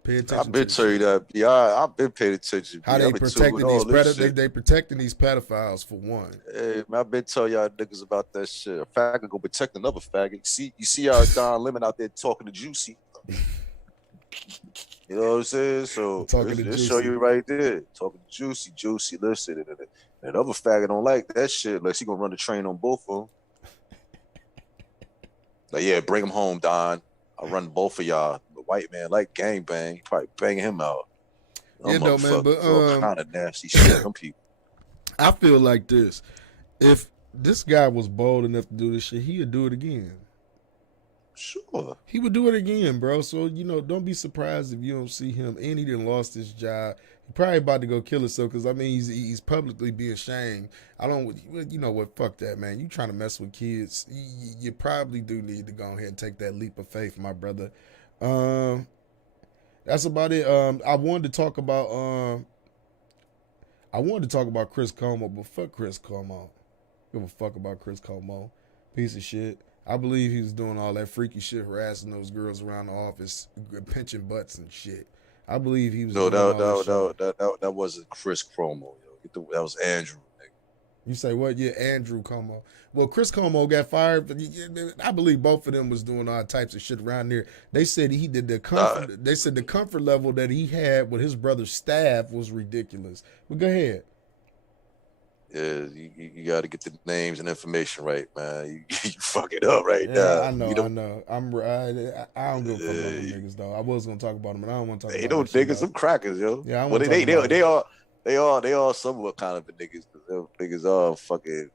Pay attention. I've been telling you that. Yeah, I've been paying attention. How they protecting these predators? They protecting these pedophiles for one. Hey, man, I've been telling y'all niggas about that shit. A faggot go protect another faggot. You see how Don Lemon out there talking to Jussie. You know what I'm saying? So this show you right there. Talking to Jussie, listen. And other faggot don't like that shit unless he gonna run the train on both of them. Like, yeah, bring him home, Don. I'll run both of y'all. The white man like gangbang. Probably banging him out. Yeah, no, man, but kind of nasty shit. Them people. I feel like this. If this guy was bold enough to do this shit, he would do it again. Sure. He would do it again, bro. So, don't be surprised if you don't see him. And he done lost his job. He probably about to go kill himself because, I mean, he's publicly being shamed. I don't, you know what, fuck that, man. You trying to mess with kids. You probably do need to go ahead and take that leap of faith, my brother. That's about it. I wanted to talk about Chris Como, but fuck Chris Como. Give a fuck about Chris Como. Piece of shit. I believe he was doing all that freaky shit, harassing those girls around the office, pinching butts and shit. I believe he was. No, that wasn't Chris Como. Yo. That was Andrew. Nigga. You say what? Yeah, Andrew Como. Well, Chris Como got fired. I believe both of them was doing all types of shit around there. They said he did the comfort. They said the comfort level that he had with his brother's staff was ridiculous. But go ahead. Yeah, you got to get the names and information right, man. You fuck it up right now. I know. I don't give a fuck about them niggas though. I was gonna talk about them, but I don't want to talk. They about niggas, some crackers, yo. Yeah, they are somewhat kind of the niggas. Niggas are fucking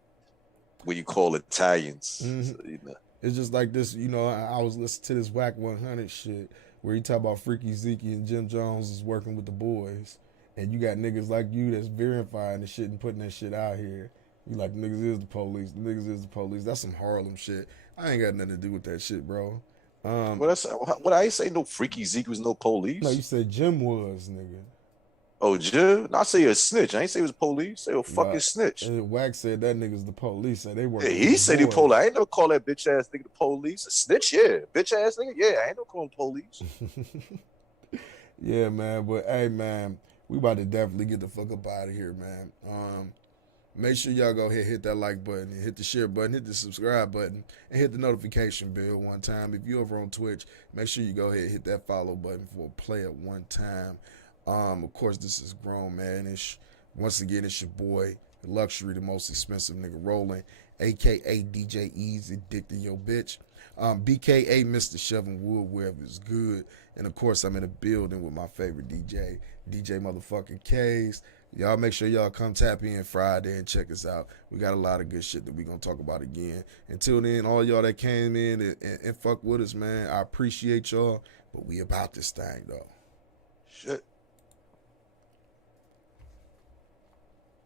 what you call Italians. Mm-hmm. So, It's just like this. I was listening to this Whack 100 shit where he talk about Freaky Zeke and Jim Jones is working with the boys. And you got niggas like you that's verifying the shit and putting that shit out here. You like, niggas is the police. The niggas is the police. That's some Harlem shit. I ain't got nothing to do with that shit, bro. What I ain't say no Freaky Zeke was no police. No, you said Jim was, nigga. Oh, Jim? I say a snitch. I ain't say he was police. Say a fucking snitch. And Wax said that nigga's the police. So they were. Yeah, he said he police. I ain't never call that bitch ass nigga the police. A snitch, yeah. Bitch ass nigga, yeah. I ain't never call him police. Yeah, man. But hey, man. We about to definitely get the fuck up out of here, man. Make sure y'all go ahead, hit that like button, and hit the share button, hit the subscribe button, and hit the notification bell one time. If you're over on Twitch, make sure you go ahead and hit that follow button for a play at one time. Of course, this is Grownmanishh. Once again, it's your boy, Luxury, the most expensive nigga rolling, a.k.a. DJ Easy, Dick to Your Bitch. BKA Mr. Shoving Wood wherever it's good. And of course, I'm in a building with my favorite DJ motherfucking K's. Y'all make sure y'all come tap in Friday and check us out. We got a lot of good shit that we gonna talk about again. Until then, all y'all that came in and fuck with us, man, I appreciate y'all. But we about this thing, though. Shit.